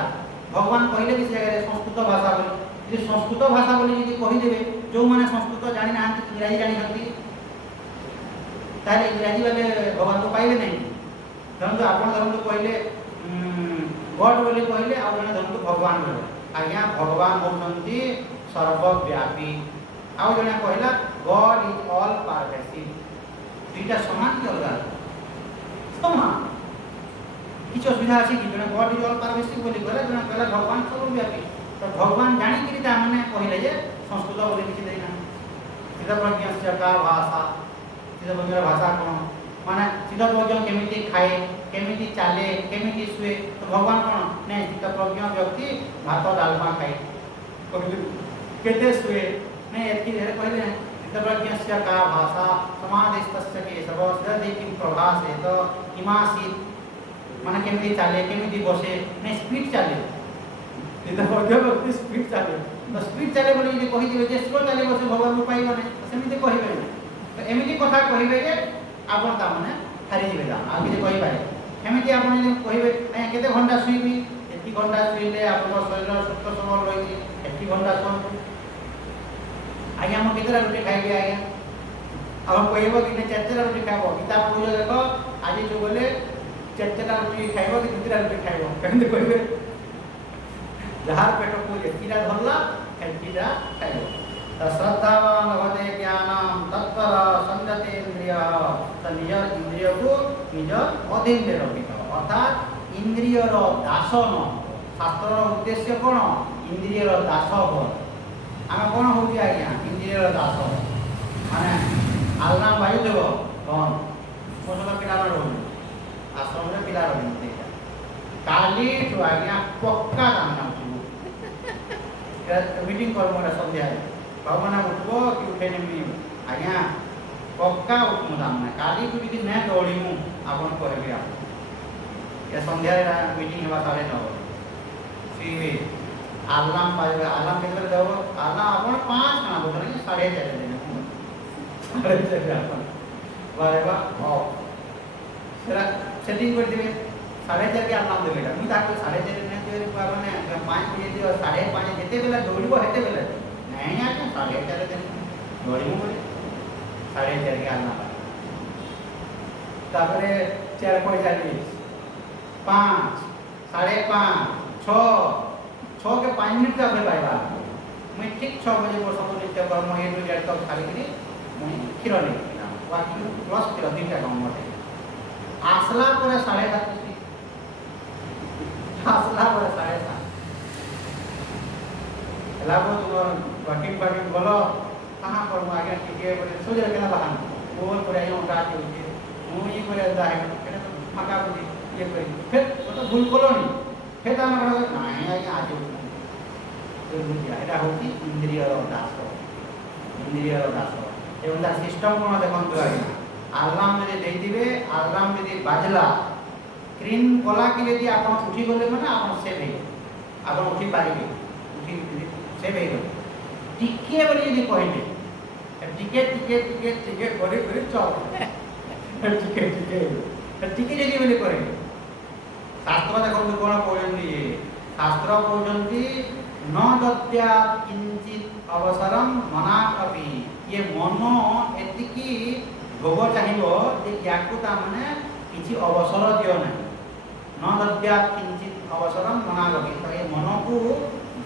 ଭଗବାନ କହିଲେ କି ସେ ଜାଗାରେ ସଂସ୍କୃତ ଭାଷା ବୋଲି ଯଦି ସଂସ୍କୃତ ଭାଷା ବୋଲି ଯଦି କହିଦେବେ ଯେଉଁମାନେ ସଂସ୍କୃତ ଜାଣିନାହାନ୍ତି ଇଂରାଜୀ ଜାଣିଛନ୍ତି ତାହେଲେ ଇଂରାଜୀ ବାଲେ ଭଗବାନଙ୍କୁ ପାଇବେ ନାହିଁ ଧରନ୍ତୁ କହିଲେ ଗଡ୍ ବୋଲି କହିଲେ ଆଉ ଜଣେ ଧରନ୍ତୁ ଭଗବାନ କହିଲେ ଆଜ୍ଞା ଭଗବାନ ହେଉଛନ୍ତି ସର୍ବବ୍ୟାପୀ ଆଉ ଜଣେ କହିଲା ଗଡ୍ ଇଜ୍ ଅଲ୍ ପାରଭେସିଭ୍ ଦୁଇଟା ସମାନ କି ଅଲଗା ସମାନ କିଛି ଅସୁବିଧା ଅଛି କି ଜଣେ ଗଡ୍ ଇଜ୍ ଅଲ୍ ପାରଭେସିଭ୍ ବୋଲି କହିଲେ ଜଣେ କହିଲା ଭଗବାନ ସର୍ବବ୍ୟାପୀ ତ ଭଗବାନ ଜାଣିକିରି ତାମାନେ କହିଲେ ଯେ ସଂସ୍କୃତ ବୋଲି କିଛି ଦେଇନାହାନ୍ତି ଚିତ୍ତପ୍ରଜ୍ଞସ୍ୟ କା ଭାଷା ଚିତ୍ତପ୍ରଜ୍ଞର ଭାଷା କ'ଣ ମାନେ ଚିତ୍ତପ୍ରଜ୍ଞ କେମିତି ଖାଏ କେମିତି ଚାଲେ କେମିତି ଶୁଏ ତ ଭଗବାନ କ'ଣ ନାଇଁ ଚିତ୍ତପ୍ରଜ୍ଞ ବ୍ୟକ୍ତି ଭାତ ଡାଲମା ଖାଏ କହିଲେ କେତେ ଶୁଏ ନାଇଁ ଏତିକି କହିଲେ ଚିତ୍ତପ୍ରଜ୍ଞସ୍ୟ କା ଭାଷା ସମାଧିସ୍ତସ୍ୟ କେଶବ ସଦଧି କିଂ ପ୍ରଭାସେତ କିମାସୀତ୍ ମାନେ କେମିତି ଚାଲେ କେମିତି ବସେ ନାଇଁ ସ୍ପିଡ୍ ଚାଲେ ଚିତ୍ତପ୍ରଜ୍ଞ ବ୍ୟକ୍ତି ସ୍ପିଡ୍ ଚାଲେ ତ ସ୍ପିଡ୍ ଚାଲେ ବୋଲି ଯଦି କହିଦିବେ ଯେ ସ୍ଲୋ ଚାଲିବ ସେ ଭଗବାନଙ୍କୁ ପାଇବ ନାହିଁ ସେମିତି କହିବେ ନାହିଁ ତ ଏମିତି କଥା କହିବେ ଯେ ଆପଣ ତାମାନେ ହାରିଯିବେ ଆଉ କିଛି କହିପାରିବେ ଏମିତି ଆପଣ ଯଦି କହିବେ ଆଜ୍ଞା କେତେ ଘଣ୍ଟା ଶୋଇବି ଏତିକି ଘଣ୍ଟା ଶୋଇଲେ ଆପଣଙ୍କ ଶରୀର ସୁସ୍ଥ ସବଳ ରହିଛି ଏତିକି ଘଣ୍ଟା ଶୁଅନ୍ତୁ ଆଜ୍ଞା ମୁଁ କେତେଟା ରୁଟି ଖାଇବି ଆଜ୍ଞା ଆଉ କହିବ କି 4 ରୁଟି ଖାଇବ ଗୀତା ପଢ଼ୁଛ ଦେଖ ଆଜି ଯେଉଁ ଗଲେ 4 ରୁଟି ଖାଇବ କି 2ଟା ରୁଟି ଖାଇବ କେମିତି କହିବେ ଯାହାର ପେଟକୁ ଏତିକିଟା ଧରିଲା ଏତିକିଟା ଖାଇବ ତ ଶ୍ରଦ୍ଧାବାନ ଭବତେ ଜ୍ଞାନମ୍ ତତ୍ପର ସଂଯତେନ୍ଦ୍ରିୟ ତ ନିଜ ଇନ୍ଦ୍ରିୟକୁ ନିଜ ଅଧୀନରେ ରଖିବ ଅର୍ଥାତ୍ ଇନ୍ଦ୍ରିୟର ଦାସ ନ ଶାସ୍ତ୍ରର ଉଦ୍ଦେଶ୍ୟ କ'ଣ ଇନ୍ଦ୍ରିୟର ଦାସ ହେବ ଆମେ କ'ଣ ହେଉଛି ଆଜ୍ଞା ଇନ୍ଦ୍ରିୟର ଦାସ ମାନେ ଆଲନା ବାୟୁଦେବ କ'ଣ ମୋ ସହିତ ପିଲାମାନେ ରହୁନି ଆଶ୍ରମରେ ପିଲା ରହୁନି କାଲିଠୁ ଆଜ୍ଞା ପକ୍କା ଦାମ ମିଟିଂ କରିବ ଗୋଟେ ସନ୍ଧ୍ୟାରେ ଭଗବାନ ଉଠିବ କି ଉଠେଇ ନେମି ଆଜ୍ଞା ପକ୍କା ଉଠମୁ ଦାମ କାଲିଠୁ ଯଦି ନାଇଁ ଦୌଡ଼ିମୁ ଆପଣ କହିବି ଆପଣ ଏ ସନ୍ଧ୍ୟାରେ ମିଟିଂ ହେବା 9:30 ଶୋଇବେ ଆଲାର୍ମ ବାଜିବ ଆଲାର୍ମ କେତେବେଳେ ଦେବ ଆଲାର୍ମ ଆପଣ 5 କାଣା ବୋଧେ କି 4:30 ଦିନ 4:30 ଆପଣ ବାଜିବା ସେଟା ସେଟିଂ କରିଦେବେ 4:30 के आलार्म देवे मुझे ताको 4:30 नहीं देवे माने 5 बजे दियो 5:30 जेते बेला दौड़िबो हेते बेला नहीं आके 4:30 दिन दौड़िबो बोले 4:30 के आलार्म तापरे 4:45 5 5:30 6 के 5 मिनट तक पाइबा मैं ठीक 6 बजे को सब नित्य कर्म ए टू जेड तक खाली करी मैं खीर नहीं वाकी प्लस खीर तीनटा काम मोटे आसला पर 7:30 आसला पर 7:30 लाभो तुम वाकिंग बोलो कहाँ पर आगे टिके बोले सोच रखे ना बहान बोल पर आई उठा के उठे मुँह ये करे दा है कहने तो मका बुद्धि ये करी फिर वो तो भूल करो नहीं फिर तो हमारा नहीं आई आज तो बुद्धि आएगा होती इंद्रिय और दास एवं दा सिस्टम को देखो तो आलार्म जे दे दिबे आलार्म जे बाजला स्क्रीन कोला के यदि आपण उठी गले माने आपण सेव हे आपण उठी पारिबे उठी सेव हे टिके बोली यदि कहले टिके करे चल टिके यदि बोली करे शास्त्र देखो कोन कहउंदी शास्त्र कहउंदी न दत्या किंचित अवसरम मनाकपि ये मनो एतिकी भोग चाहिए जे याकू ता माने किछि अवसर दियो ना न दद्या किंचित अवसरम मनागबि तो ये मन को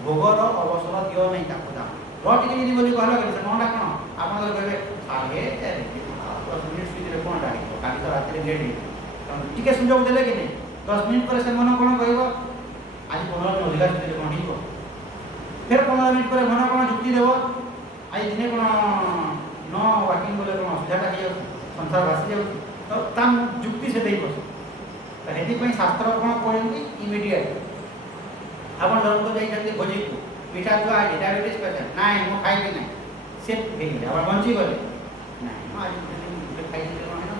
भोगर अवसर दियो नहीं ताकू ता रोटी के यदि बोली कहला कि से नडा कोन आपन तो कहबे सागे 10 मिनिट सुइले कोन डाली काली तो रात रे लेडी टिके सुजोग देले कि नहीं 10 मिनिट पर से मन कोन कहबो आज 15 मिनिट अधिकार सुइले कोन हिबो फिर 15 मिनिट पर मन कोन जुक्ति देबो आज दिने कोन न वाकिंग बोले कोन सुधाटा हियो संसार भासी जाउ तो तम जुक्ति से देई बस तो हेती पई शास्त्र कोन कहନ୍ତି इमीडिएट आपण जरूर तो जाई जल्दी भोजी को मीठा जो आज डायबिटीज पेशेंट नाही मो खाई के नाही से भेल आपण बंची गले नाही मो आज खाई के कोन है ना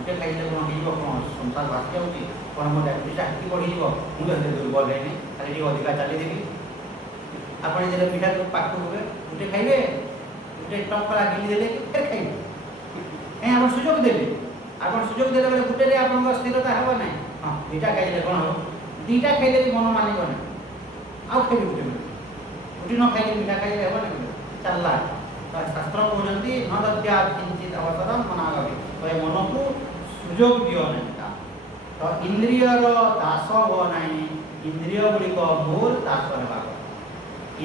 उठे खाई ले कोन हिबो कोन संसार भासी जाउची कोन मो डायबिटीज आकी बढ़ी हिबो मु तो दुर्बल है नहीं खाली टी अधिका चली देबी आपण जे मीठा तो पाकू होबे उठे खाइबे उठे टप करा गिली देले फिर खाइबे ए आपण सुजोग देले आपण सुजोग देले बेले गुटे रे आपण स्थिरता हेबो नै हां दुटा खाइले कोन हो दुटा खाइले भी मन मानिबो नै आउ खाइबे गुटे गुटे न खाइले मीठा खाइले हेबो नै चलला तो शास्त्र कहउजंती न दद्या किंचित अवसरम मनागबि तो ए मन को सुजोग दियो नै तो इंद्रिय रो दास हो नै इंद्रिय गुडी को मोर दास हेबा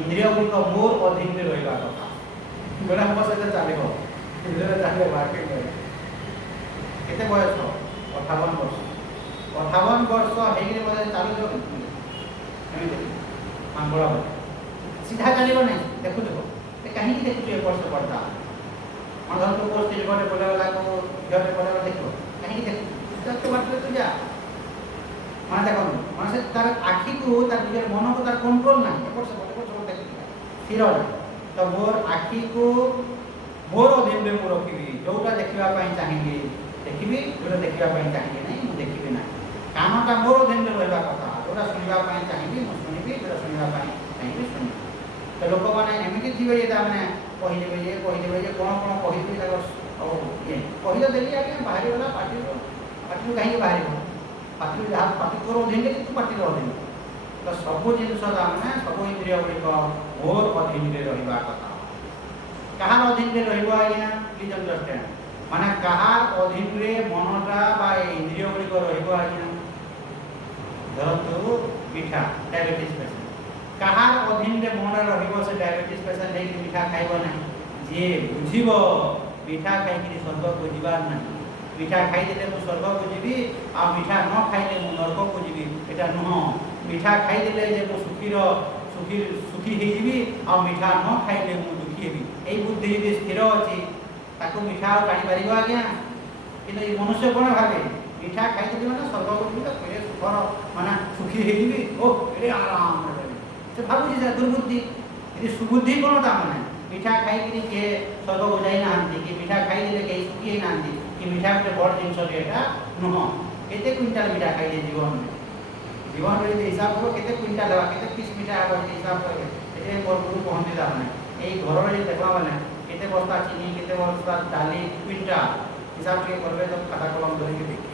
इंद्रिय गुडी को मोर अधीन रे रहबा कथा बेला हम से चलेबो इंद्रिय चाहे मार्केट में केते बयस 58 वर्ष 58 वर्ष हेगिरे बोले चालू जो एमिते मांगोला सीधा चलिबो नै देखु देखो ए कहीं की देखु ए वर्ष पड़ता मन धर तो पोस्ट जे बोले वाला को घर में बोले देखो कहीं की देखु तो बात तो जा मान देखो मन से तार आखी को तार निजे मन को तार कंट्रोल ना ए वर्ष बोले देखु स्थिर तो मोर आखी को मोर अधीन में रखी जोटा देखा चाहिए देखी जोटा देखा चाहिए नहीं मुझे देखी ना कानटा मोर अधीन में रहा कथा जोटा शुणा चाहिए मुझे शुणी जोटा शुणा चाहिए शुणी तो लोक मैंने एमती थे ये कहीदेवे जे कौन कौन कही कही देली आगे बाहर गला पार्टी कहीं बाहर पार्टी जहाँ पार्टी तोर अधीन तू पार्टी अधीन तो सब जिनस सब इंद्रिय गुड़िक मोर अधीन में रहा कथा कहार अधीन में रहिबो आज्ञा प्लीज अंडरस्टैंड माने कहार अधीन रे मनटा बा इंद्रिय गुड़िक रहिबो आज्ञा धरतु मीठा डायबिटीज पेशेंट कहार अधीन रे मन रहिबो से डायबिटीज पेशेंट नहीं मीठा खाइबो ना जे बुझिबो मीठा खाइ कि स्वर्ग को जीवार ना मीठा खाइ देले मु स्वर्ग को जीवी आ मीठा न खाइले मु नरक को जीवी एटा न मीठा खाइ देले जे मु सुखी हे जीवी आ मीठा न खाइले मु ए बुद्धि यदि स्थिर अच्छी ताको मीठा टाणी पार आज्ञा कि मनुष्य कौन भावे मीठा खाई मैंने स्वर्ग को सुखर माना सुखी हो आराम से भावी दुर्बुद्धि यदि सुबुद्धि कौन था मैंने मीठा खाई किए स्वर्ग को जाई ना कि मीठा खाई कहीं सुखी ना कि मीठा गोटे बड़ जिनस नुह केते क्विंटाल मिठा खाइले जीवन जीवन रे हिसाब करो केते क्विंटाल हवा केते पीस मिठा हवा हिसाब करे एते मोर गुरु कहंती दा माने एई घर रे देखवा माने केते बस्ता चीनी केते बस्ता डाली क्विंटाल हिसाब के करबे तो खाता कलम धरि के देखि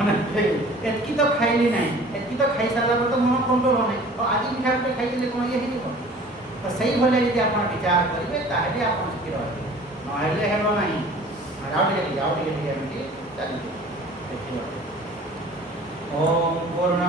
माने एतकी तो खाइली नहीं एतकी तो खाइ साला तो मन कंट्रोल होने और आज मिठा पे खाइ ले कोन ये हिनी तो सही भले यदि आपण विचार करिवे ताहेले आपण स्थिर रहबे नहेले हेबो नहीं जाओ टिके एमती चली देखियो ओम पूर्ण